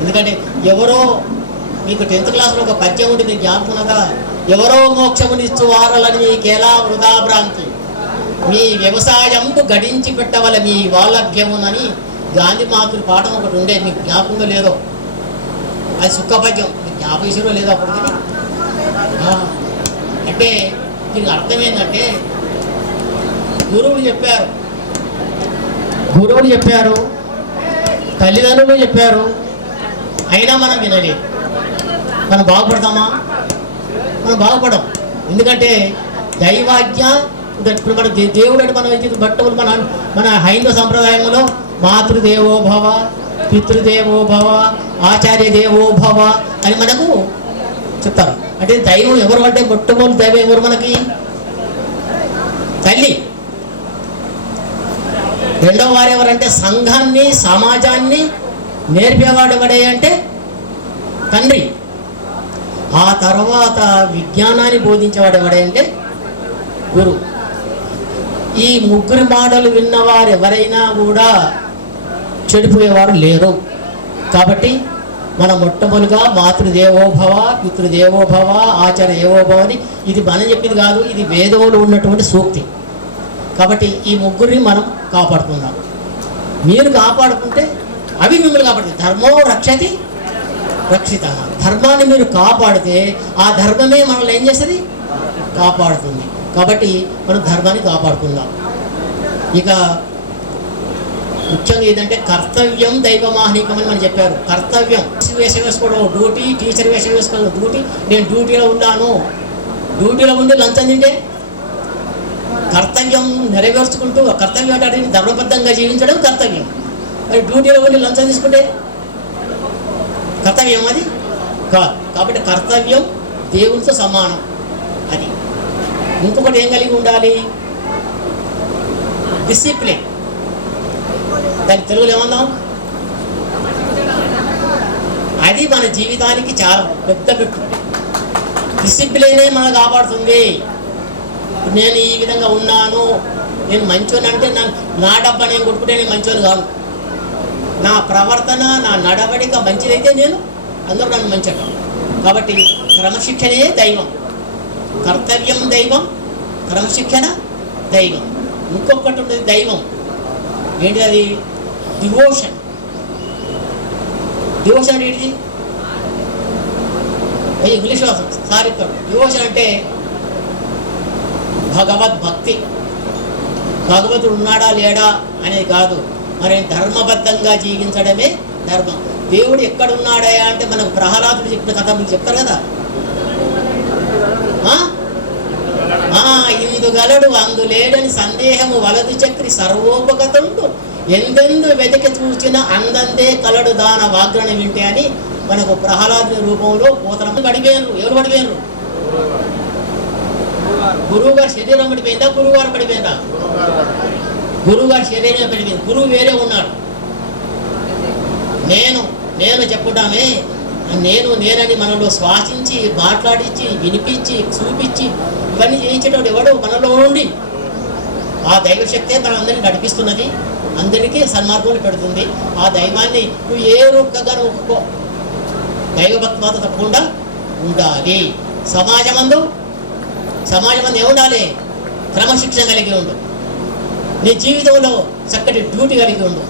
ఎందుకంటే ఎవరో మీకు 10th క్లాస్లో ఒక పద్యం ఉంటే మీకు జ్ఞాపకున్నదా, ఎవరో మోక్షమునిచ్చు వారలని మీకెలా వృధా భ్రాంతి, మీ వ్యవసాయంకు గడించి పెట్టవల మీ వాలభ్యమునని గాంధీ మహాత్ముల పాఠం ఒకటి ఉండే, మీకు జ్ఞాపకంలో లేదో, అది సుఖ పద్యం, మీకు జ్ఞాపకం లేదో అప్పటికి. అంటే దీనికి అర్థం ఏంటంటే, గురువులు చెప్పారు, తల్లిదండ్రులు చెప్పారు, అయినా మనం వినలేదు. మనం బాగుపడతామా? మనం బాగుపడం. ఎందుకంటే దైవాజ్ఞ. ఇప్పుడు మన దేవుడు అంటే మనం బట్టలు మన హైందవ సంప్రదాయంలో మాతృదేవోభవ, పితృదేవోభవ, ఆచార్య దేవోభవ అని మనకు చెప్తారు. అంటే దైవం ఎవరు అంటే మొట్టమొదటి దైవం ఎవరు మనకి? తల్లి. రెండవ వారు ఎవరంటే సంఘాన్ని, సమాజాన్ని నేర్పేవాడు ఎవడే అంటే తండ్రి. ఆ తర్వాత విజ్ఞానాన్ని బోధించేవాడు ఎవడే అంటే గురువు. ఈ ముగ్గురు మాటలు విన్నవారు ఎవరైనా కూడా చెడిపోయేవారు లేరు. కాబట్టి మనం మొట్టమొదటిగా మాతృదేవోభవ, పితృదేవోభవ, ఆచార్య దేవోభవ అని ఇది మనం చెప్పింది కాదు, ఇది వేదంలో ఉన్నటువంటి సూక్తి. కాబట్టి ఈ ముగ్గురిని మనం కాపాడుకుందాం. మీరు కాపాడుకుంటే అవి మిమ్మల్ని కాపాడుతుంది. ధర్మో రక్షతి రక్షిత. ధర్మాన్ని మీరు కాపాడితే ఆ ధర్మమే మనల్ని ఏం చేస్తుంది? కాపాడుతుంది. కాబట్టి మనం ధర్మాన్ని కాపాడుకుందాం. ఇక ముఖ్యంగా ఏంటంటే కర్తవ్యం దైవమాహ్నికం అని మనం చెప్పారు. కర్తవ్యం వేషం వేసుకోవడం డ్యూటీ, టీచర్ వేషం వేసుకోవడం డ్యూటీ. నేను డ్యూటీలో ఉన్నాను, డ్యూటీలో ఉండి లంచం తింటే కర్తవ్యం నెరవేర్చుకుంటూ, కర్తవ్యం అంటే ధర్మబద్ధంగా జీవించడం కర్తవ్యం. మరి డ్యూటీలో ఉండి లంచం తీసుకుంటే కర్తవ్యం అది కాదు. కాబట్టి కర్తవ్యం దేవునితో సమానం. అది ఇంకొకటి ఏం కలిగి ఉండాలి? డిసిప్లిన్. దాని తెలుగులో ఏమన్నాం? అది మన జీవితానికి చాలా పెద్ద పెట్టు. డిసిప్లినే మనం కాపాడుతుంది. నేను ఈ విధంగా ఉన్నాను, నేను మంచోని అంటే నా డబ్బా నేను కొట్టుకుంటే నేను మంచోని కాదు. నా ప్రవర్తన, నా నడవడిక మంచిదైతే నేను అందరూ నన్ను మంచట. కాబట్టి క్రమశిక్షణే దైవం. కర్తవ్యం దైవం, క్రమశిక్షణ దైవం. ఇంకొకటి ఉంటుంది దైవం. ఏంటి అది? డివోషన్. డివోషన్ అంటే ఏంటిది? ఇంగ్లీష్లో సార్ చెప్తాడు. డివోషన్ అంటే భగవద్భక్తి. భగవంతుడు ఉన్నాడా లేడా అనేది కాదు, మరి ధర్మబద్ధంగా జీవించడమే ధర్మం. దేవుడు ఎక్కడున్నాడా అంటే మనకు ప్రహ్లాదుడు చెప్పిన కథ మీకు చెప్తారు కదా. ఇందుగలడు అందులేడని సందేహము వలదు చక్రి సర్వోపగతుండు ఎందెందు వెతికి చూచిన అందందే కలడు దాన వాగ్రణ వింటే అని మనకు ప్రహ్లాదుని రూపంలో పోతన పడిపోయారు. ఎవరు పడిపోయారు? గురువు గారి శరీరం పడిపోయిందా, గురువు గారు పడిపోయిందా? గురువు గారి శరీరం పడిపోయింది, గురువు వేరే ఉన్నాడు. నేను చెప్పుకుంటామే, నేనని మనలో శ్వాసించి మాట్లాడించి వినిపించి చూపించి ఇవన్నీ చేయించేటప్పుడు ఎవడు మనలో ఉండి ఆ దైవశక్తే మన అందరినీ నడిపిస్తున్నది, అందరికీ సన్మార్గంలో పెడుతుంది. ఆ దైవాన్ని నువ్వు ఏ రూపంగా ఒప్పుకో, దైవభక్తి మాత్రం తప్పకుండా ఉండాలి. సమాజం అందు ఏముండాలి? క్రమశిక్షణ కలిగి ఉండు, నీ జీవితంలో చక్కటి డ్యూటీ కలిగి ఉండు.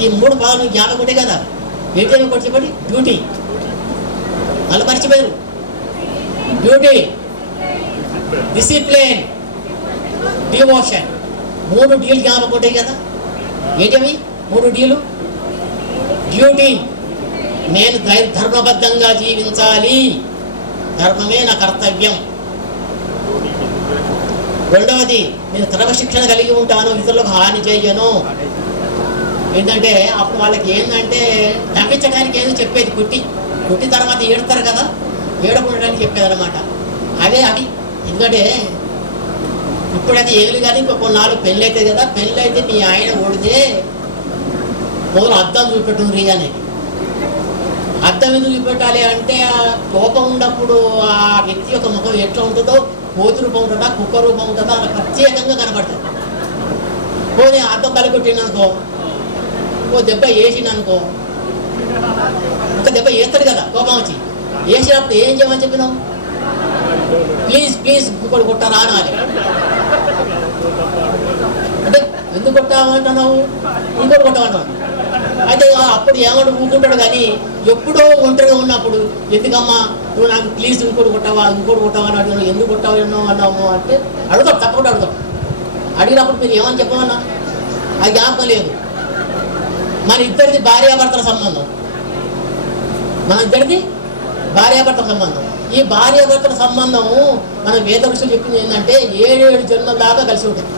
ఈ 3 పదాలు జ్ఞాపకం ఉంటే కదా. ఏంటో చెప్పండి, డ్యూటీ. వాళ్ళు మర్చిపోయారు. Duty, discipline, devotion. 3 డీలు జ్ఞాపకం ఉంటాయి కదా. ఏంటవి 3 డీలు? డ్యూటీ, నేను ధర్మబద్ధంగా జీవించాలి, ధర్మమే నా కర్తవ్యం. రెండవది, నేను క్రమశిక్షణ కలిగి ఉంటాను, ఇతరులకు హాని చేయను. ఏంటంటే అప్పుడు వాళ్ళకి ఏంటంటే నవ్వించడానికి ఏదో చెప్పేది, కుట్టి తర్వాత ఏడతారు కదా, ఏడకుండడానికి చెప్పేది అనమాట. అవి ఎందుకంటే ఇప్పుడు అది ఏళ్ళు కానీ ఇంకో కొన్నాళ్ళు పెళ్ళి అవుతుంది కదా. పెళ్ళి అయితే మీ ఆయన ఓడితే మొదలు అద్దం చూపెట్టుంది అని. అద్దం ఎందుకు చూపెట్టాలి అంటే కోపం ఉన్నప్పుడు ఆ వ్యక్తి యొక్క ముఖం ఎట్లా ఉంటుందో, కోతి రూపం ఉంటుందా, కుక్క రూపం ఉంటుందా, అలా ప్రత్యేకంగా కనపడుతుంది. పోనీ అద్దం బలకొట్టిననుకో, ఓ దెబ్బ వేసిననుకో, ఒక దెబ్బ వేస్తాడు కదా కోపం వచ్చి. వేసినప్పుడు ఏం చేయమని చెప్పినావు? ప్లీజ్ ఇంకోటి కొట్టారా అనాలి. అంటే ఎందుకు కొట్టామంటున్నావు? ఇంకోటి కొట్టామంటావు. అయితే అప్పుడు ఏమంటూ ఊరుకుంటాడు. కానీ ఎప్పుడో ఒంటరిగా ఉన్నప్పుడు ఎందుకమ్మా నువ్వు నాకు ప్లీజ్ ఇంకోటి కొట్టావా అని అడిగినావు, ఎందుకు కొట్టావు అన్నాము అంటే అడుగుతాం, తప్పకుండా అడుగుతాం. అడిగినప్పుడు మీరు ఏమని చెప్పమన్నా అది జ్ఞాపకం లేదు. మన ఇద్దరిది భార్యాభర్తల సంబంధం, ఈ భార్యాభర్తల సంబంధం మన వేద ఋషులు చెప్పింది ఏంటంటే 7 జన్మల దాకా కలిసి ఉంటుంది.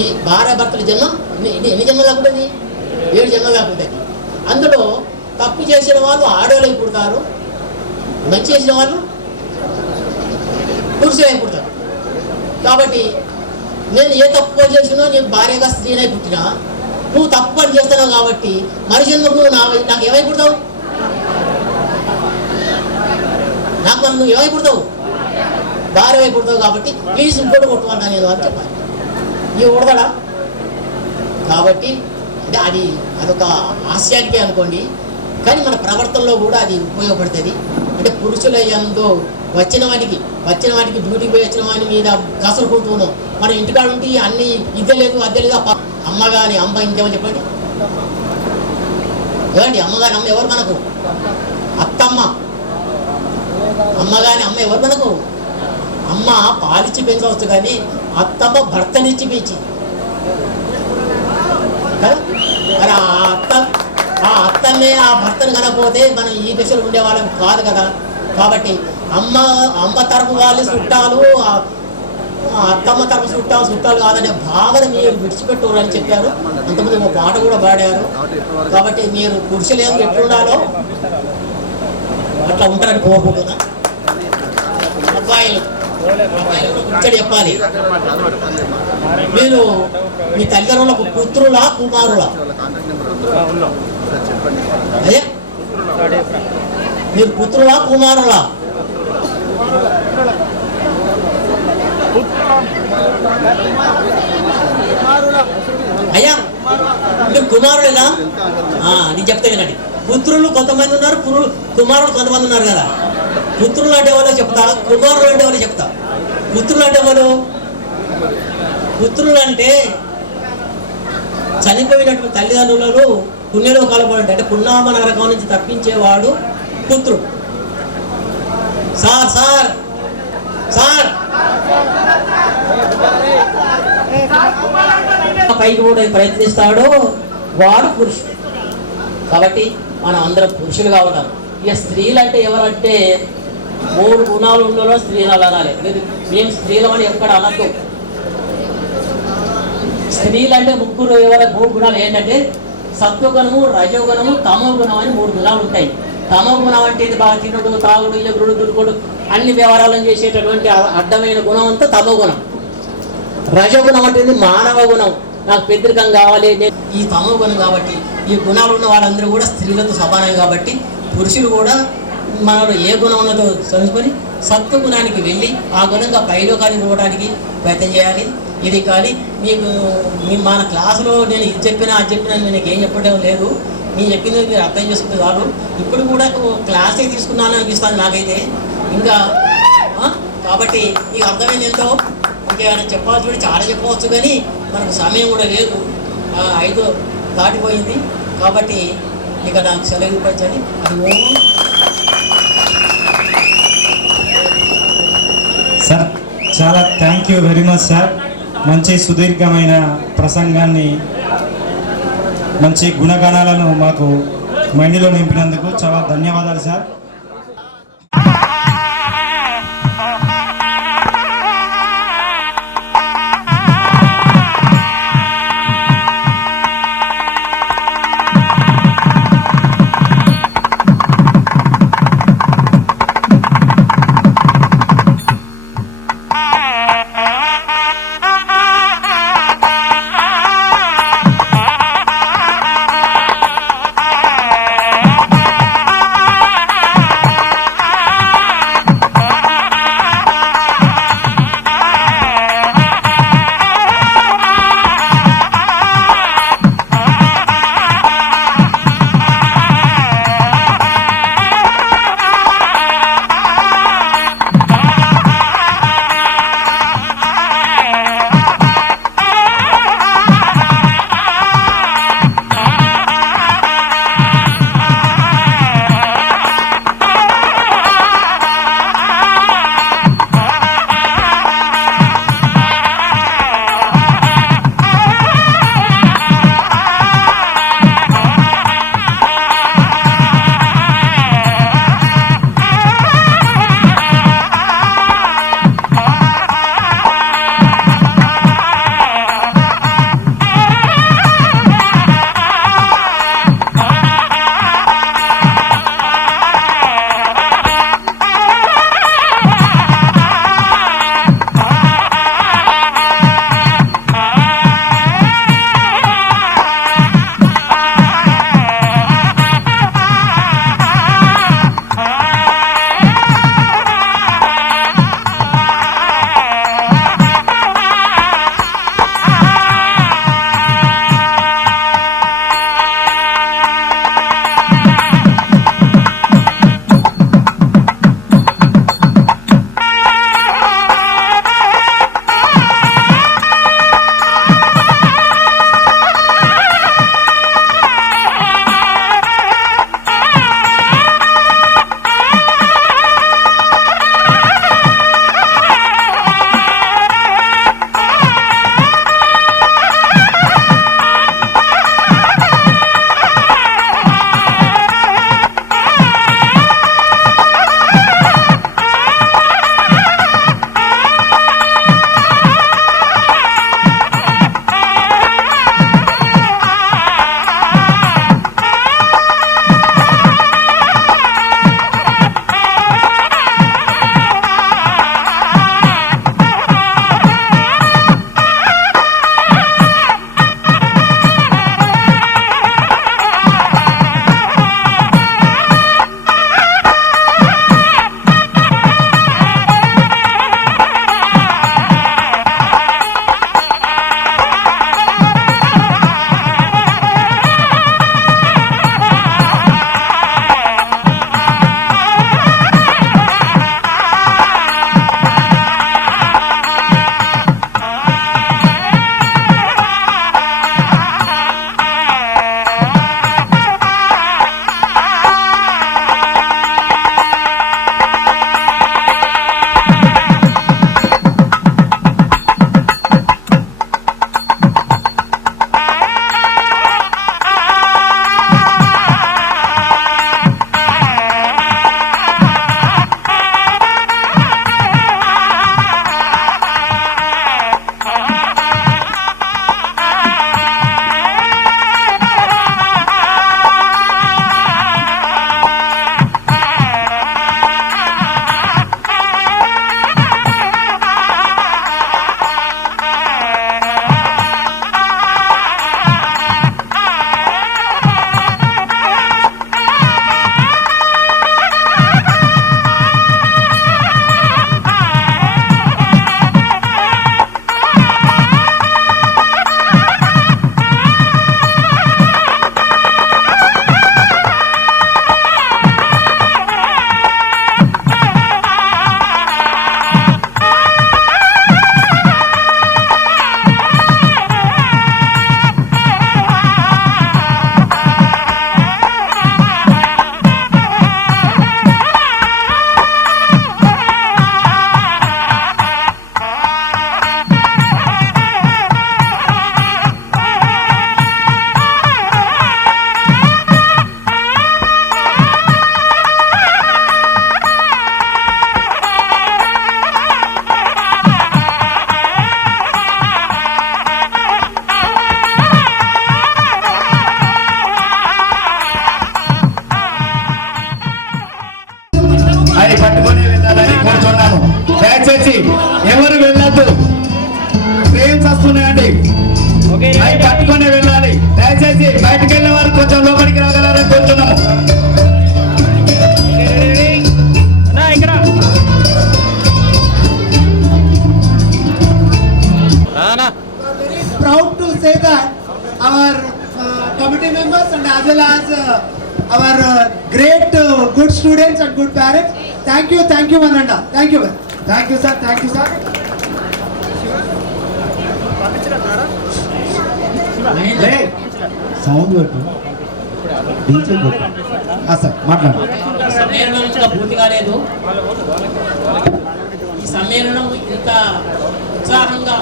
ఈ భార్యాభర్తల జన్మం ఎన్ని జన్మల దాకా ఉంటుంది? 7 జన్మల దాకా ఉంటుంది. అందులో తప్పు చేసిన వాళ్ళు ఆడవాళ్ళు పుడతారు, మంచి చేసిన వాళ్ళు పురుషులై పుడతారు. కాబట్టి నేను ఏ తప్పు పని చేసినా, నేను భార్యగా స్త్రీనై పుట్టినా, నువ్వు తప్పు పని చేస్తున్నావు కాబట్టి మరి జన్మకు నువ్వు నాకు ఏమై పుడతావు? నువ్వు ఏమై పుడతావు? భార్య అయి పుడతావు. కాబట్టి ప్లీజ్ ఇంకోటి కొట్టుకున్నా నేను అని చెప్పాలి. ఈ ఉడదడా కాబట్టి అంటే అదొక హాస్యానికే అనుకోండి, కానీ మన ప్రవర్తనలో కూడా అది ఉపయోగపడుతుంది. అంటే పురుషుల యందు వచ్చిన వాటికి డ్యూటీకి పోయి వచ్చిన వాడి మీద కసురుకుంటున్నాం. మన ఇంటికాడ ఉంటే అన్ని ఇద్దరు లేదు అద్దె లేదు. అమ్మ కానీ అమ్మ ఇంకేమని చెప్పండి, ఏమండి అమ్మగాని అమ్మ ఎవరు మనకు? అత్తమ్మ. అమ్మగాని అమ్మ ఎవరు మనకు? అమ్మ పాలిచ్చి పెంచవచ్చు, కానీ అత్తమ్మ భర్తనిచ్చి పెంచి కదా. మరి ఆ అత్తమ్మే ఆ భర్తను కనకపోతే మనం ఈ దశలో ఉండేవాళ్ళం కాదు కదా. కాబట్టి అమ్మ తరపు వాళ్ళు చుట్టాలు, అత్తమ్మ తరపు చుట్టాలు కాదనే భావన మీరు విడిచిపెట్టరు అని చెప్పారు. అంతమంది ఒక పాట కూడా పాడారు. కాబట్టి మీరు పురుషులు ఏం ఎట్లుండాలో అట్లా ఉంటారని కోరుకుంటున్నా. అబ్బాయిలు ఇక్కడ చెప్పాలి, మీరు మీ తల్లిదండ్రులకు పుత్రులా కుమారులా? అదే మీరు పుత్రులా కుమారులా? అయ్యా మీరు కుమారుడేనా? నేను చెప్తా వినండి. పుత్రులు కొంతమంది ఉన్నారు, కుమారులు కొంతమంది ఉన్నారు కదా. పుత్రులు అంటే ఎవరో చెప్తా, కుమారులు అంటే ఎవరో చెప్తా. పుత్రులు అంటే ఎవరు? పుత్రులు అంటే చనిపోయినటువంటి తల్లిదండ్రులను పుణ్యలోకాలు పడండి, అంటే పున్నామ నరకం నుంచి తప్పించేవాడు పుత్రుడు. సార్ పైకి కూడా ప్రయత్నిస్తాడో వాడు పురుషుడు. కాబట్టి మనం అందరం పురుషులుగా ఉంటాం. ఇక స్త్రీలు అంటే ఎవరంటే 3 గుణాలు ఉండలో స్త్రీలు అలా అనాలి. మేము స్త్రీలమని ఎక్కడ అనద్దు. స్త్రీలు అంటే 3 గుణాలు ఏంటంటే సత్వగుణము, రజోగుణము, తమో గుణం అని 3 గుణాలు ఉంటాయి. తమో గుణం అంటే ఇది బాగా తినడు, తాగుడు, ఎగురుడు, దుర్గుడు, అన్ని వ్యవహారాలను చేసేటటువంటి అడ్డమైన గుణం అంతా తమో గుణం. రజగుణం అంటే మానవ గుణం, నాకు పెద్దరికం కావాలి. ఈ తమో గుణం కాబట్టి ఈ గుణాలు ఉన్న వాళ్ళందరూ కూడా స్త్రీలతో సమానం కాబట్టి పురుషులు కూడా మనలో ఏ గుణం ఉన్నదో తెలుసుకొని సత్వగుణానికి వెళ్ళి ఆ గుణంగా పైలోకానికి పోవడానికి ప్రయత్నం చేయాలి. ఇది కానీ మన క్లాసులో నేను ఇది చెప్పినా అది చెప్పినా నేను ఏం చెప్పడం లేదు, నేను చెప్పింది మీరు అర్థం చేసుకుంటే చాలు. ఇప్పుడు కూడా క్లాసే తీసుకున్నాను అనిపిస్తుంది నాకైతే. ఇంకా కాబట్టి నీకు అర్థమైంది ఎంతో. ఇంకేమైనా చెప్పాల్సి కూడా చాలా చెప్పవచ్చు, కానీ మనకు సమయం కూడా లేదు, 5 దాటిపోయింది. కాబట్టి ఇక నాకు సెలవు ఇప్పించండి. అది సార్ చాలా thank you very much sir. మంచి సుదీర్ఘమైన ప్రసంగాన్ని, మంచి గుణగణాలను మాకు మైండ్లో నింపినందుకు చాలా ధన్యవాదాలు సార్. దయచేసి ఎవరు వెళ్ళొద్దు, ట్రైన్స్ వస్తున్నాయండి, అవి పట్టుకొని వెళ్ళాలి. దయచేసి బయటకు వెళ్ళే వారు కొంచెం లోపలికి రాగలరని కోరుతున్నాము. Proud to say that our committee members and as well as our great good students and good parents. Thank you, Mananda. Thank you, sir. Thank you, sir. Sound పెట్టు, డీజే పెట్టు. సార్ మాట్లాడు. సమ్మేళనం ఇంకా పూర్తి కాలేదు. ఈ సమ్మేళనం ఇంత ఉత్సాహంగా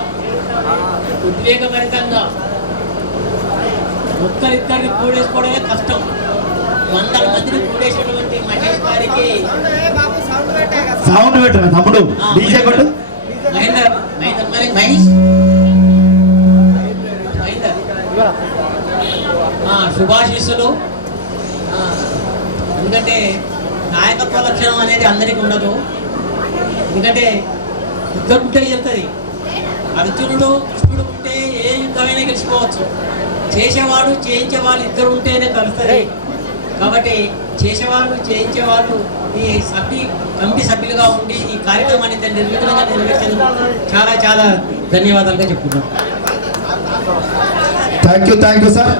ఉద్వేగభరితంగా ఒక్కరిద్దరిని కూడేసుకోవడమే కష్టం. వందల మందిని కూడేసేటువంటి మహేష్ గారికి సౌండ్ పెట్టు తమ్ముడు, డీజే కొట్టు. మహేందర్ శుభాశీస్సులు. ఎందుకంటే నాయకత్వ లక్షణం అనేది అందరికీ ఉండదు. ఎందుకంటే యుద్ధం ఉంటే వెళ్తుంది. అర్జునుడు కృష్ణుడు ఉంటే ఏ యుద్ధమైనా గెలిచిపోవచ్చు. చేసేవాడు చేయించేవాళ్ళు ఇద్దరు ఉంటేనే కలుస్తుంది. కాబట్టి చేసేవాళ్ళు చేయించేవాళ్ళు ఈ కమిటీ సభ్యులుగా ఉండి ఈ కార్యక్రమాన్ని నిర్విఘ్నంగా నెరవేర్చేందుకు చాలా చాలా ధన్యవాదాలుగా చెప్తున్నాను. Thank you sir.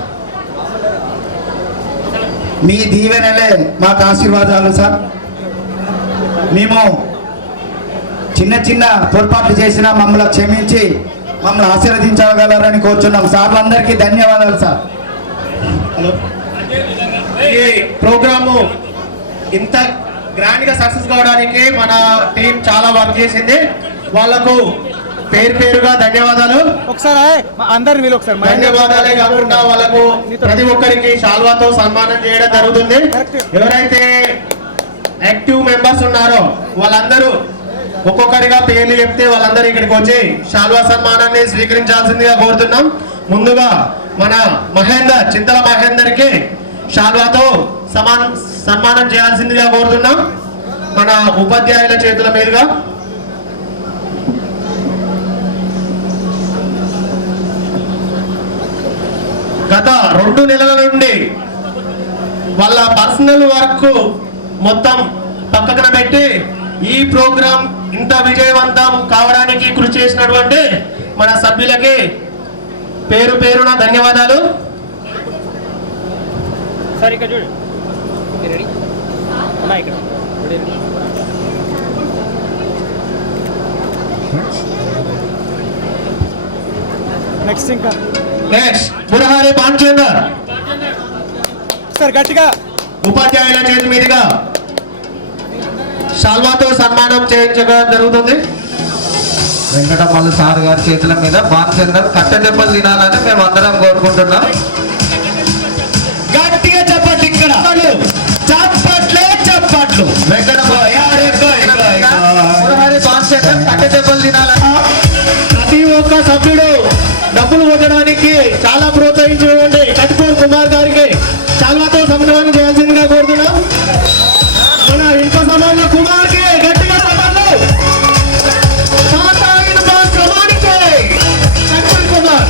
మీ దీవెనలే మాకు ఆశీర్వాదాలు సార్. మేము చిన్న పొరపాట్లు చేసినా మమ్మల్ని క్షమించి మమ్మల్ని ఆశీర్వదించగలరని కోరుచున్నాం. సార్లందరికీ ధన్యవాదాలు సార్. హలో, ఈ ప్రోగ్రాము ఇంత గ్రాండ్ గా సక్సెస్ కావడానికి మన టీం చాలా వర్క్ చేసింది. వాళ్ళకు పేరుగా ధన్యవాదాలు. ఒకసారి అందరు వీళ్ళు ఒకసారి ధన్యవాదాలే కాకుండా వాళ్ళకు ప్రతి ఒక్కరికి శాల్వాతో సన్మానం చేయడం జరుగుతుంది. ఎవరైతే యాక్టివ్ మెంబర్స్ ఉన్నారో వాళ్ళందరూ ఒక్కొక్కరిగా పేర్లు చెప్తే వాళ్ళందరూ ఇక్కడికి వచ్చి శాల్వా సన్మానాన్ని స్వీకరించాల్సిందిగా కోరుతున్నాం. ముందుగా మన చింతల మహేందర్కి శాల్వాతో సన్మానం చేయాల్సిందిగా కోరుతున్నాం. మన ఉపాధ్యాయుల చేతుల మీదుగా. గత 2 నెలల నుండి వాళ్ళ పర్సనల్ వర్క్ మొత్తం పక్కన పెట్టి ఈ ప్రోగ్రాం ఇంత విజయవంతం కావడానికి కృషి చేసినటువంటి మన సభ్యులకి పేరున ధన్యవాదాలు. నెక్స్ట్ మురహారి పాంచందర్ సార్ గట్టిగా ఉపాధ్యాయుల చేతి మీదుగా శాల్వాతో సన్మానం చేయించడం జరుగుతుంది. వెంకటమల్లు సార్ గారి చేతుల మీద బాన్చందర్ కట్ట దెబ్బలు తినాలని మేము అందరం కోరుకుంటున్నాం. గట్టిగా చెప్పండి, ఇక్కడ చప్పట్లు. మురహారి బాన్చందర్ కట్ట దెబ్బలు తినాలని ప్రతి ఒక్క సభ్యుడు డబ్బులు పొందడానికి చాలా ప్రోత్సహించినటువంటి కట్కూర్ కుమార్ గారికి శాల్వాతో సన్మానం చేయాల్సిందిగా కోరుతున్నాం. మన ఇంత సమాన కుమార్ కి గట్టిగా కుమార్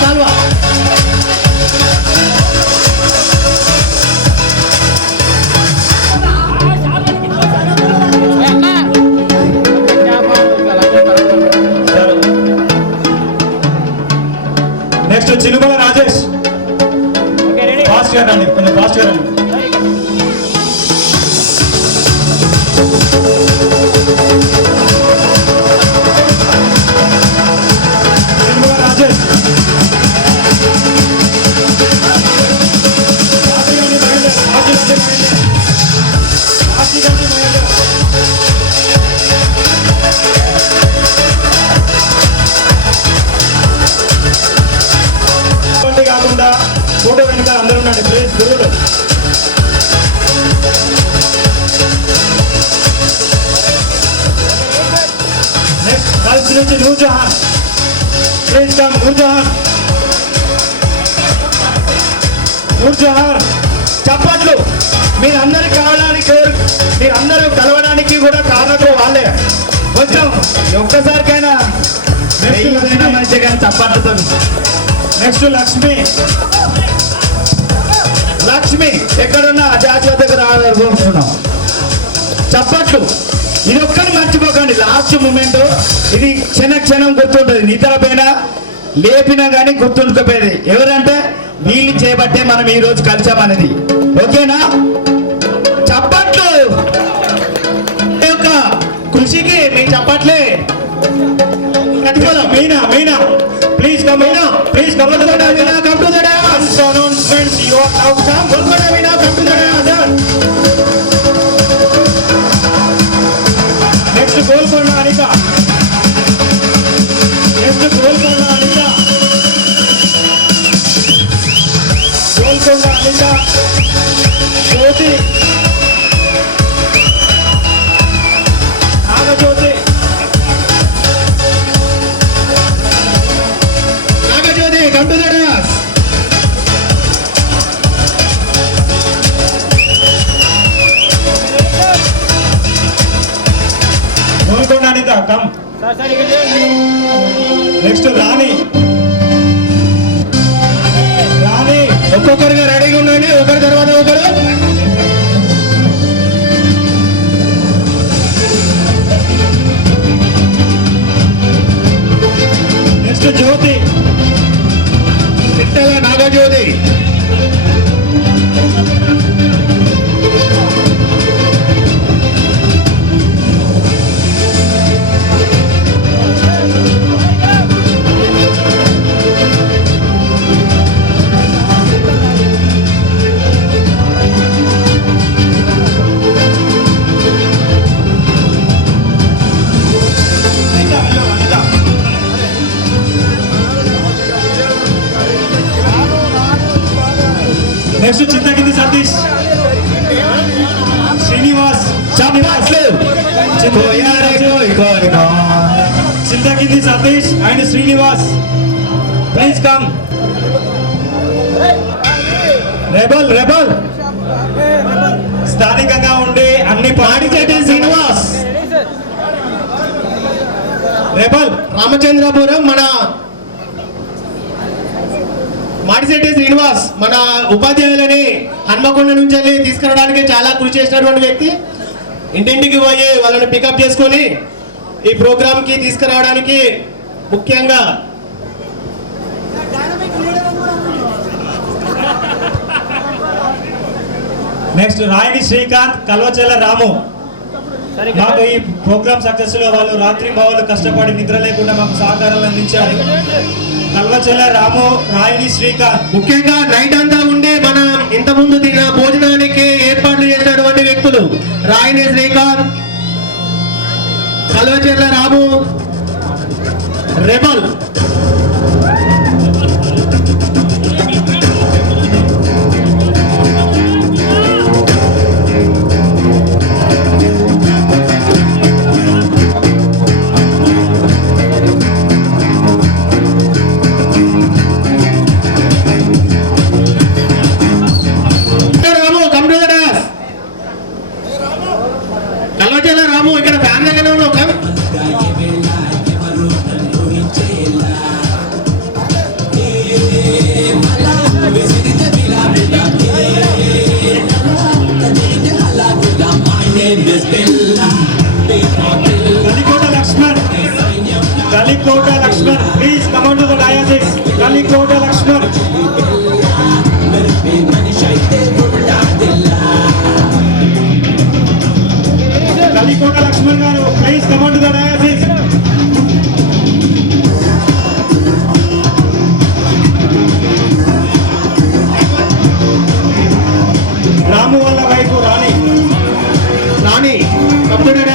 శాల్వా. నెక్స్ట్ చిలుమల రాజేష్. ఫాస్ట్ గా రండి, కొంచెం ఫాస్ట్ గా రండి. చిలుమల రాజేష్. కాకుండా ఫోటో వెనుక అందరూ ఉండండి ప్లీజ్. గురువులు నెక్స్ట్ గర్ల్స్ నుంచి నూర్జహాన్. Please come Nurjahan. చప్పట్లు. మీరందరూ కలవడానికి కూడా కారణం ఒక్కసారికైనా మంచిగా చప్పట్లతో. నెక్స్ట్ లక్ష్మి. లక్ష్మి ఎక్కడున్నా జాతీయ దగ్గర ఆధారపడుతున్నాం. చప్పట్లు. ఇది ఒక్కటి మర్చిపోకండి. లాస్ట్ మూమెంట్ ఇది క్షణం గుర్తుంటుంది. నిద్రపోయినా లేపినా కానీ గుర్తుండకపోయేది. ఎవరంటే వీళ్ళు చేయబట్టే మనం ఈ రోజు కలిసామనేది. ఓకేనా? చప్పట్లు. యొక్క కృషికి మీ చప్పట్లే. Meena please come. Please come to the dance. Come to the dance. Announcements you are out come. Meena come to the dance. Next Golconda Anitha. Golconda Anitha. Jyothi. Nagajyothi. Come to the dance. Golconda Anitha come. Next Rani. ఒక్కొక్కరిగా రెడీగా ఉండండి. ఒకరి తర్వాత ఒకరు. Next Jyothi. Chittala Nagajyothi. Next Chintakindi Satish. Srinivas. Chintakindi Satish and Srinivas please come. Rebel స్థానికంగా ఉండి అన్ని పాడిచేటి Srinivas. Rebel Ramachandrapuram మన మాడిశెట్టి శ్రీనివాస్ మన ఉపాధ్యాయులని హన్మకొండ నుంచి వెళ్ళి తీసుకురావడానికి చాలా కృషి చేసినటువంటి వ్యక్తి. ఇంటింటికి పోయి వాళ్ళని పికప్ చేసుకొని ఈ ప్రోగ్రామ్కి తీసుకురావడానికి ముఖ్యంగా నెక్స్ట్ రాయని శ్రీకాంత్, కల్వచెల్ల రాము. మాకు ఈ ప్రోగ్రామ్ సక్సెస్ లో వాళ్ళు రాత్రి బావులు కష్టపడి నిద్ర లేకుండా మాకు సహకారాలు అందించారు. కల్వచెల్ల రాము, రాయని శ్రీకాంత్. ముఖ్యంగా నైట్ అంతా ఉండే మనం ఇంతకుముందు తిన్న భోజనానికి ఏర్పాట్లు చేసినటువంటి వ్యక్తులు రాయని శ్రీకాంత్, కల్వచెల్ల రాము, rebel. Kalikota Lakshman, please come on to the diocese. Kalikota Lakshman. Kalikota Lakshman garu, please come on to the diocese. Ramu walla వైపు రాణి కంప్యూటర్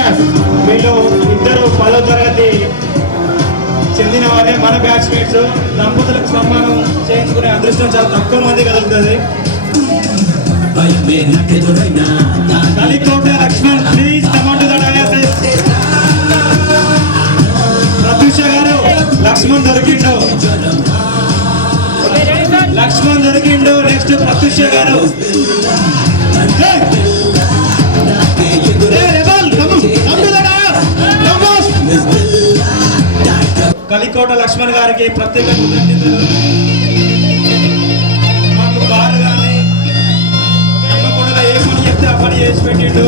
వీళ్ళు ఇద్దరు 10వ తరగతి చెందిన వారే. మన బ్యాచ్ మేట్స్. దంపతులకు సన్మానం చేయించుకునే అదృష్టం చాలా తక్కువ మంది కలుగుతుంది. Kalikota Laxman please come on to the dais. Pratyusha గారు, లక్ష్మణ్ దొరికిండు. నెక్స్ట్ ప్రత్యూష గారు. Hey, Rebel, come to the dance. Kalikota Laxman గారికి ప్రత్యేక కృతజ్ఞతలు. మాకు కారు కానీ హన్మకొండలో ఏ పని చెప్తే ఆ పని చేసి పెట్టిండు.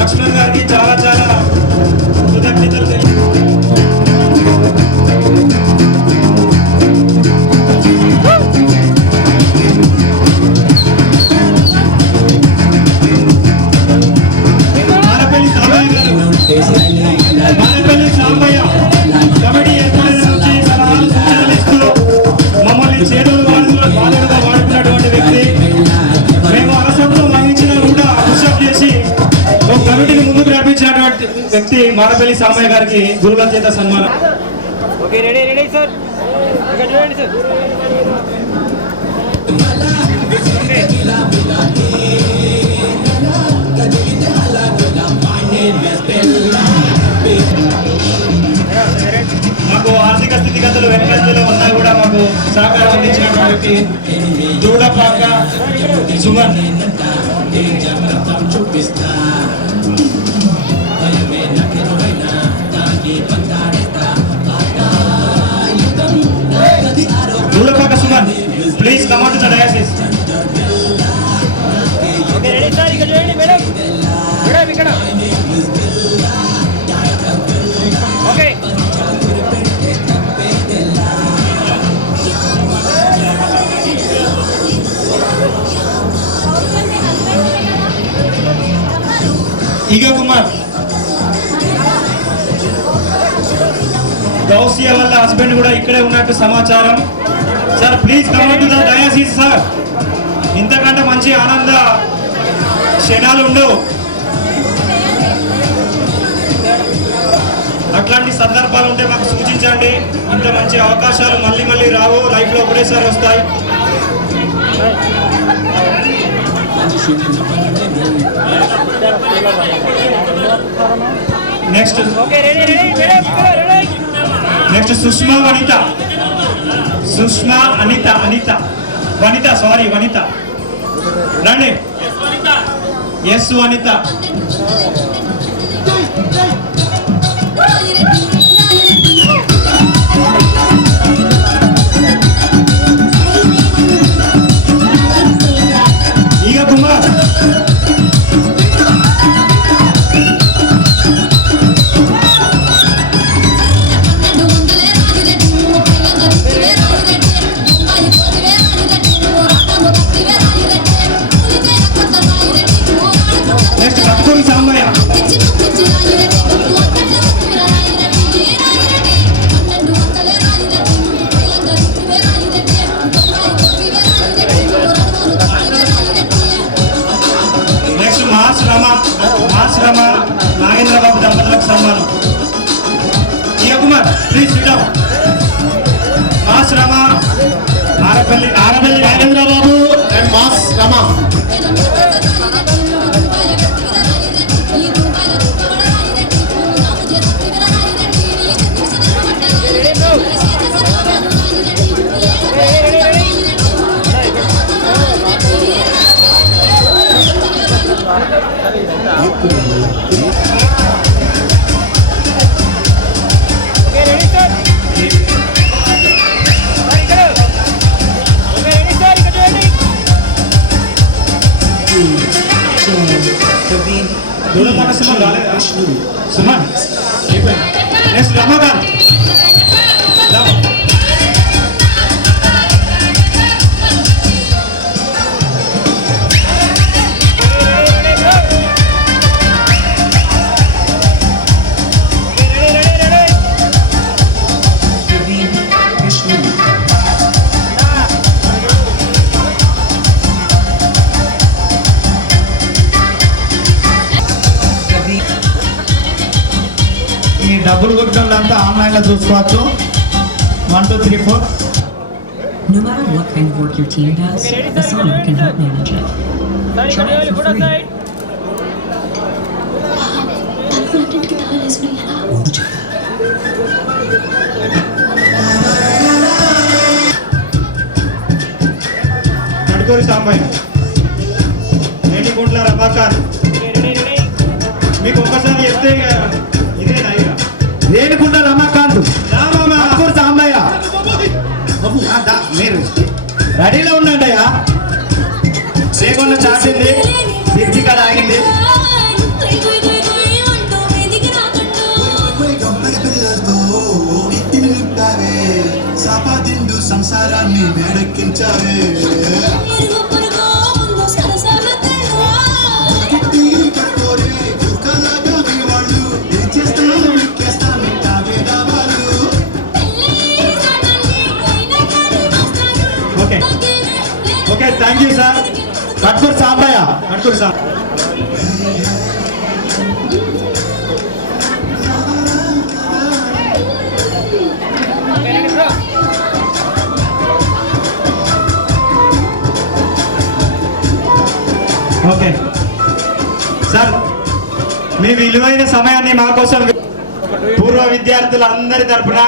లక్ష్మణ్ గారికి చాలా చాలా కృతజ్ఞతలు. మానపల్లి సాంబయ్య కమిటీ ఏర్పాటు నుంచి సలహాలు సూచనలు ఇస్తూ మమ్మల్ని చేతులు వాడుగా వాడుతున్నటువంటి వ్యక్తి. మేము అలసత్వం వహించినా కూడా పుషప్ చేసి ఒక కమిటీని ముందుకు నడిపించినటువంటి వ్యక్తి మానపల్లి సాంబయ్య గారికి గురువుల చేత సన్మానం. మాకు ఆర్థిక స్థితిగతులు వెనుకంజలో ఉన్నా కూడా మాకు సహకారం అందించినటువంటి Dudapaka Suman, Dudapaka Suman, please come on to the diocese. ఈగ కుమార్, గౌసియా వాళ్ళ హస్బెండ్ కూడా ఇక్కడే ఉన్నట్టు సమాచారం. Sir please come to the diocese sir. ఇంతకంటే మంచి ఆనంద క్షణాలు ఉండవు. అట్లాంటి సందర్భాలు ఉంటే మాకు సూచించండి. ఇంత మంచి అవకాశాలు మళ్ళీ మళ్ళీ రావు, లైఫ్లో ఒకటేసారి వస్తాయి. నెక్స్ట్ సుష్మా వనిత, సుష్మా అనిత, వనిత సారీ వనిత రండి. Yes Vanitha. Eega Kumar, next Katkuri Sambaiah. Next మాస్ రమ నాగేంద్రబాబు దంపతులకు సన్మానం. Eega Kumar please sit down. మాస్ రమ, ఆరపల్లి నాగేంద్రబాబు అండ్ మాస్ రమ. దూడపాక సుమన్ రాలేదా? సుమన్ నెక్స్ట్ రమాకాంత్. ఈ డబ్బులు కొట్టినంతా ఆన్లైన్లో చూసుకోవచ్చు. 1 2 3 4. No matter what kind of work your team does, Asana can help manage it. Try it for free. కడుకూరి Sambaiah, ఏటిగుంట్ల Ramakant. మీకు ఒక్కసారి చెప్తే ఇదేనా? రేణిగుంట రమాకాంత్. రెడీలో ఉండండియా. శ్రీకొండ చాటింది, తిరిగి కాడ ఆగింది. సాపాదిండు సంసారాన్ని వేడెక్కించావే. Okay okay, thank you sir. Katkuru Sambaiah, Katkuru sir. Okay sir, మీ విలువైన సమయాన్ని మా కోసం పూర్వ విద్యార్థులందరి తరఫున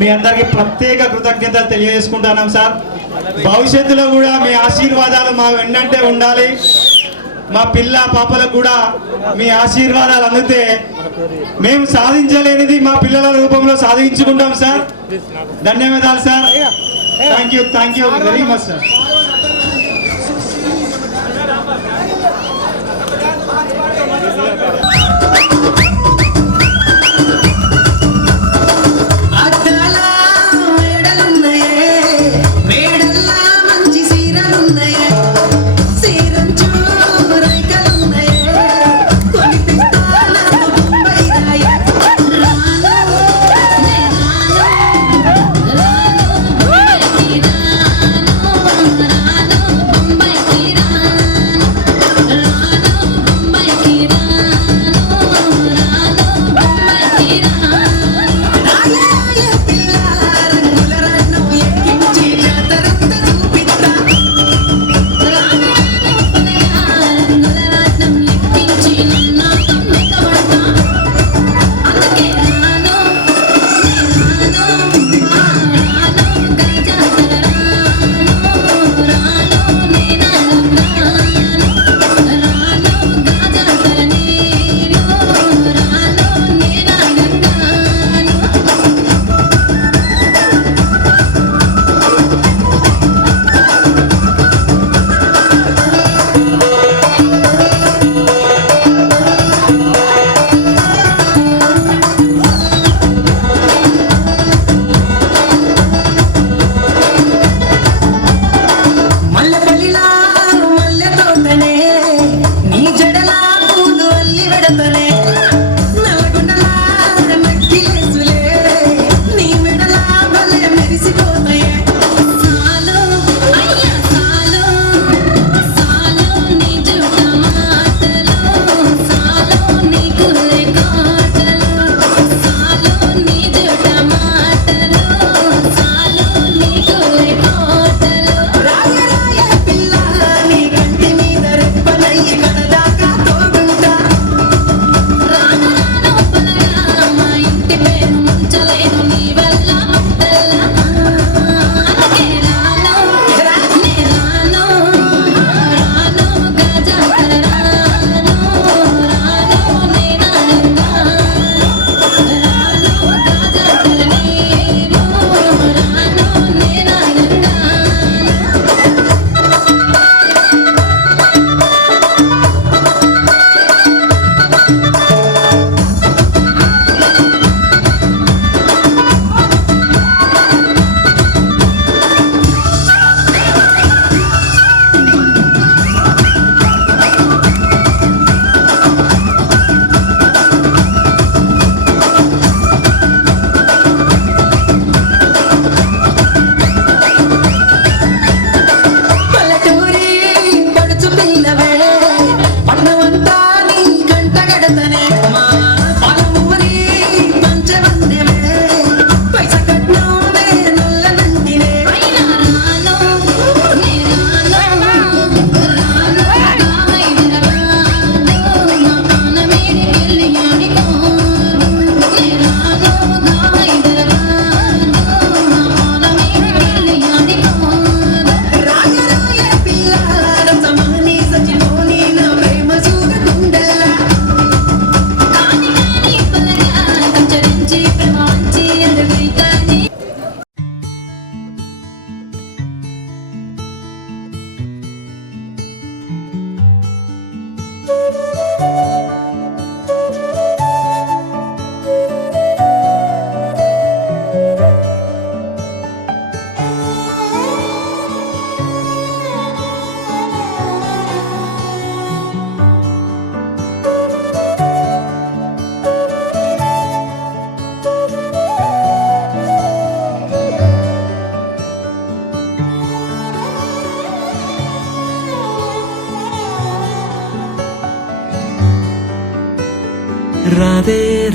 మీ అందరికీ ప్రత్యేక కృతజ్ఞతలు తెలియజేసుకుంటున్నాం సార్. భవిష్యత్తులో కూడా మీ ఆశీర్వాదాలు మా వెన్నంటే ఉండాలి. మా పిల్ల పాపలకు కూడా మీ ఆశీర్వాదాలు అందితే మేము సాధించలేనిది మా పిల్లల రూపంలో సాధించుకుంటాం సార్. ధన్యవాదాలు sir. Thank you very much sir. రాను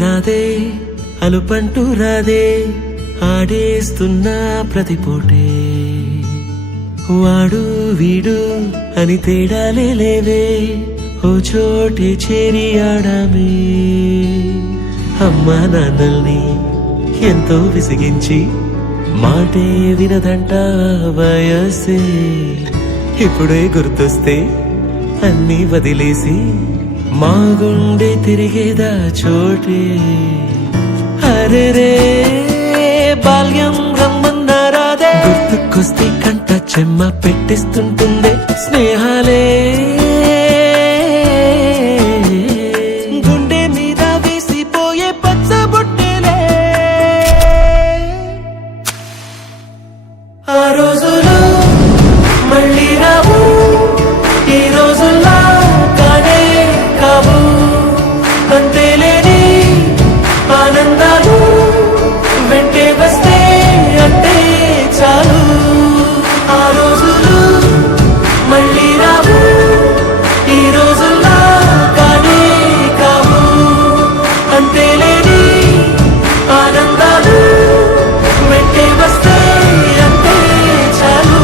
రాదే అలుపంటూ రాదే ఆడేస్తున్నా ప్రతి పూటే వాడు వీడు అని తేడాలే లేవే ఓ చోటే చేరి ఆడామే అమ్మా నాన్నల్ని ఎంతో విసిగించి మాటే వినదంట వయసే ఇప్పుడే గుర్తొస్తే అన్నీ వదిలేసి మా గుండె తిరిగేదా చోటే అరే రే బాల్యం రమ్మన్నారాదే గుర్తుకొస్తే కంట చెమ్మ పెట్టిస్తుంటుందే స్నేహాలే గుండె మీద వేసిపోయే పచ్చబొట్టెలే ఆ రోజులు మళ్ళీ రావు ఈ రోజుల్లా కానే కావు అంతేలేని ఆనందాలు వెంటే వస్తే అంటే చాలు ఆ రోజులు మళ్ళీ రావు ఈ రోజుల్లా కానే కావు అంతేలేని ఆనందాలు వెంటే వస్తే అంటే చాలు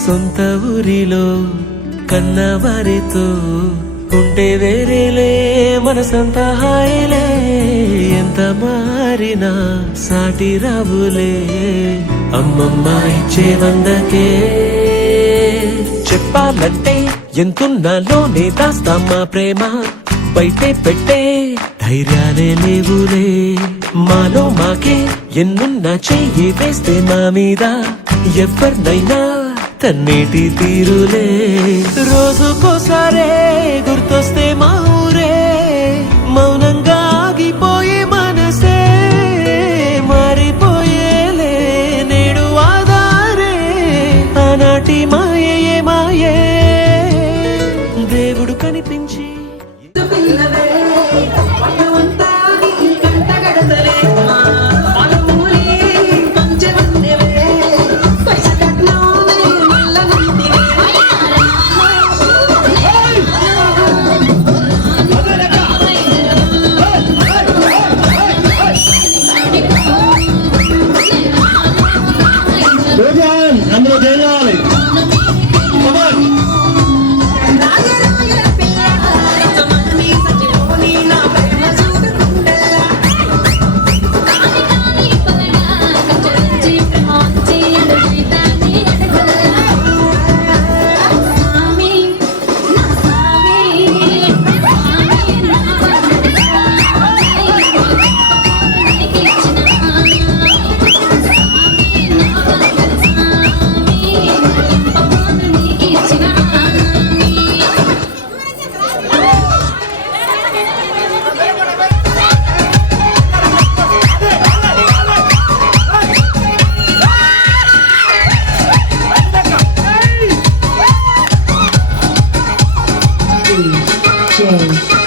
సొంత ఊరిలో కన్నవారితో ఉంటే వేరేలే మనసంత హాయిలే ఎంత మారినా సాటి రావులే అమ్మమ్మ ఇచ్చే వందకే చెప్పాలంటే ఎంతున్నాలోనే దాస్తామా ప్రేమ బయటే పెట్టే ధైర్యాలే లేవులే మాలో మాకే ఎన్నున్నా చెయ్యి వేస్తే మా మీద ఎవరినైనా తన్నేటి తీరులే రోజుకోసారే గుర్తొస్తే మా ఊరే మౌనంగా ఆగిపోయే మనసే మారిపోయేలే నేడు ఆధారే ఆనాటి మాయే మాయే దేవుడు కనిపించి అందరూ చేయాలి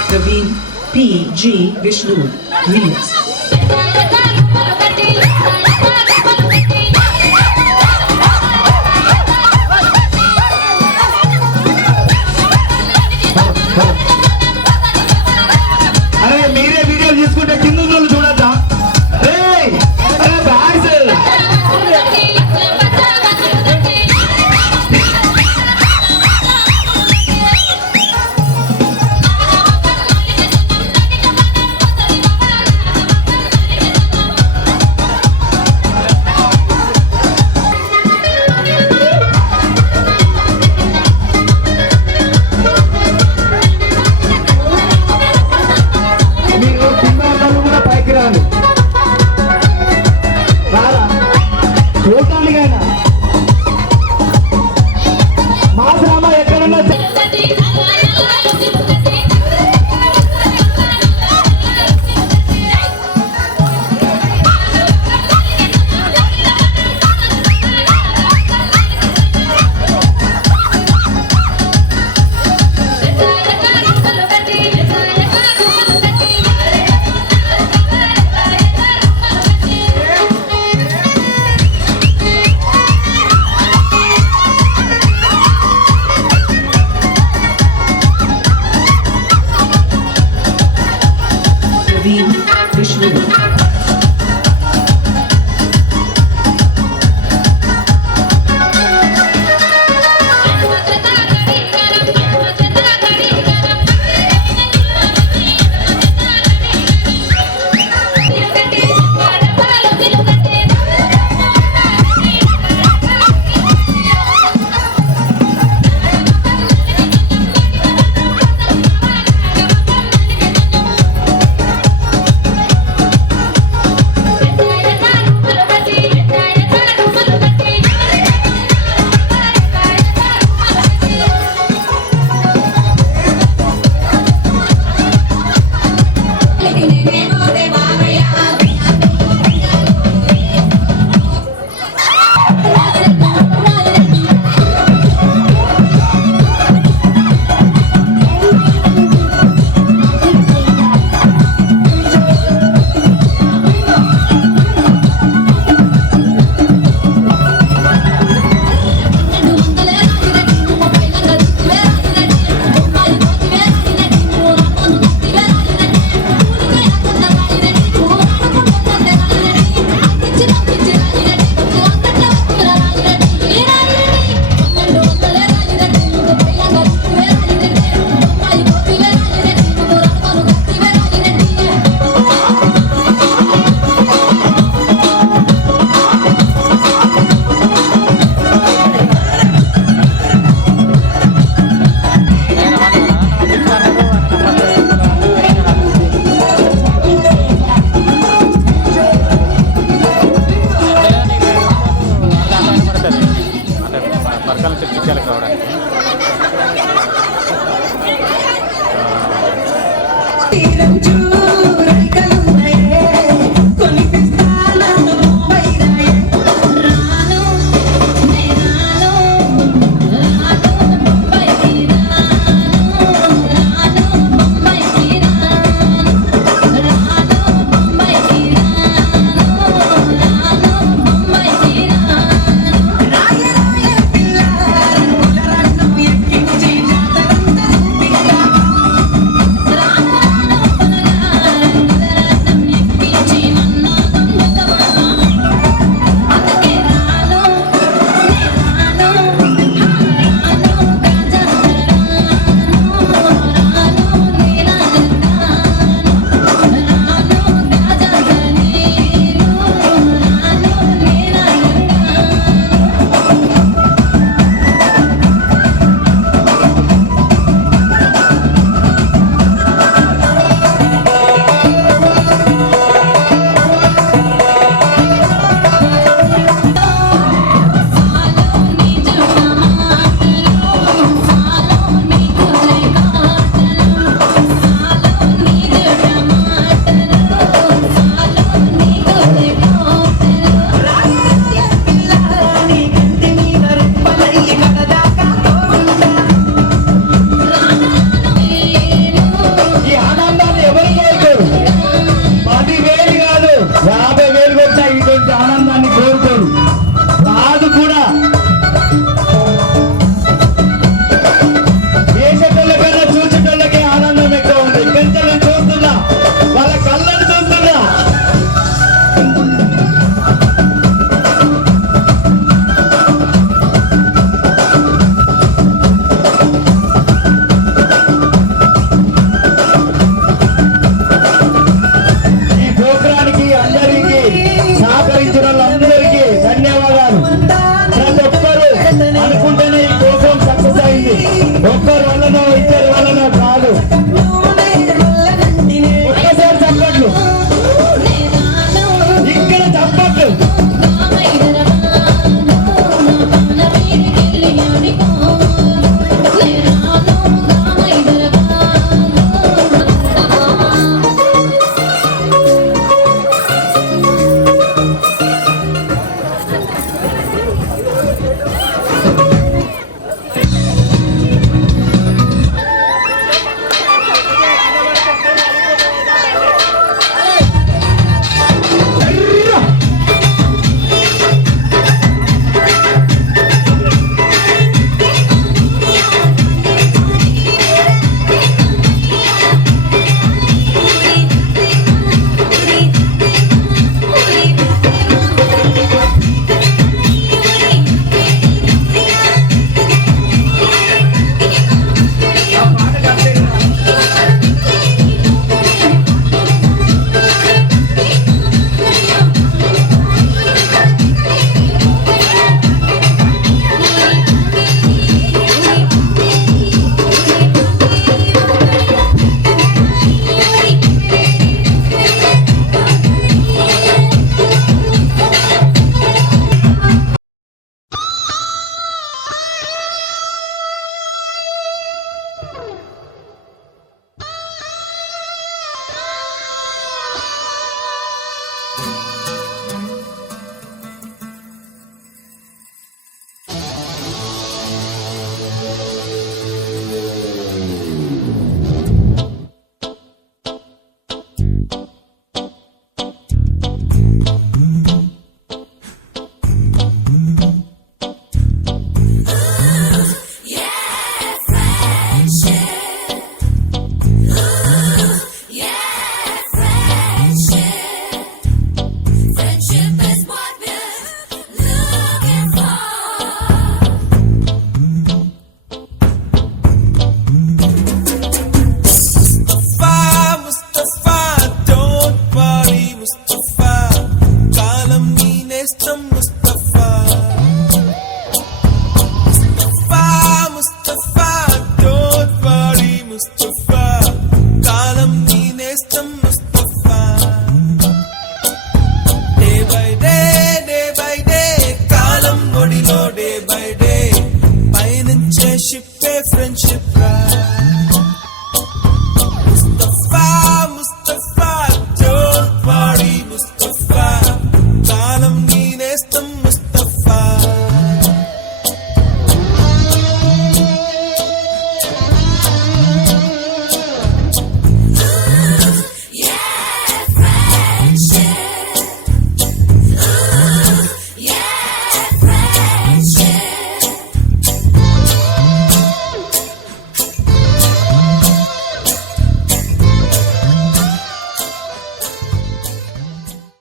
Praveen P. G. Vishnu. Remix.